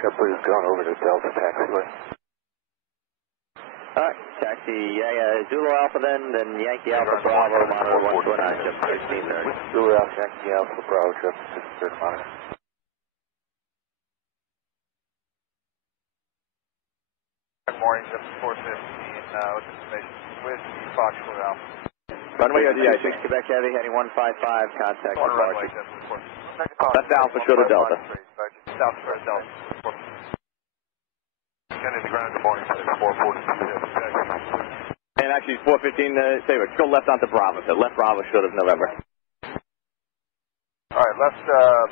JetBlue has gone over to Delta taxiway. Alright, taxi, Zulu Alpha then Yankee Alpha Bravo, monitor 129, just 1630. Zulu Alpha, Yankee Alpha Bravo, just 1630 monitor. Good morning, just 415, with information with Foxtrot Alpha. Runway or de-icing? Quebec Heavy, heading 155, contact departure. Left Alpha, short of Delta. South short of Delta. Kennedy ground, good morning, 442. And actually, 415, say what, go left onto Bravo, so left Bravo, short of November. Alright, left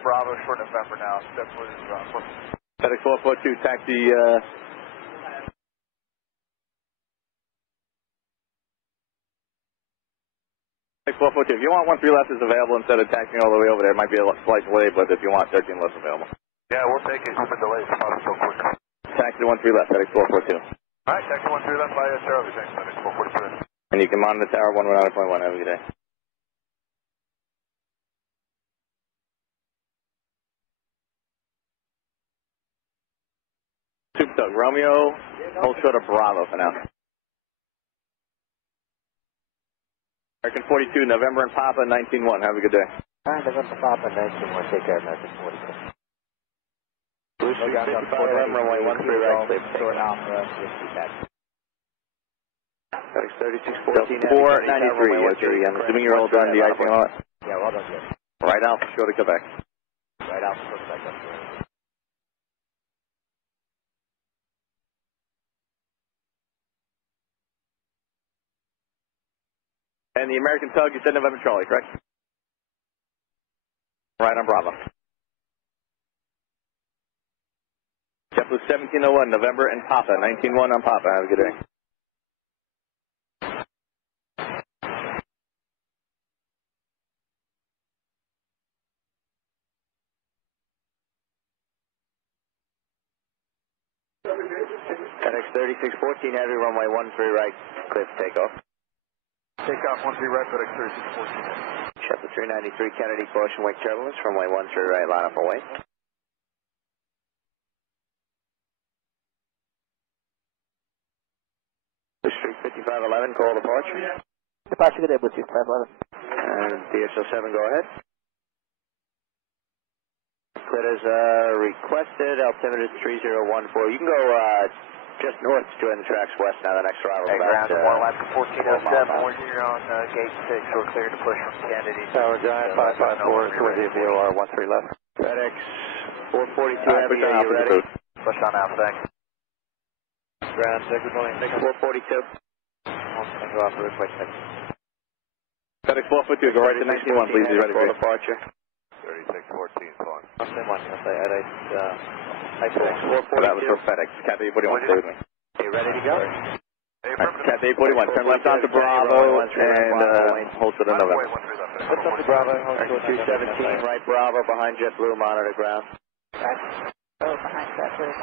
Bravo, short November now, JetBlue is FedEx 442, taxi, FedEx 442, if you want 13 left is available instead of taxiing all the way over there, it might be a slight delay, but if you want 13 left available. Yeah, we'll take it, super delay, it's probably so quick. Taxi 13 left, FedEx 442. Alright, taxi 13 left by Charlie, thanks, FedEx 442. And you can monitor the tower 119.1, have a good day. Super Doug, Romeo, hold short of Bravo for now. American 42, November and Papa, 19-1, have a good day. Alright, November Papa, 19-1, take care, American 42. Blue 6511, runway 13 right, short Alpha, 60 taxi. FedEx 3614, 493, yes, sir. I'm assuming you're all done de-icing and all that? Yeah, well done, yes. Right Alpha, short of Quebec. Right Alpha, short of Quebec, that's right. And the American Tug, you said November Charlie, correct? Right on Bravo. JetBlue 1701, November and Papa, 19-1 on Papa, have a good day. FedEx 3614, heavy, runway 13 right, clear for takeoff. Takeoff 13 right, FedEx 3614. JetBlue 393, Kennedy, caution wake turbulence, runway 13 right, line up and wait. Street 5511, call departure. Departure, good day, Blue 6511. And DSL7, go ahead. Cleared as requested, altimeter is 3014. You can go just north to join the tracks west now, the next arrival is about... Hey, ground, 1 lap to 1407, we're here on gate 6, we're clear to push from Kennedy. Tower Giant 554, towards the VOR 13 left. FedEx 442 heavy, are you ready? Push on out, thanks. Ground, good morning. 442. I'll go off the roof, wait a second. FedEx 442, go right to 19-1, please, be ready for departure. 3614, fine. Same one, I said 442. That was for FedEx. Cat 841, stay with me. Are you ready to go? Cat 841, turn left onto Bravo and hold to the November. What's up to Bravo? Hold to 217, right Bravo, behind JetBlue, monitor ground. Oh, behind JetBlue.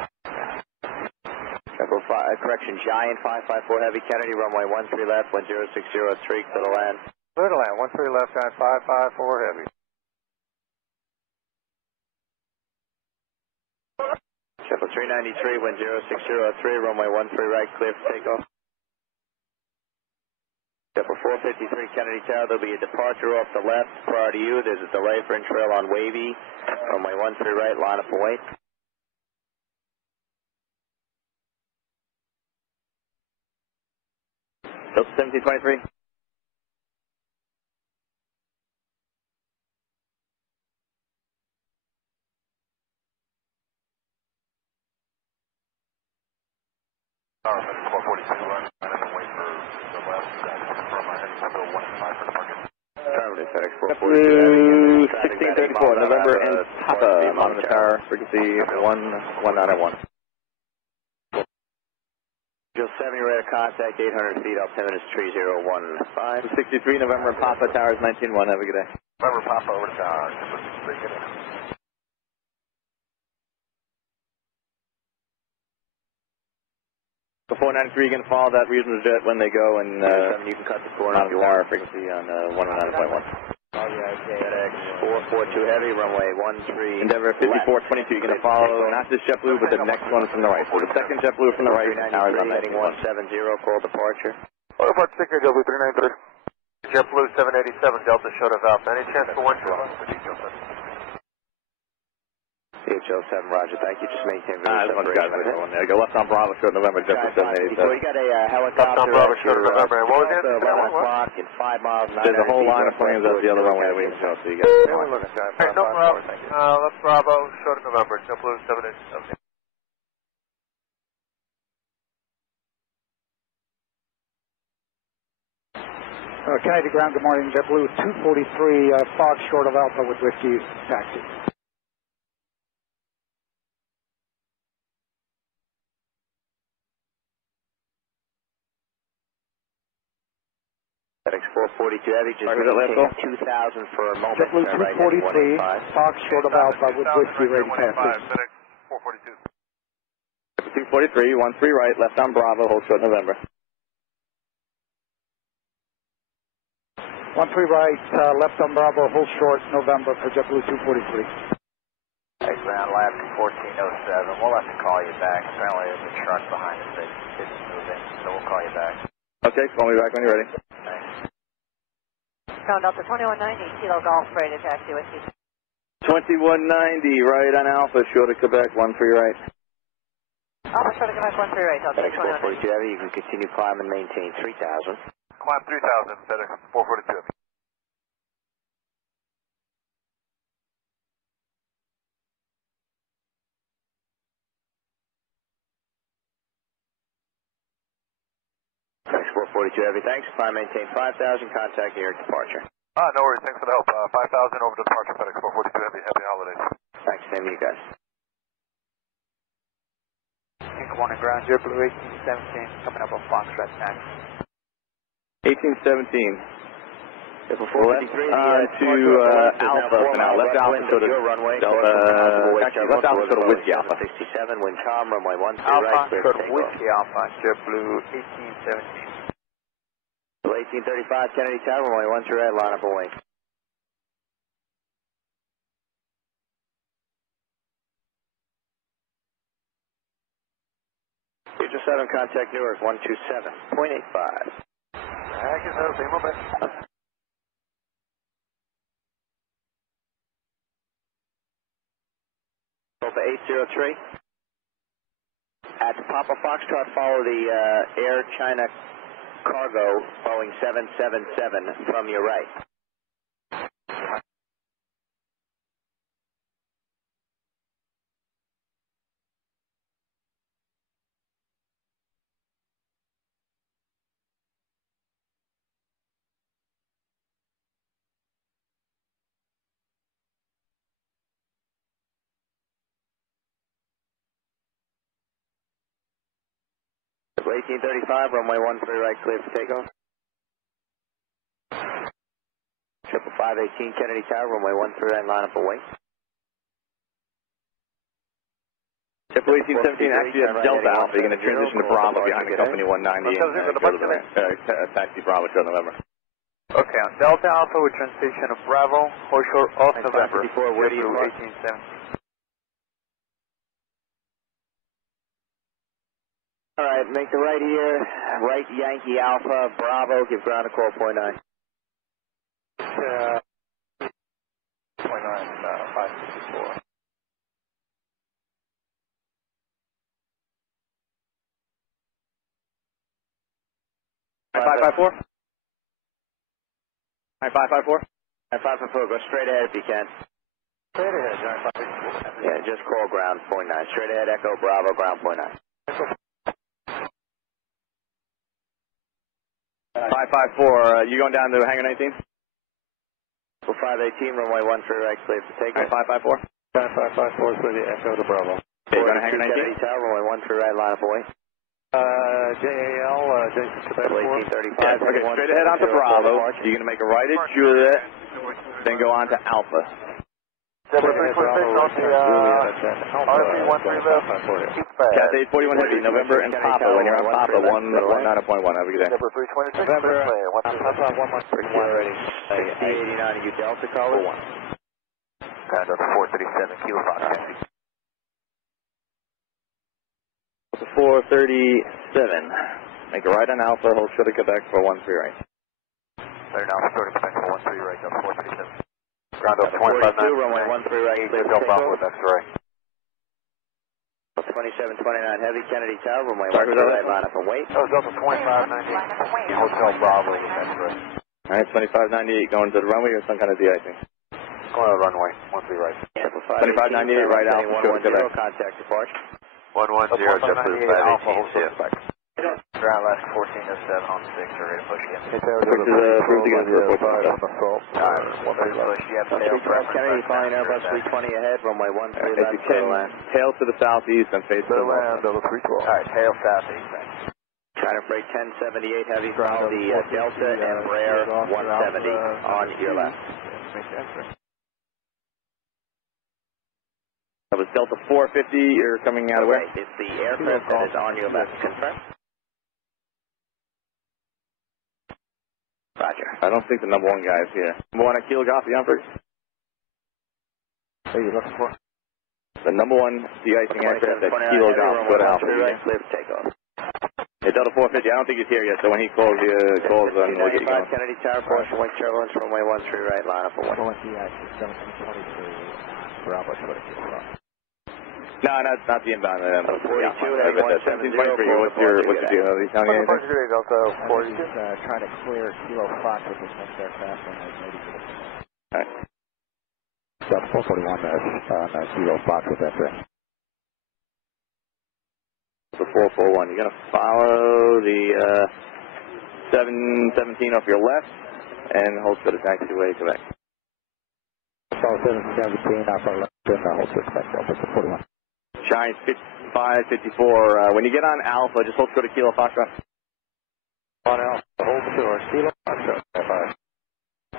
JetBlue, correction, Giant 554 Heavy, Kennedy, runway 13 left, 1060 tree to the land. Clear to land, 13 left, Giant 554 Heavy. JetBlue 393, 1060 runway 13 right, clear for takeoff. JetBlue 453 Kennedy Tower, there'll be a departure off the left prior to you. There's a delay for in-trail on Wavy. Runway 13 right, line up and wait. Delta 1723. Tower, 442, line up and wait for the left. Confirm my heading, Tempo 1 and 5 for departure. Affirmative, FedEx 442. 1634, November and Papa, monitor tower, frequency 11901. 7, you're ready to contact 800 feet, altimeter is 3015. 63, November and Papa, towers 191, have a good day. November, Papa, over to tower, Tempo 63, good day. Before 93, you can follow that regional jet when they go, and you can cut the corner if you want, frequency on 109.1. FedEx 442 Heavy, runway 13. Endeavor 5422, you're going to follow not this JetBlue, but the next one from the right. So the second JetBlue from the right, towers on heading 170, call departure. Oh, about Sticker, JetBlue 393. JetBlue 787, Delta short of Alpha. Any chance for 1 for details, sir? CHL 7, roger, thank you. Just maintain very separation. There. Go left on Bravo, short November, JetBlue 787. So we got a helicopter. Left on Bravo, short November. What was it? 11 o'clock in 5 miles. There's a whole line of planes out the other runway that we can show, so you guys can look at that. Hey, no problem. Left Bravo, short November, JetBlue 787. Kennedy ground, good morning. JetBlue 243, Fox short of Alpha with Whiskey, taxi. FedEx 442 Heavy, just maintain 2,000 for a moment. JetBlue 243, Fox short of Alpha with Whiskey, ready to pass. FedEx 442. 243, 13 right, left on Bravo, hold short November. 13 right, left on Bravo, hold short November for JetBlue 243. Hey, ground left 1407. We'll have to call you back. Apparently there's a truck behind us that didn't move in, so we'll call you back. Okay, call me back when you're ready. Thanks. Ground Delta 2190, Kilo Golf, ready to taxi Whiskey. 2190, right on Alpha, short of Quebec, 13 right. Alpha, short of Quebec, 13 right, Delta 2190. 442 Heavy, you can continue climb and maintain 3,000. Climb 3,000, FedEx 442. FedEx 442 Heavy, thanks. Climb, maintain 5,000, contact near departure. No worries, thanks for the help. 5,000 over to departure, FedEx 442 Heavy, happy holidays. Thanks, same to you guys. Good morning, ground, JetBlue 1817, coming up on Foxtrot taxi. 1817. Left to Alpha for now. Left Alpha to the Delta. Actually, left Alpha to the Whiskey Alpha. 67, wind calm, runway 13 Alpha, right, clear for Whiskey takeoff. Alpha, JetBlue 1817. 1835 Kennedy Tower, runway 13 right, line up and wait. Future 7, contact Newark 127.85. Delta 803. At Papa Foxtrot, follow the Air China Cargo Boeing 777 from your right. 1835, runway 13 right, clear for takeoff. 518 Kennedy Tower, runway 13 right, line up and wait. 1817, actually at Delta Alpha, you're going to transition to Bravo behind the company 190 and go to the taxi Bravo to November. Okay, on Delta Alpha with transition of Bravo, hold short off November, 1817. Alright, make the right here, right Yankee Alpha, Bravo, give ground a call, 0.9. 554. 554? 554? 554, go straight ahead if you can. Straight ahead, John. Yeah, just call ground, 0.9. Straight ahead, Echo, Bravo, ground, 0.9. 554, you going down to hangar 19? For 518, runway 13 right, clear for takeoff. 554? 554, so the Echo to Bravo. Okay, going to hangar 19? Kennedy Tower, runway 13 right, line up away. JAL, Jason Quebec 1835. Okay, straight ahead onto Bravo. You're going to make a right at Juliet, then go on to Alpha. RP 13 left. Cat 841 Heavy, November and Papa. When you're on Papa, 190.1. Have a good day. Number 326. November 1131 ready. 6089, you Delta caller 1. Ground up 437, Kilo Fox. 437. Make a right on Alpha, hold short of Quebec for 13 right. Better now, short of Quebec for 13 right, up 437. Ground up 259. Runway 13 right, clear for takeoff. That's right. 2729 Heavy, Kennedy Tower, runway 13 right, line up and wait. Oh, Delta 2598. Hotel Bravo, that's right. Alright, 2598 going to the runway or some kind of de-icing? Going to the runway, 13 right. 2598 right, Alpha, short of Quebec. Contact depart. 110, just for the 518, Alpha, Ground last 1407 on 6, we're ready to push again. Prove to get to the on the salt. Alright, push, you have tail preference. Kennedy flying Airbus 320 ahead, runway 13 if you can, tail to the southeast and face to the land, Delta 312. Alright, tail southeast, thanks. Trying to break 1078 Heavy, follow the Delta and Rare 170 on your left. That was Delta 450, you're coming out of where? It's the aircraft that is on your left, confirm. Roger. I don't think the number one guy is here. Number one at Kilo Golf, the first. What are you looking for? The number one de-icing aircraft at Kilo Golf, go to Alpha. Right, clear for takeoff. Hey, Delta 450, I don't think he's here yet, so when he calls, we'll get you going. Kennedy Tower, Porsche, wing turbulence, runway 13 right, line up and wait. 1723, Bravo, No, not the inbound. 42, 1723, what's your deal? Are you telling me anything? Just trying to clear Kilo Fox with this next aircraft and maybe for the... Alright. Delta 441 on Kilo Fox with that thing. So 441, you're going to follow the 717 off your left and hold for the taxiway Quebec. Follow 717 off our left and hold for Quebec, Delta 441. Giant 5554. When you get on Alpha, just hold short of Kilo Foxtrot. On Alpha, hold short, Kilo Foxtrot.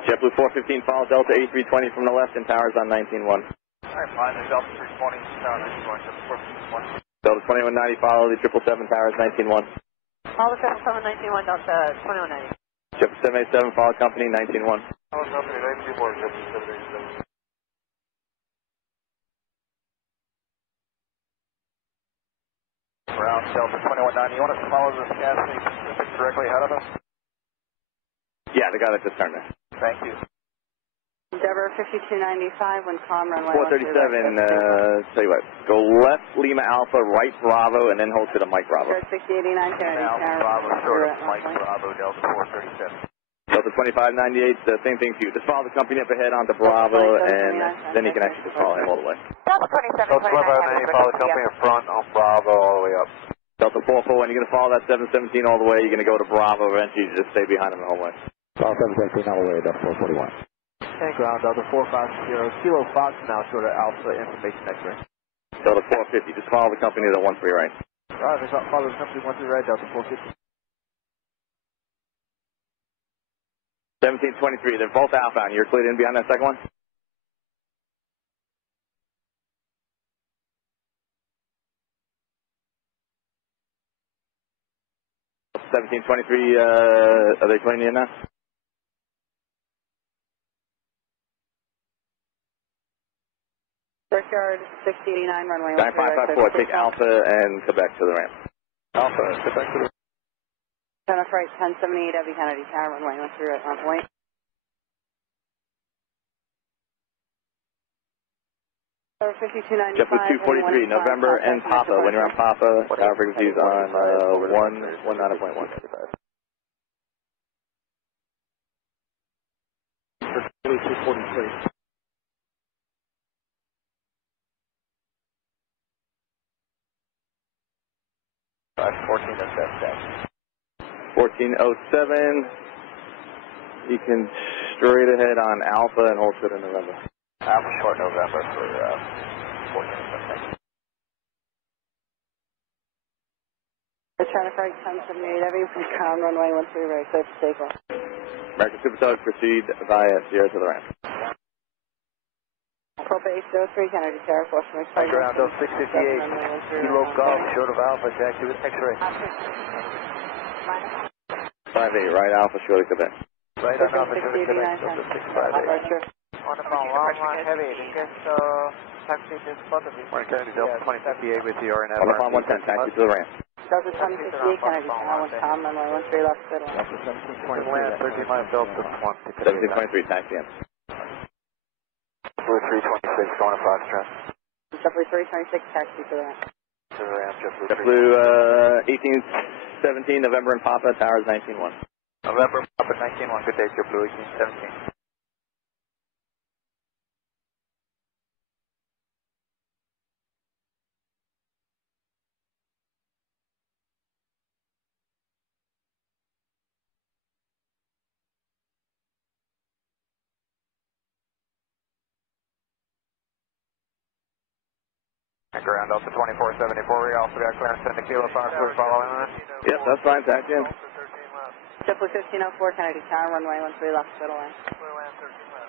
JetBlue 415, follow Delta A320 from the left and towers on 19-1. Alright, fine, the Delta 320, tower 19-1, Delta 2190, follow the 777, towers 19-1. All the 791, Delta 2190. JetBlue 787, follow company 19-1. Follow company 19-1, JetBlue 787. Ground Delta 2190, you want us to follow this gas station directly ahead of us? Yeah, the guy that just turned there. Thank you. Endeavor 5295, when calm, runway 437, tell you what, go left Lima Alpha, right Bravo, and then hold to the Mike Bravo. 6089, Kennedy Now, Bravo, short of Mike Bravo, Delta 437. Delta 2598, same thing to you. Just follow the company up ahead onto Bravo, and then you can actually just follow him all the way. Delta 2729, follow the company in front on Bravo all the way up. Delta 441, you're going to follow that 717 all the way. You're going to go to Bravo, eventually you just stay behind him the whole way. Follow 717 all the way, Delta 441. Okay, ground Delta 450, Kilo Fox now short of Alpha, information X-ray. Delta 450, just follow the company to 13 right. Roger, follow company 13 right, Delta 450. 1723, they're both outbound. You're cleared in beyond that second one? Are they cleaning in now? Brickyard 689, runway 9554, take Alpha and Quebec to the ramp. Alpha, Quebec to the ramp. Center Flight 1078, Heavy Kennedy Tower, runway 13 right on point. JetBlue 243, November and Papa. When you're on Papa, tower frequency is on 190.1. 243. 1407, you can straight ahead on Alpha and hold short in November. Alpha short November for 1407. China Flight 1078, Heavy ground runway 13 right, clear for takeoff. American Supersonic, proceed via Sierra to the ramp. Propane 803, Kennedy Tower, Washington. Ground 658, Kilo Golf, short of Alpha, Jack to X-ray. 58, right Alpha, short of Quebec. Right on Alpha, short of Quebec, 658. On the phone, long line heavy, because taxi is spotted. Morning, Kennedy, Delta 2058 with you, RNF. On the phone 110, taxi to the ramp. Delta 2058, Kennedy Tower, Tom, runway 13 left, middle. Delta 1723, 13 miles Delta 1723, taxi in. Blue 326, going to Foxtrot. JetBlue 326, taxi to the ramp. To the ramp, JetBlue 1817, November and Papa, towers 19-1. November, Papa 19-1, good day, JetBlue 1817. Ground Delta 2474, we also got clearance in the Kilo Foxtrot following that. Yep, that's fine, taxi in. JetBlue 1504, Kennedy Tower, runway 13 left, middle line.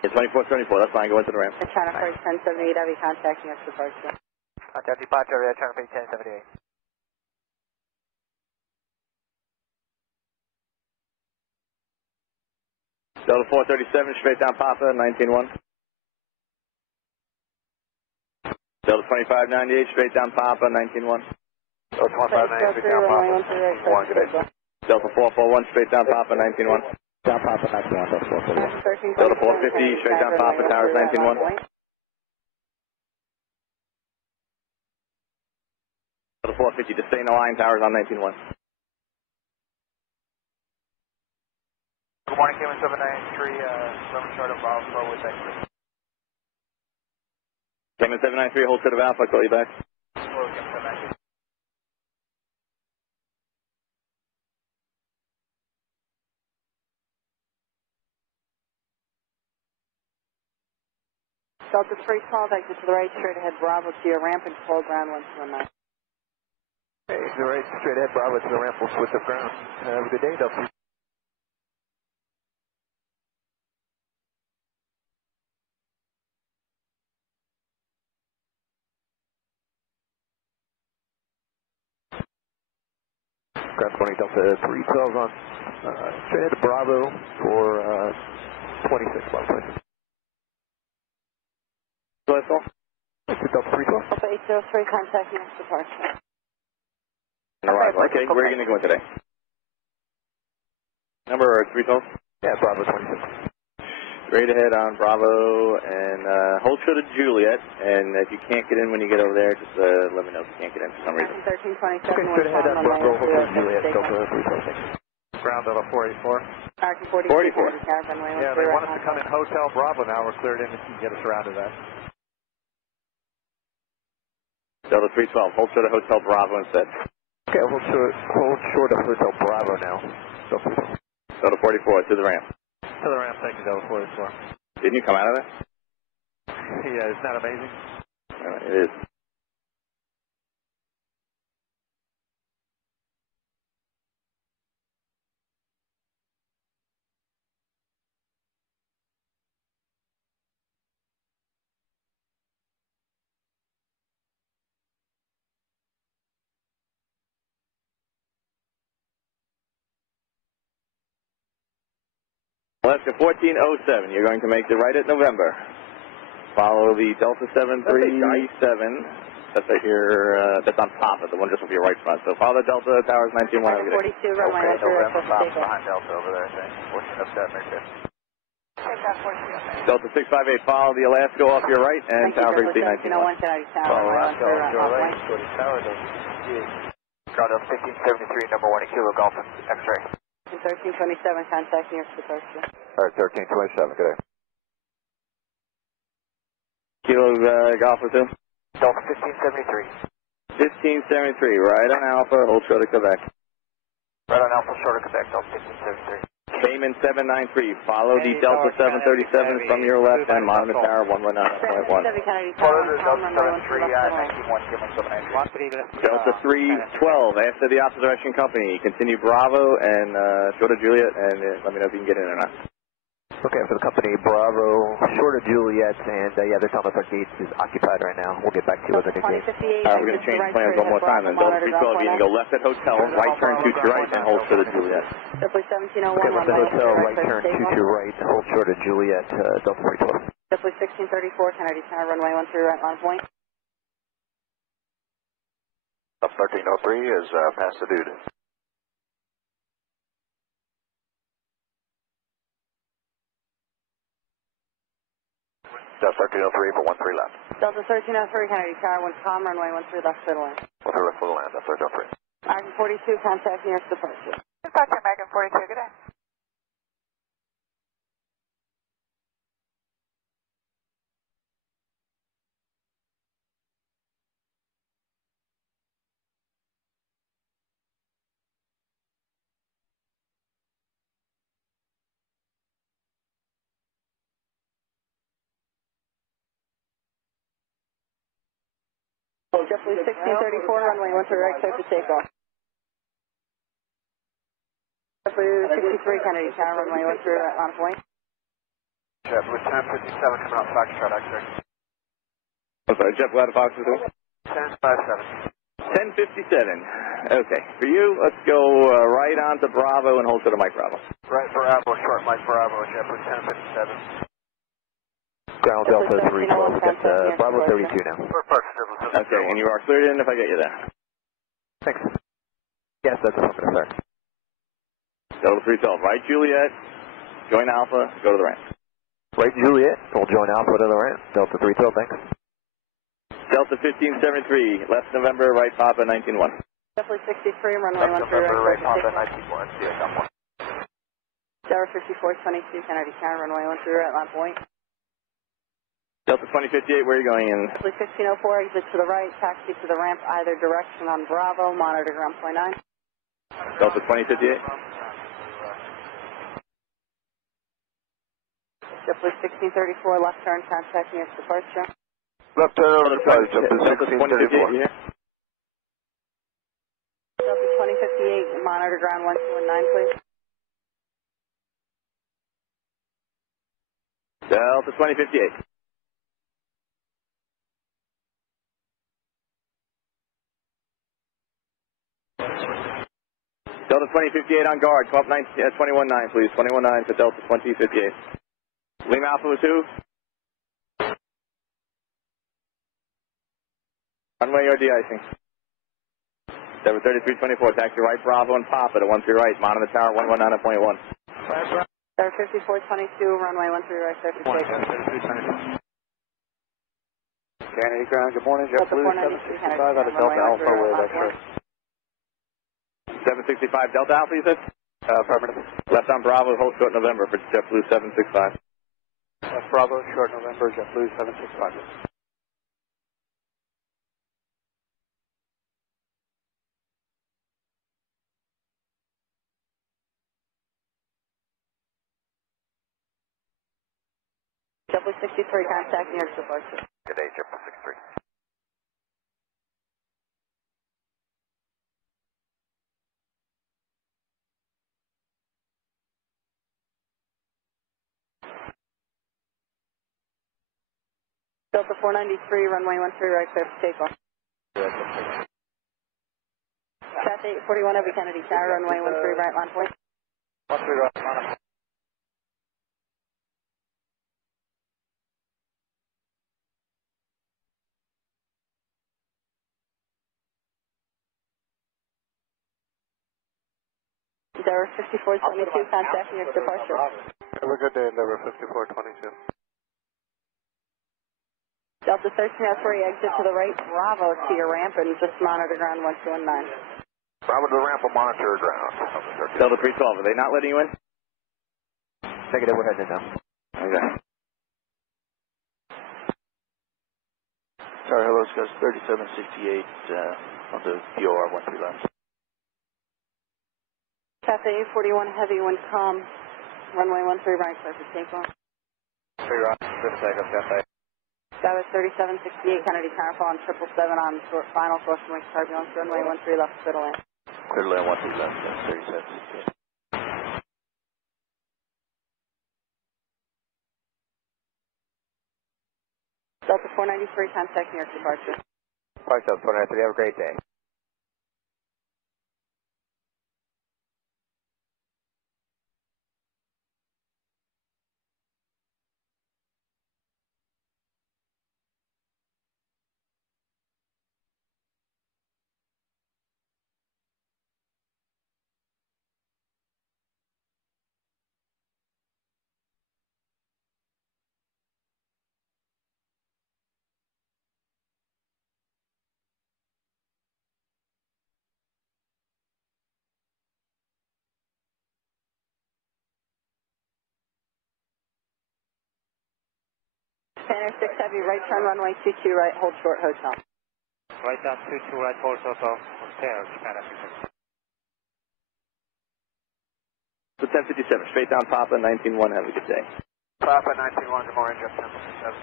It's 2474, that's fine, go into the ramp. China Flight 1078, Heavy contacting us departure. Contact departure, China Flight 1078. Delta 437, straight down Papa, 19-1. Delta 2598, straight down Papa, 19-1. Delta 2598, straight down Papa, 19-1, good day. Delta 441, straight down Papa, 19-1. Down Papa, 19-1, Delta 441. Delta 450, straight down Papa, towers 19-1. Delta 450, just stay in the line, towers on 19-1. Good morning, Cayman 793, November short of Alpha with X-ray. Cayman 793, hold short of Alpha, call you back. Delta 312, exit to the right, straight ahead, Bravo to your ramp and full ground 129. Hey, to the right, straight ahead, Bravo to the ramp, we'll switch up ground. Have a good day, Delta. Ground 20, Delta 312 on straight ahead to Bravo for 26 miles. Delta Delta 312. Delta 803, contacting us departure. Arrival. Okay, where are you going to go today? Number 312? Yeah, Bravo 26. Straight ahead on Bravo and hold short of Juliet. And if you can't get in when you get over there, just let me know if you can't get in for some reason. 1327, okay, straight ahead on Bravo, hold short of Juliet, Delta 326. Ground Delta 484. American 44. Yeah, they want us to come in Hotel Bravo now. We're cleared in if you can get us around to that. Delta 312, hold short of Hotel Bravo instead. Okay, hold short of Hotel Bravo now. Delta 44, to the ramp. To the ramp, thank you, Delta 44. Didn't you come out of there? Yeah, isn't that amazing? It is. Alaska 1407, you're going to make the right at November. Follow the Delta 737. That's right here, that's on top of the one just with your right front. So follow the Delta Towers 19-1. 42, runway 13 right, behind Delta over there, I think. 1407, right there. Delta 658, follow the Alaska off your right and Tower 13 19-1. Follow Alaska off your right, go to Tower 13. Ground 1573, number 1 Kilo Golf X-ray. 1327, contact near departure. All right, 1327, good day. Kilo Golf with 2. Delta 1573. 1573, right on Alpha, hold short of Quebec. Right on Alpha, short of Quebec, Delta 1573. Cayman 793, follow the Delta 737 from your left and monitor Tower 119.1. Follow the Delta 73, 19-1, Delta 312, after the observation company, continue Bravo and short of Juliet, and let me know if you can get in or not. Okay, for the company Bravo, short of Juliet, and yeah, they're telling us our gate is occupied right now. We'll get back to you with a new gate. We're going to change plans one more time. Then Delta 312, you're going to go left at hotel, right turn 2 to right, and hold short of Juliet. Definitely 1701. Okay, left at hotel, right turn 2 to right, hold short of Juliet, Delta 312. Definitely 1634, Kennedy Center, runway 13 right on point. Up 1303 is past the dude. Delta 1303 for 13 left. Delta 1303, Kennedy Tower, 1 com, runway 13 left for the land. 13 left for the land, Delta 1303. American 42, contact nearest departure. Departure, American 42, good day. Definitely 1634, runway 13 right, clear for takeoff. Definitely 63, Kennedy Tower, runway 13 right on point. JetBlue 1057 coming out Foxtrot X-ray. I'm sorry, JetBlue out of Fox 1057. 1057. Okay, for you, let's go right on to Bravo and hold to the Mike Bravo. Right Bravo, short Mike Bravo, JetBlue 1057. Ground Delta 312, got Bravo 32 now. Okay, and you are cleared in if I get you there. Thanks. Yes, that's affirmative, sir. Delta 312, right Juliet, join Alpha, go to the ramp. Right Juliet, we'll join Alpha to the ramp. Delta 312, thanks. Delta 1573, left November, right Papa 19-1. Definitely 63, runway 13 right Papa right, 19-1, see I got one. Tower 5422, Kennedy Tower, runway 13 right on point. Delta 2058, where are you going in? Definitely 1604, exit to the right, taxi to the ramp either direction on Bravo, monitor ground point 9. Delta 2058. Definitely 1634, left turn, contact nearest departure. Left turn over the flight, Delta 2058 here. Delta 2058, monitor ground 1219, please. Delta 2058. Delta 2058 on guard, 21-9 please, 21-9 to Delta 2058. Lima Alpha with 2. Runway or de-icing. 73324, taxi right Bravo and Papa to 13 right, monitor tower 119.1. Tower 5422, runway 13 right, clear for takeoff. Kennedy ground, good morning, JetBlue 765 out of Delta Alpha with X-ray. 765 Delta Alpha, you said? Affirmative. Left on Bravo, hold short November for JetBlue 765. Left Bravo, short November, JetBlue 765. JetBlue 63, contact nearest departure. Good day, JetBlue 63. Delta 493, runway 13 right, clear for takeoff. Chat 841 over Kennedy Tower, runway 13 right, on point. 13 right, on. Endeavor 5422, contacting your departure. Have a good day, Endeavor 5422. Delta 13, that's where you exit to the right, Bravo to your ramp, and just monitor ground 1219. Bravo to the ramp, will monitor ground. Delta 312, are they not letting you in? Negative, we're heading down. Okay. Sorry, hello, Scott, 3768 on the POR 13 left. Cathay 41 heavy, wind calm, runway 13 right, clear for takeoff. 3 right, good takeoff, Cathay. That was 3768, Kennedy Carfall on 777 on final course from turbulence, runway 13 left, clear to land. Clear to land 13 left, 3768. Delta 493, contacting your departure. Flight Delta 493, have a great day. Center 6 heavy, right turn, runway 22 right, hold short, hotel. Right down 22 right, hold hotel, hotel, Japan. So 1057, straight down Papa 191, have a good day. Papa 191, good morning, Jeff 1057.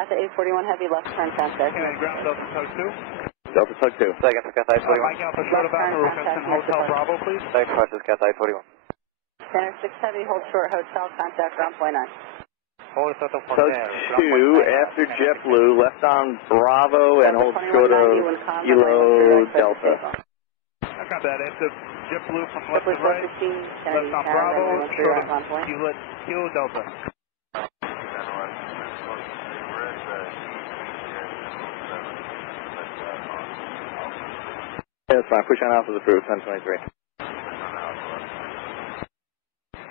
At the 841 heavy, left turn, contact. Okay, ground Delta Tug 2. Delta Tug 2. Second, Cathay 41. Mike Alpha, short about for Hotel Bravo, please. Thanks, Precious, Cathay 41. Center 6 heavy, hold short, hotel, contact, ground point 9. Hold Hotel Tug 2, after JetBlue, left on Bravo and hold short of Kilo Delta. I got that, after JetBlue from left to right, left on Bravo, short of Kilo Delta. Yeah, that's fine. Push on Alpha's approved, 1023.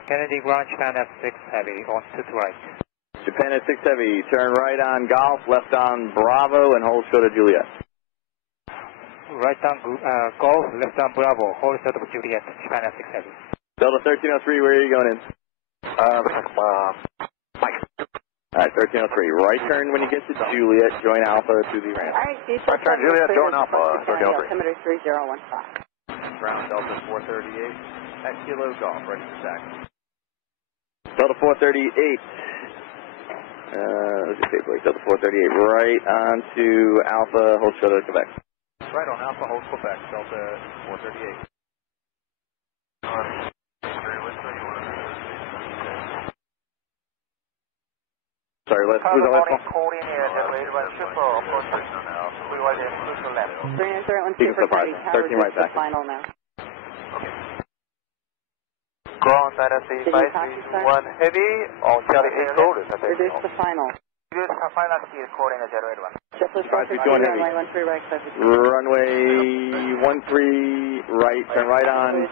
Kennedy ground, Japan F6 heavy, on 2 to right. Japan at 6 heavy, turn right on Golf, left on Bravo, and hold short of Juliet. Right on Golf, left on Bravo, hold short of Juliet, Japan F6 heavy. Delta 1303, where are you going in? Mike. Alright, 1303, right turn when you get to Juliet, join Alpha to the ramp. Alright, Right turn, Juliet, join Alpha, 1303. Altimeter 3015. Ground Delta 438 at Kilo Golf, ready for taxi. Delta 438. Let's just say break. Delta 438, right on to Alpha, hold short of Quebec. Right on Alpha, hold Quebec, Delta 438. Sorry, who's the last one? Speaking so far, 13 right back. Final now. Ground Dynasty 531 heavy on Charlie 8 gold. Reduce the final. Reduce the final speed according to 081. JetBlue 531 heavy. Runway 13 right, turn right on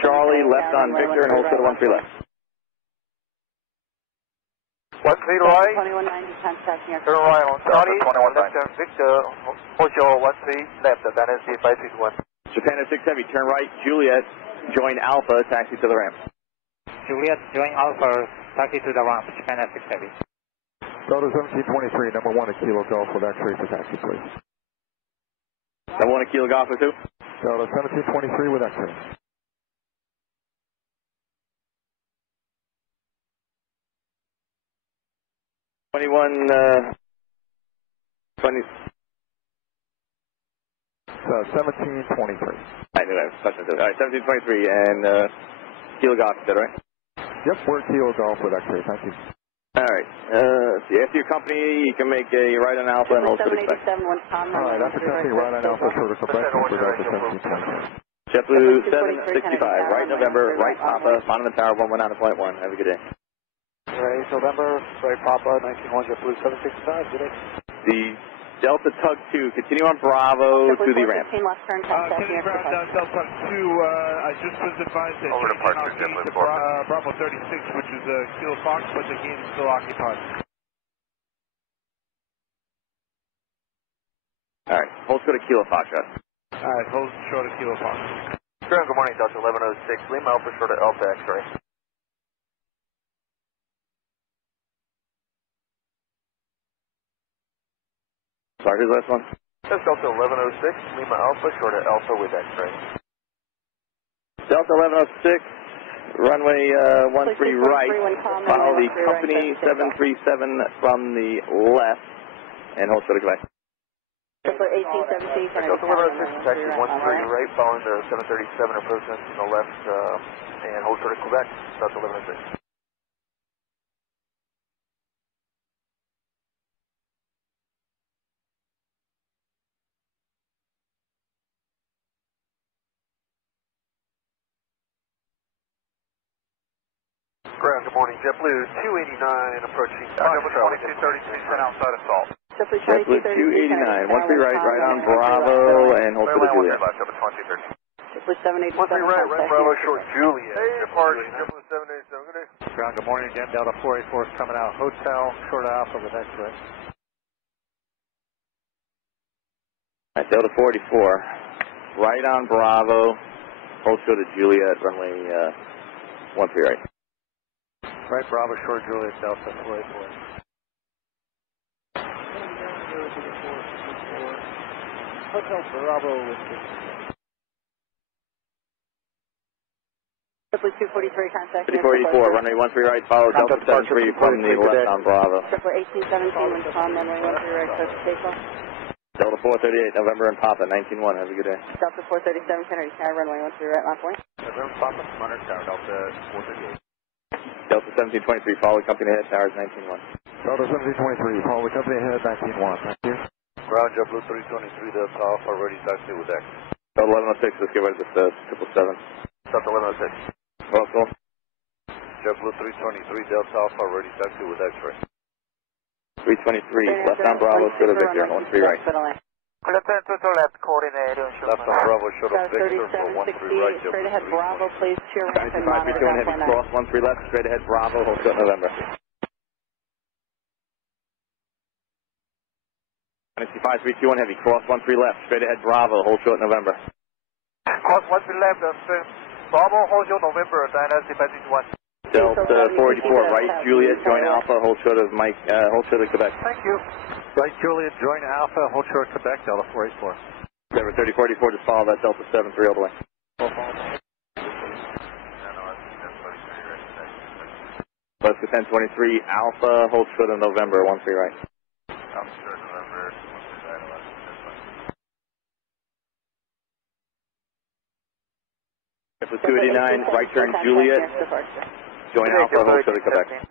Charlie, left on Victor, and hold short of 13 left. 13 right. 2190, contacting your Turn right on Charlie, 21 left on Victor, hold short 13 left, Dynasty 561. Japan at 6 heavy, turn right, Juliet, join Alpha, taxi to the ramp. Juliet, join Alpha, taxi to the ramp, Japan F6 heavy. Delta 1723, number 1 at Kilo Golf with X-ray for taxi, please. Number 1 at Kilo Golf or 2? Delta 1723 with X-ray. $20. 1723. I knew that was question. All right, 1723 and Kilo Golf, is that right? Yep, we're Kilo Golf with X-ray, thank you. All right, see, after your company, you can make a right on Alpha and hold short of Quebec. All right, after taxi, right on Alpha, short of Quebec, for Delta 1723. JetBlue 765, right November, right Papa, Monument Tower 119.1. Have a good day. Right, November, right Papa, 191, JetBlue 765, good day. The Delta Tug 2, continue on Bravo to the ramp. Left turn, Kennedy Ground, Delta 2, I just was advised that Over departure, gain to Bravo 36, which is Kilo Fox, but the gate is still occupied. All right, hold short of Kilo Fox, guys. All right, hold short of Kilo Fox. Ground, good morning, Delta 1106, Lima Alpha short of Alpha X-ray. Sorry, who's the last one? That's Delta 1106, Lima Alpha short of Alpha with X-ray. Delta 1106, runway 13 right, follow the company 737 from the left, and hold short of Quebec. Delta 1817, Delta 1106, taxi 13 right, following the 737 approaching us from the left, and hold short of Quebec, Delta 1106. Ground, good morning, JetBlue 289 approaching. JetBlue 2233, turn outside assault. JetBlue 289, 13 right, right on Bravo, and hold for the Juliet. JetBlue 787. 13 right, right Bravo, short Juliet. Hey, departing, JetBlue 787, good day. Ground, good morning again, Delta 484 is coming out, hotel, short of Alpha with X-ray. All right, Delta 484, right on Bravo, hold short of Juliet, runway 13 right. Right, Bravo, short Juliet, Delta 484. Hotel Bravo with JetBlue 243, contact. 3484, runway 13 right, follow Delta 73 from the left on Bravo. JetBlue 1817, wind calm, runway 13 right, close to takeoff. Delta 438, November and Papa, 19-1, have a good day. Delta 437, Kennedy Tower, runway 13 right, last point. November Papa, Hunter Tower, Delta 438. Delta 1723, follow company head, towers 19-1. Delta 1723, follow the company head, 19-1, thank you. Ground, JetBlue 323, Delta Alpha, ready taxi with X. Delta 1106, let's get rid of this 777. Delta 1106. Russell. JetBlue 323, Delta Alpha, ready taxi with X-ray. 323, left on Bravo, short of Victor, 13 right. Left on Bravo, short of Victor, for 13 right, straight ahead Bravo, please cheer ramp and 95, monitor heavy cross, 13 left, straight ahead Bravo, hold short November. 95, 321, heavy cross, 13 left, straight ahead Bravo, hold short November. Cross 13 left, Bravo, hold short November, Dynasty 1. Delta 484, right Juliet, join Alpha, hold short of Mike, hold short of Quebec. Thank you. Right Juliet, join Alpha, hold short Quebec, Delta 484. Denver 3044, just follow that Delta 73 all the way. Alaska 1023, Alpha, hold short of November, 13 right. Alpha short November, 13 right, Alaska 1023. Delta 289, right turn Juliet, join Alpha, hold short of Quebec.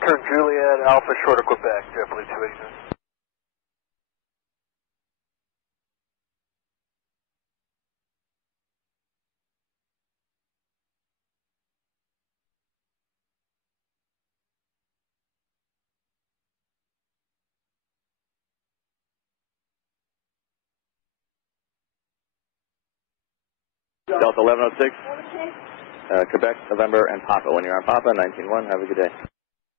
Turn Juliet, Alpha short of Quebec, JetBlue 289. Delta 1106, Quebec, November, and Papa. When you're on Papa, 19-1, have a good day.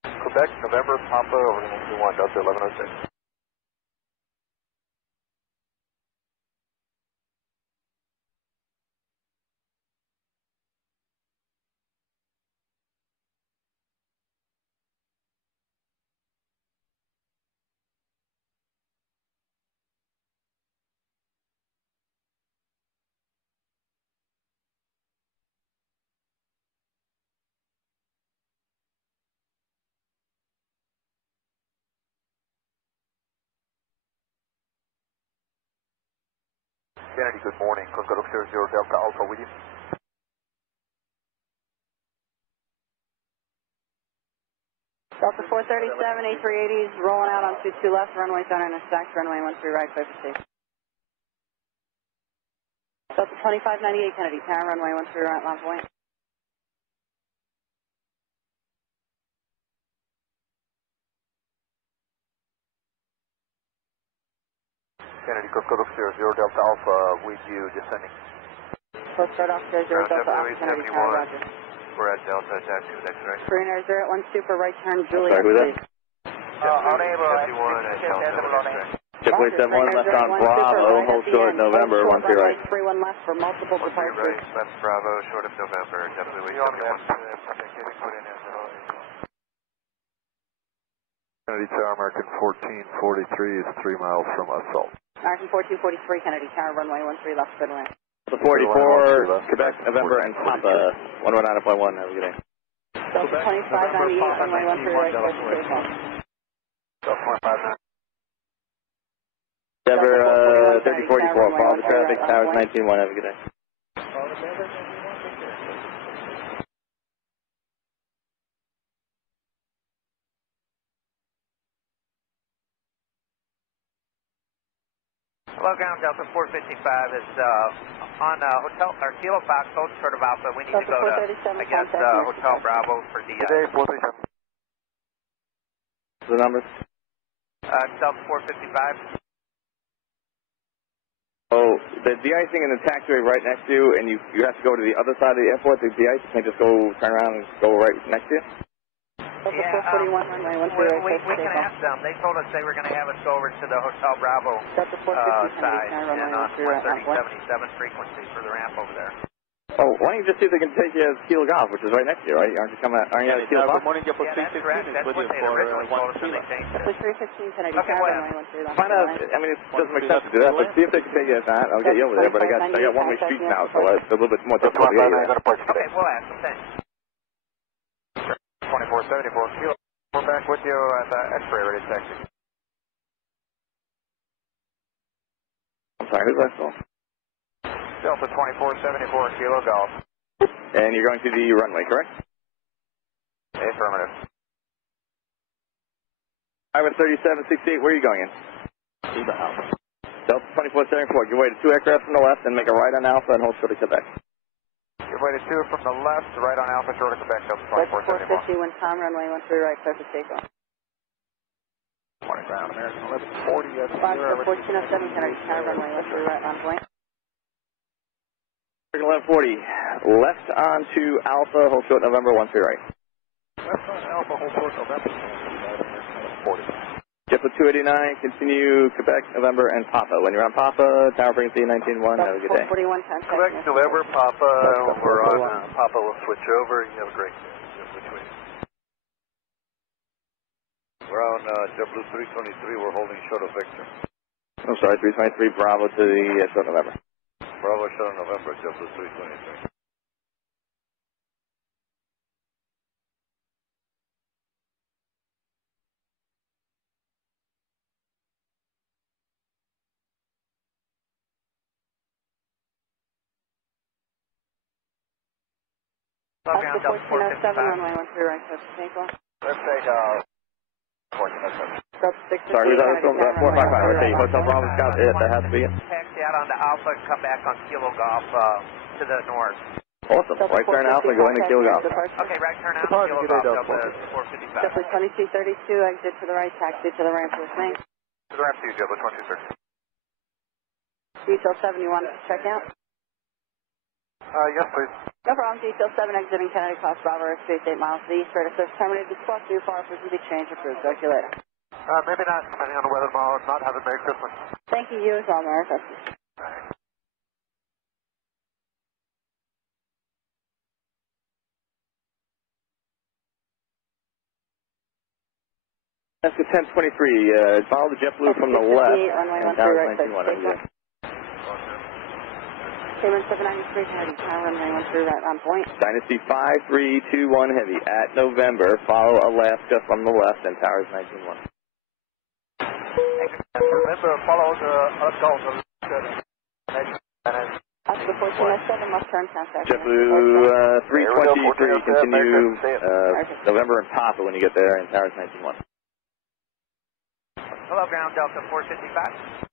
Quebec, November, Papa, over 19-1, Delta 1106. Kennedy, good morning. Concord 00 Delta Alpha with you. Delta 437, A380 is rolling out on 22 left, runway center and a stacked runway 13 right, clear for station. Delta 2598, Kennedy Tower, runway 13 right, last point. Kennedy, Coast Guard Officer 0 Delta Alpha with you, descending. Coast Guard Officer 0 Delta Alpha, Kennedy, Tower, roger. We're at Delta, taxi to next right. Mariner 0 1 super, right turn, Juliet, please. Unable at 51 at Delta, JetBlue 71 left on Bravo, hold short November, 13 right. 31 left for multiple departures. Right, left Bravo, short of November, JetBlue 71. Kennedy Tower, American 1443 is 3 miles from assault. American 1443, Kennedy Tower, runway 13 left, good land. The 44, Quebec, November, and Papa, 119.1, have a good day. Delta 2598, runway 13 right, Denver 3044, follow the traffic, Towers 19.1, have a good day. Hello, ground Delta 455 is on Hotel, or Kilo Fox, hold short of Alpha. We need to go to, I guess, Hotel Bravo for DI. Today, 437. The numbers? Delta 455. Oh, the de-icing in the taxiway right next to you, and you have to go to the other side of the airport to de-ice? You can't just go, turn around and go right next to you? Yeah, we can ask them. They told us they were going to have us go over to the Hotel Bravo side and on 13077 frequency for the ramp over there. Oh, why don't you just see if they can take you to Kilo Golf, which is right next to you, right? Aren't you at Kilo Golf? Good morning, JetBlue 316 is with you for 316, Kennedy. Okay, well, find out, I mean, it doesn't make sense to do that, but see if they can take you at that. I'll get you over there, but I got one-way streets now, so it's a little bit more difficult to get you there. Okay, we'll ask them, thanks. 2474 Kilo. We're back with you at the X-ray ready taxi. I'm sorry, who's that for? Delta 2474 Kilo Golf. And you're going to the runway, correct? Affirmative. Ivan 3768, where are you going in? To the house. Delta 2474, give way to 2 aircraft from the left and make a right on Alpha and hold short of Quebec. Give way to 2 from the left, right on Alpha, short of Quebec, Delta 2474. 450, wind Tom, runway 13 right, surface takeoff. Morning ground, American 1140 at 0. 1407, Kennedy Tower, runway 13 right, on point. 1140, left onto Alpha, hold short November, 13 right. Left on Alpha, hold short November, 40. JetBlue 289, continue Quebec, November, and Papa. When you're on Papa, tower frequency 19.1, have a good day. Quebec, November, Papa, we're on Papa, we'll switch over, you have a great day. We're on JetBlue 323, we're holding short of Victor. I'm sorry, 323, Bravo to the short November. Bravo, short of November, JetBlue 323. Delta 1407, runway 13 right, surface takeoff. Let's take 1407. Sorry, who's that from? 455, okay, Hotel Bravo, Scott, that has to be it. Taxi out onto Alpha and come back on Kilo Golf to the north. Awesome, right turn Alpha and go into Kilo Golf. Okay, right turn out, Kilo Golf, Delta 455. JetBlue 2232, exit to the right, taxi to the ramp with me. To the ramp to you, JetBlue 2230. Detail 7, you want to check out? Yes, please. No problem. Detail 7 exiting Kennedy Cross Bravo, airspace 8 miles to the east. Radar search terminated. Discuss new far frequency change approved. Talk to you later. Maybe not, depending on the weather tomorrow. If not, have a Merry Christmas. Thank you. You as well, Merry Christmas. Ezca 1023, follow the JetBlue from the left. And tower 19.1. Cayman 793, Kennedy Tower, runway 13 right, on point. Dynasty 5321 heavy at November. Follow Alaska from the left and towers 19.1. Remember, follow the Gulf. Oscar 1407, left turn contact. JetBlue 323, continue November and Papa when you get there and towers 19.1. Hello, ground Delta 455.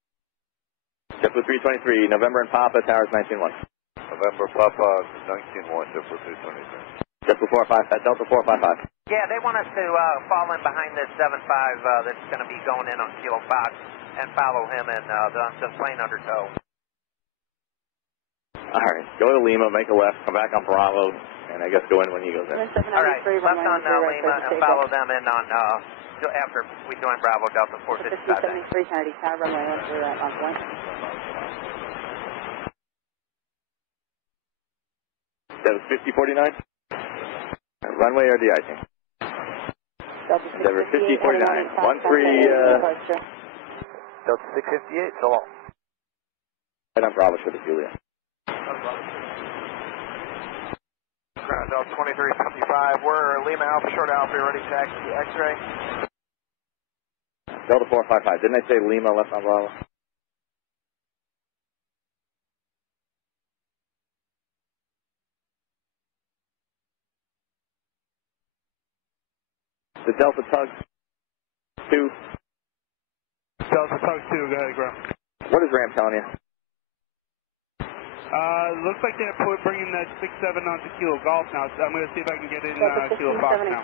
JetBlue 323, November and Papa, towers 19.1. November, Papa, 19.1, JetBlue 323. JetBlue 455, Delta 455. Yeah, they want us to fall in behind this 7-5 that's going to be going in on Kilo Fox and follow him and the plane under tow. All right, go to Lima, make a left, come back on Bravo, and I guess go in when he goes in. All right, left on Lima and follow them in on after we join Bravo Delta 455. 1573 Kennedy, tower runway 13 right on point. That was 5049? Runway or de-icing? Endeavor 5049, 13, Delta 658, so long. right on Bravo for the Julia. Ground Delta 2355, we're Lima Alpha, short Alpha, ready taxi, X-ray. Delta 455, didn't I say Lima left on Bravo? The Delta Tug 2. Delta Tug 2, go ahead, ground. What is Ram telling you? Looks like they're bringing that 6-7 onto Kilo Golf now. So I'm going to see if I can get in Kilo Fox now.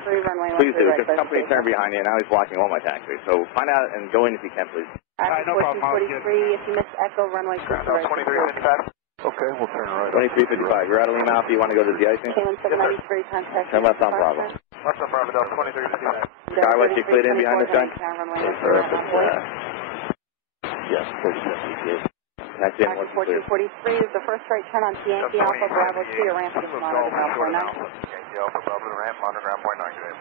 Please do, because the company turned behind you, and now he's blocking all my taxis. So find out and go in if you can, please. No problem. 1443, if you miss Echo, runway 2355. Okay, we'll turn right. 2355, you're out of Lima Alpha, you want to go to the de-icing? Cayman 793, contact. Turn left on Bravo. Left on Bravo Delta 2355. Skywest, you cleared in behind this guy? Yes, 47. Taxi in once you clear. 1443 is the first right turn on Yankee Alpha, Bravo 2, your ramp is monitored ground point 9. Yankee Alpha, Bravo to the ramp, monitor ground point 9, today,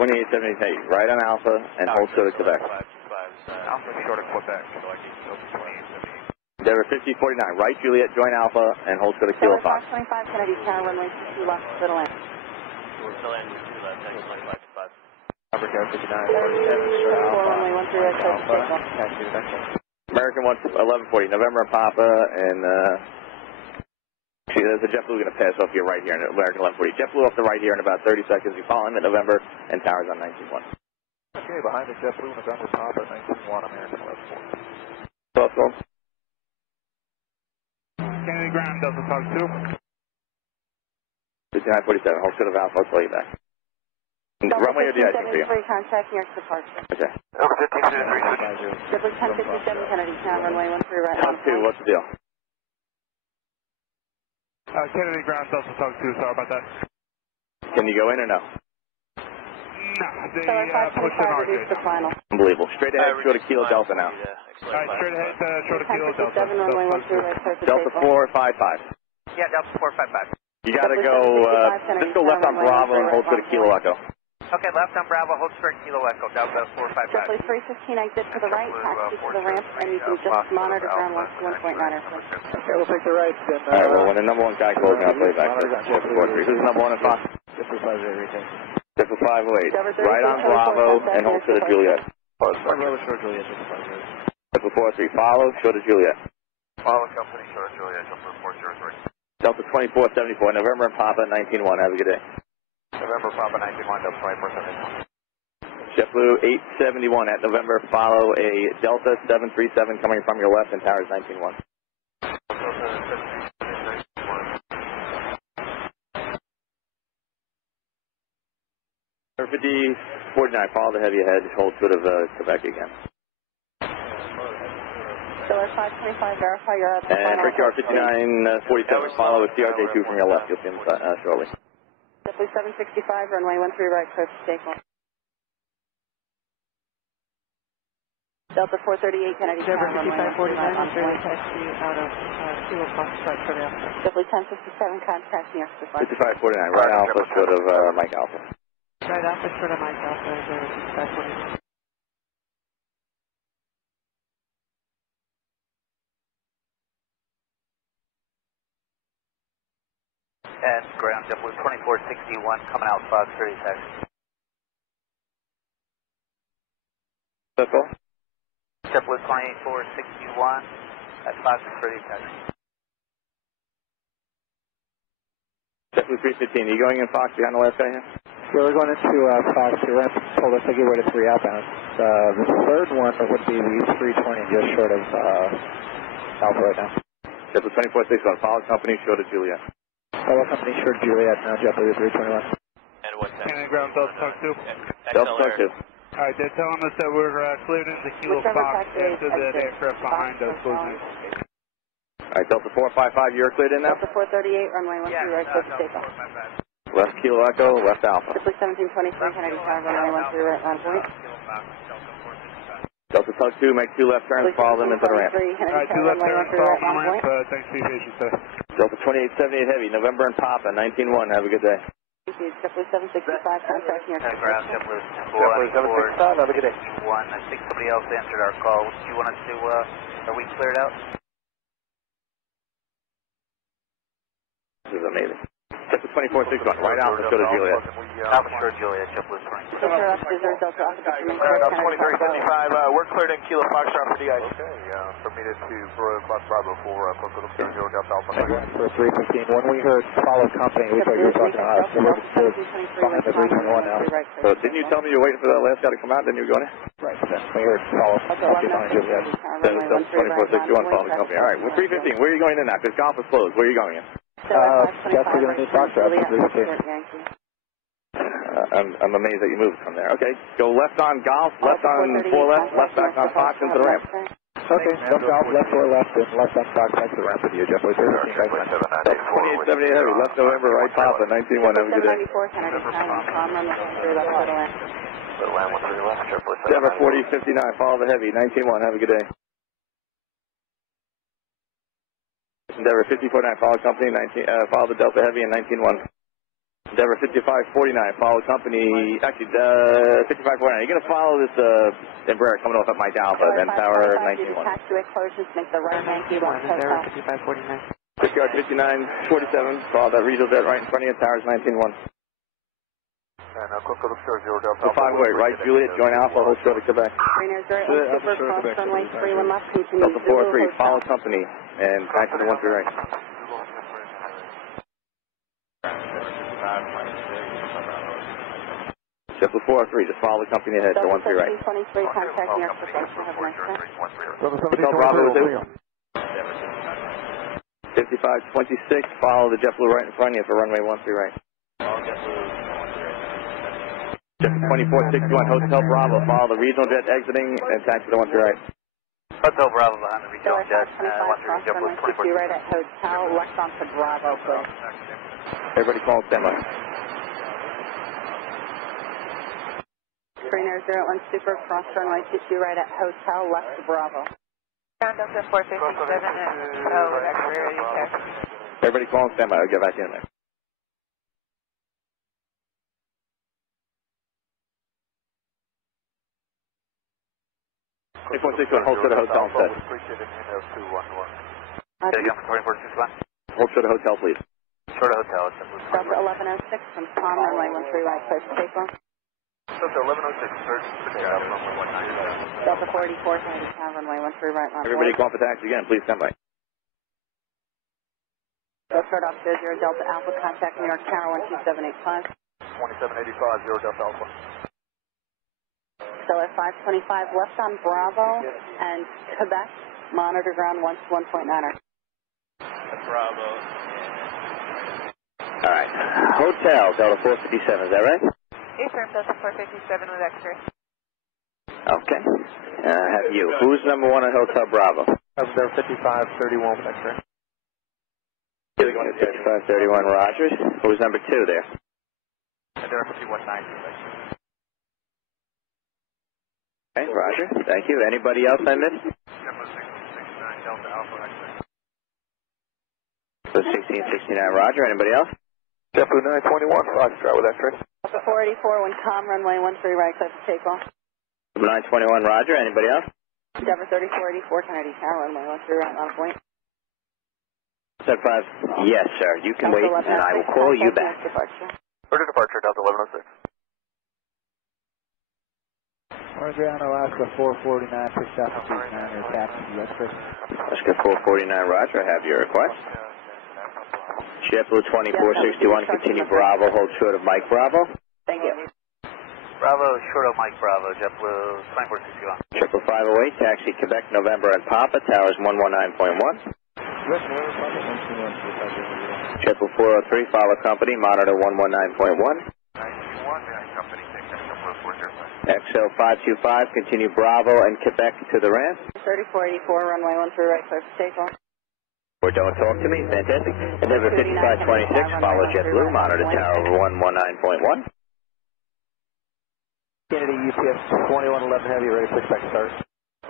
1443. 2878, right on Alpha, and hold short of Quebec. Alpha short of Quebec, like 2878. Endeavor 5049, right Juliet, join Alpha, and hold short of Kilo Fox. 25 Kennedy, tower runway 2 left, middle end. Still in 2 left, 25. Africa 59, 47, short Alpha. Runway 13 right, taxi to Mexico. American 1140, November and Papa, and there's a JetBlue going to pass off you right here in American 1140. JetBlue off the right here in about 30 seconds. You follow him in November, and towers on 19-1. Okay, behind the JetBlue, November Papa, 19-1, American 1140. Crossroads. Kennedy ground, Delta Tug 2. 5947, hold short of Alpha, I'll call you back. Runway or de-icing for you? Contact New York departure. Okay. Over 1573, Triple 1057 Kennedy, tower runway 13 right on Tug 2, what's the deal? Kennedy ground, Delta Tug 2, sorry about that. Can you go in or no? No, they pushed pushed an RJ. the final. Unbelievable. Straight ahead, short of Kilo Delta now. Alright, straight ahead, short of Kilo Delta. Runway 13 right, clear for Delta 455. Yeah, Delta 455. You got to go, just go left on Bravo and hold short of Kilo Echo. Okay, left on Bravo, hold straight Kilo Echo, Delta 455. Triple 315, exit to the right, taxi to the ramp, and you can just monitor ground left 1.9 or so. Okay, we'll take the right, then... All right, well, when the number one guy calls me, I'll play back. Who's the number one in Fox? Just for 508, retake. Just for 508. Right on Bravo and hold short of Juliet. Bravo, short Juliet, just for 508. Just for 43, follow, short of Juliet. Follow company, short of Juliet, Delta 403. Delta 2474, November and Papa, 19-1, have a good day. November, Papa 91, Delta 2471. JetBlue 871 at November, follow a Delta 737 coming from your left and towers 19-1. Number 5049, follow the heavy ahead, hold short of Quebec again. Solar 525, verify your... And Brickyard 5947, follow a CRJ2 from your left, you'll see him shortly. JetBlue 765, runway 13 right, clear for Seacon. Delta 438, Kennedy, tower runway 49 on point. Taxi out of Kilo Fox, right for the Alpha. JetBlue 1057, contact New York departure. 5549, right Alpha, short of Mike Alpha. Right Alpha, short of Mike Alpha, 5549. And ground, JetBlue 2461, coming out Fox 30 taxi. That's all? JetBlue 2461 at Fox 30 taxi. JetBlue 315, are you going in Fox behind the last guy here? Yeah, we're going into Fox. Your ramp told us to get rid of 3 outbound. The third one would be the 320, just short of Alpha right now. JetBlue 2461, follow company, short of Juliet. Follow company, short of Juliet, now JetBlue 321. And what's that? Canada ground, Delta Talk 2. Delta Talk 2. Alright, they're telling us that we're cleared into Kilo Fox after that aircraft behind us goes in. Alright, Delta 455, you're cleared in now? Delta 438, runway 13 right, close to takeoff. Left Kilo Echo, left Alpha. Triple 1723, Kennedy Tower, runway 13 right, on point. Delta Talk 2, make 2 left turns, follow them into the ramp. Alright, 2 left turns, follow the ramp. Thanks for your patience, sir. Delta 2878 Heavy, November and Papa, 19-1, have a good day. Thank you, JetBlue 765, contacting your Ground, JetBlue 765, have a good day. 1, I think somebody else answered our call. Do you want us to, are we cleared out? This is amazing. JetBlue 2461, right out, let's go to Juliet. Alpha Shore Juliet, JetBlue 20. Ground, 2375, we're cleared in Kilo Foxtrot for DI. Okay, permitted to Class Bravo for Coastal 0 Delta Alpha. For 315, when we heard follow company, we thought you were talking to us. So we're behind the 321 now. So didn't you tell me you were waiting for that last guy to come out, then you were going in? Right, we heard follow company behind Juliet. Delta 2461, follow the company. Alright, we're 315, where are you going in now? Because golf is closed, where are you going in? Guess we're going to need Foxtrot for 315. I'm amazed that you moved from there. Okay, go left on golf, left on 4 left, left back on Fox into the ramp. Okay, left golf, left 4 left, and left on Fox back to the ramp with you, JetBlue 13. 2878 Heavy, left November, right Papa, 19-1, have a good day. Denver 4059, follow the Heavy, 19-1, have a good day. Endeavor 54-9, follow company, follow the Delta Heavy in 19-1. Endeavor 5549, follow company, actually, 5549. You're going to follow this Embraer coming off at Mike Alpha, then Tower 19-1. Taxiway closures, make the right Yankee 1 hotel. 5549. Discard 5947, follow that regional jet right in front of you, Towers 19-1. And Coastal 0 Delta So 5-way, right, Juliet, join Alpha, hold short of Quebec. Green Air 0, super cross runway 31 left, continue Delta 4-3, follow company, and back to the 1-3 right. JetBlue 403, just follow the company ahead, the 1-3 right. 23, contacting your professional, have a nice day. Hotel Bravo 2. 5526, follow the JetBlue right in front of you for runway 13 right. JetBlue 2461, Hotel Bravo, follow the regional jet exiting and taxi to the 1-3 right. Hotel Bravo behind the regional jet, 1-3 JetBlue 24. Right at Hotel, left onto Bravo, please. Everybody call standby. Green Air 01 Super, cross runway 22 right at Hotel, left to Bravo. Ground Delta 457 and X-ray, taxi. Everybody call standby, I'll get back in there. Hold to the hotel instead. Hold to the hotel, please. Short of hotel, Delta 1106 from Tom, runway 13 right, close to takeoff. Delta 1106, search for takeoff, runway 19. Delta 484, Kennedy Tower, runway 13 right, on Everybody call for taxi again, please stand by. Go start off 00 Delta Alpha, contact New York Tower 12785. 2785, 0 Delta Alpha. Stellar 525 left on Bravo and Quebec, monitor ground 1-1.9er. Bravo. All right. Hotel, Delta 457, is that right? Yes, sir. Delta 457 with X-ray. Okay. Have you. Who's number 1 at Hotel Bravo? That's there 5531 with X-ray. 5531, Rogers. Who's number 2 there? There 5190. Okay, Roger. Thank you. Anybody else I missed? Delta Alpha X-ray. So 1669, Roger. Anybody else? JetBlue 921, Foxtrot with X-ray. Delta 484, when com, runway 13 right, close to takeoff. 921, Roger. Anybody else? Endeavor 3484, Kennedy Tower, runway 13 right, on point. Set 5. Yes, sir. You can wait, and I will call you back. Order departure, Delta 1106. Ground Alaska 449, 6009, your taxi, X-ray. Alaska 449, Roger. I have your request. JetBlue 2461, continue Bravo, hold short of Mike Bravo. Thank you. Bravo, short of Mike Bravo, JetBlue 2461. JetBlue 508, taxi Quebec, November and Papa, towers 119.1. JetBlue 403, follow company, monitor 119.1. XO 525, continue Bravo and Quebec to the ramp. 3484, runway 13 right, clear for takeoff. Or don't talk to me, fantastic. Endeavor 5526, follow JetBlue, monitor tower 119.1. Kennedy, UPS 2111 Heavy, ready for expect start.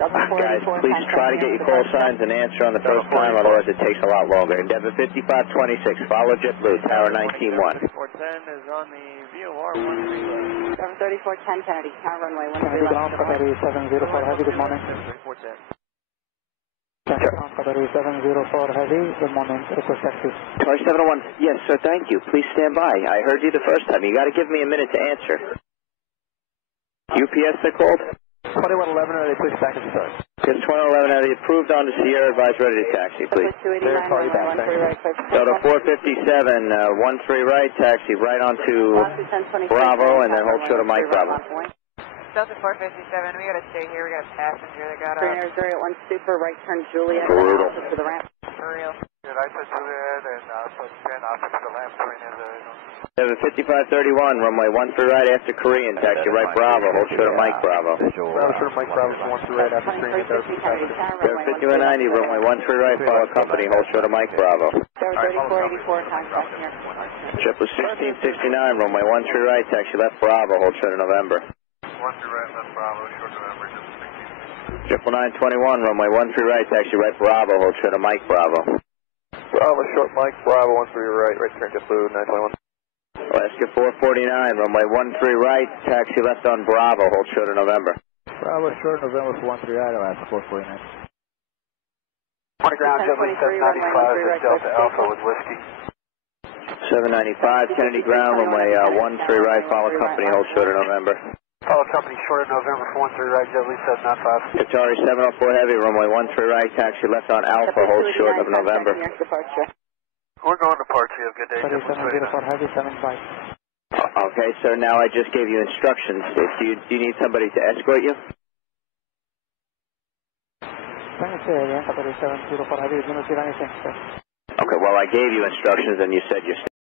Guys, please try to get your call signs and answer on the first time, otherwise it takes a lot longer. Endeavor 5526, follow JetBlue, tower 19.1. 410 is on the VOR 13 left. 3410 Kennedy, tower runway 13 ground, left. Qatari 704 Heavy, good morning. 3410. Qatari 704 Heavy, good morning, request taxi. Tower 701, yes sir, thank you. Please stand by. I heard you the first time. You got to give me a minute to answer. UPS they called? 2111, are they pushed back and start? Just 2111, are they approved on the Sierra, advise ready to taxi, please. They're calling back, Delta 457, 13 right, taxi right onto Bravo, and then hold short of Mike Bravo. Delta 457, we gotta stay here, we got a passenger that got out. 301 Super, right turn Juliet, brutal. to the ramp. For real. Good, I said Juliet and plus 10, opposite to the lamp train is 5531, runway 13 right after Korean, taxi right Bravo, hold short of Mike Bravo. Bravo short of Mike Bravo, 13 right after Korean, Delta 5190, runway 13 right, follow company, hold short of Mike Bravo. 3484, contact here. Triple 1669, runway 13 right, taxi left Bravo, hold short of November. 13 right, left Bravo, short November, just 921, runway 13 right, taxi right Bravo, hold short of Mike Bravo. Bravo, short Mike, Bravo, 13 right, right turn JetBlue, 921. Alaska 449, runway 13 right, taxi left on Bravo, hold short of November. Bravo short November for 13 right, Alaska 449. On the ground, JetBlue 795, is Delta Alpha with Whiskey. 795, Kennedy ground, runway 13 right, follow company, hold short of November. Follow company short of November for 13 right, JetBlue 795. Qatari 704 heavy, runway 13 right, taxi left on Alpha, hold short of November. We're going to Part 2, have a good day. 704 Heavy, 75. Okay, so now I just gave you instructions. Do you need somebody to escort you? Can you say again, Qatari 704 Heavy, do not see anything, sir. Okay, well I gave you instructions and you said you're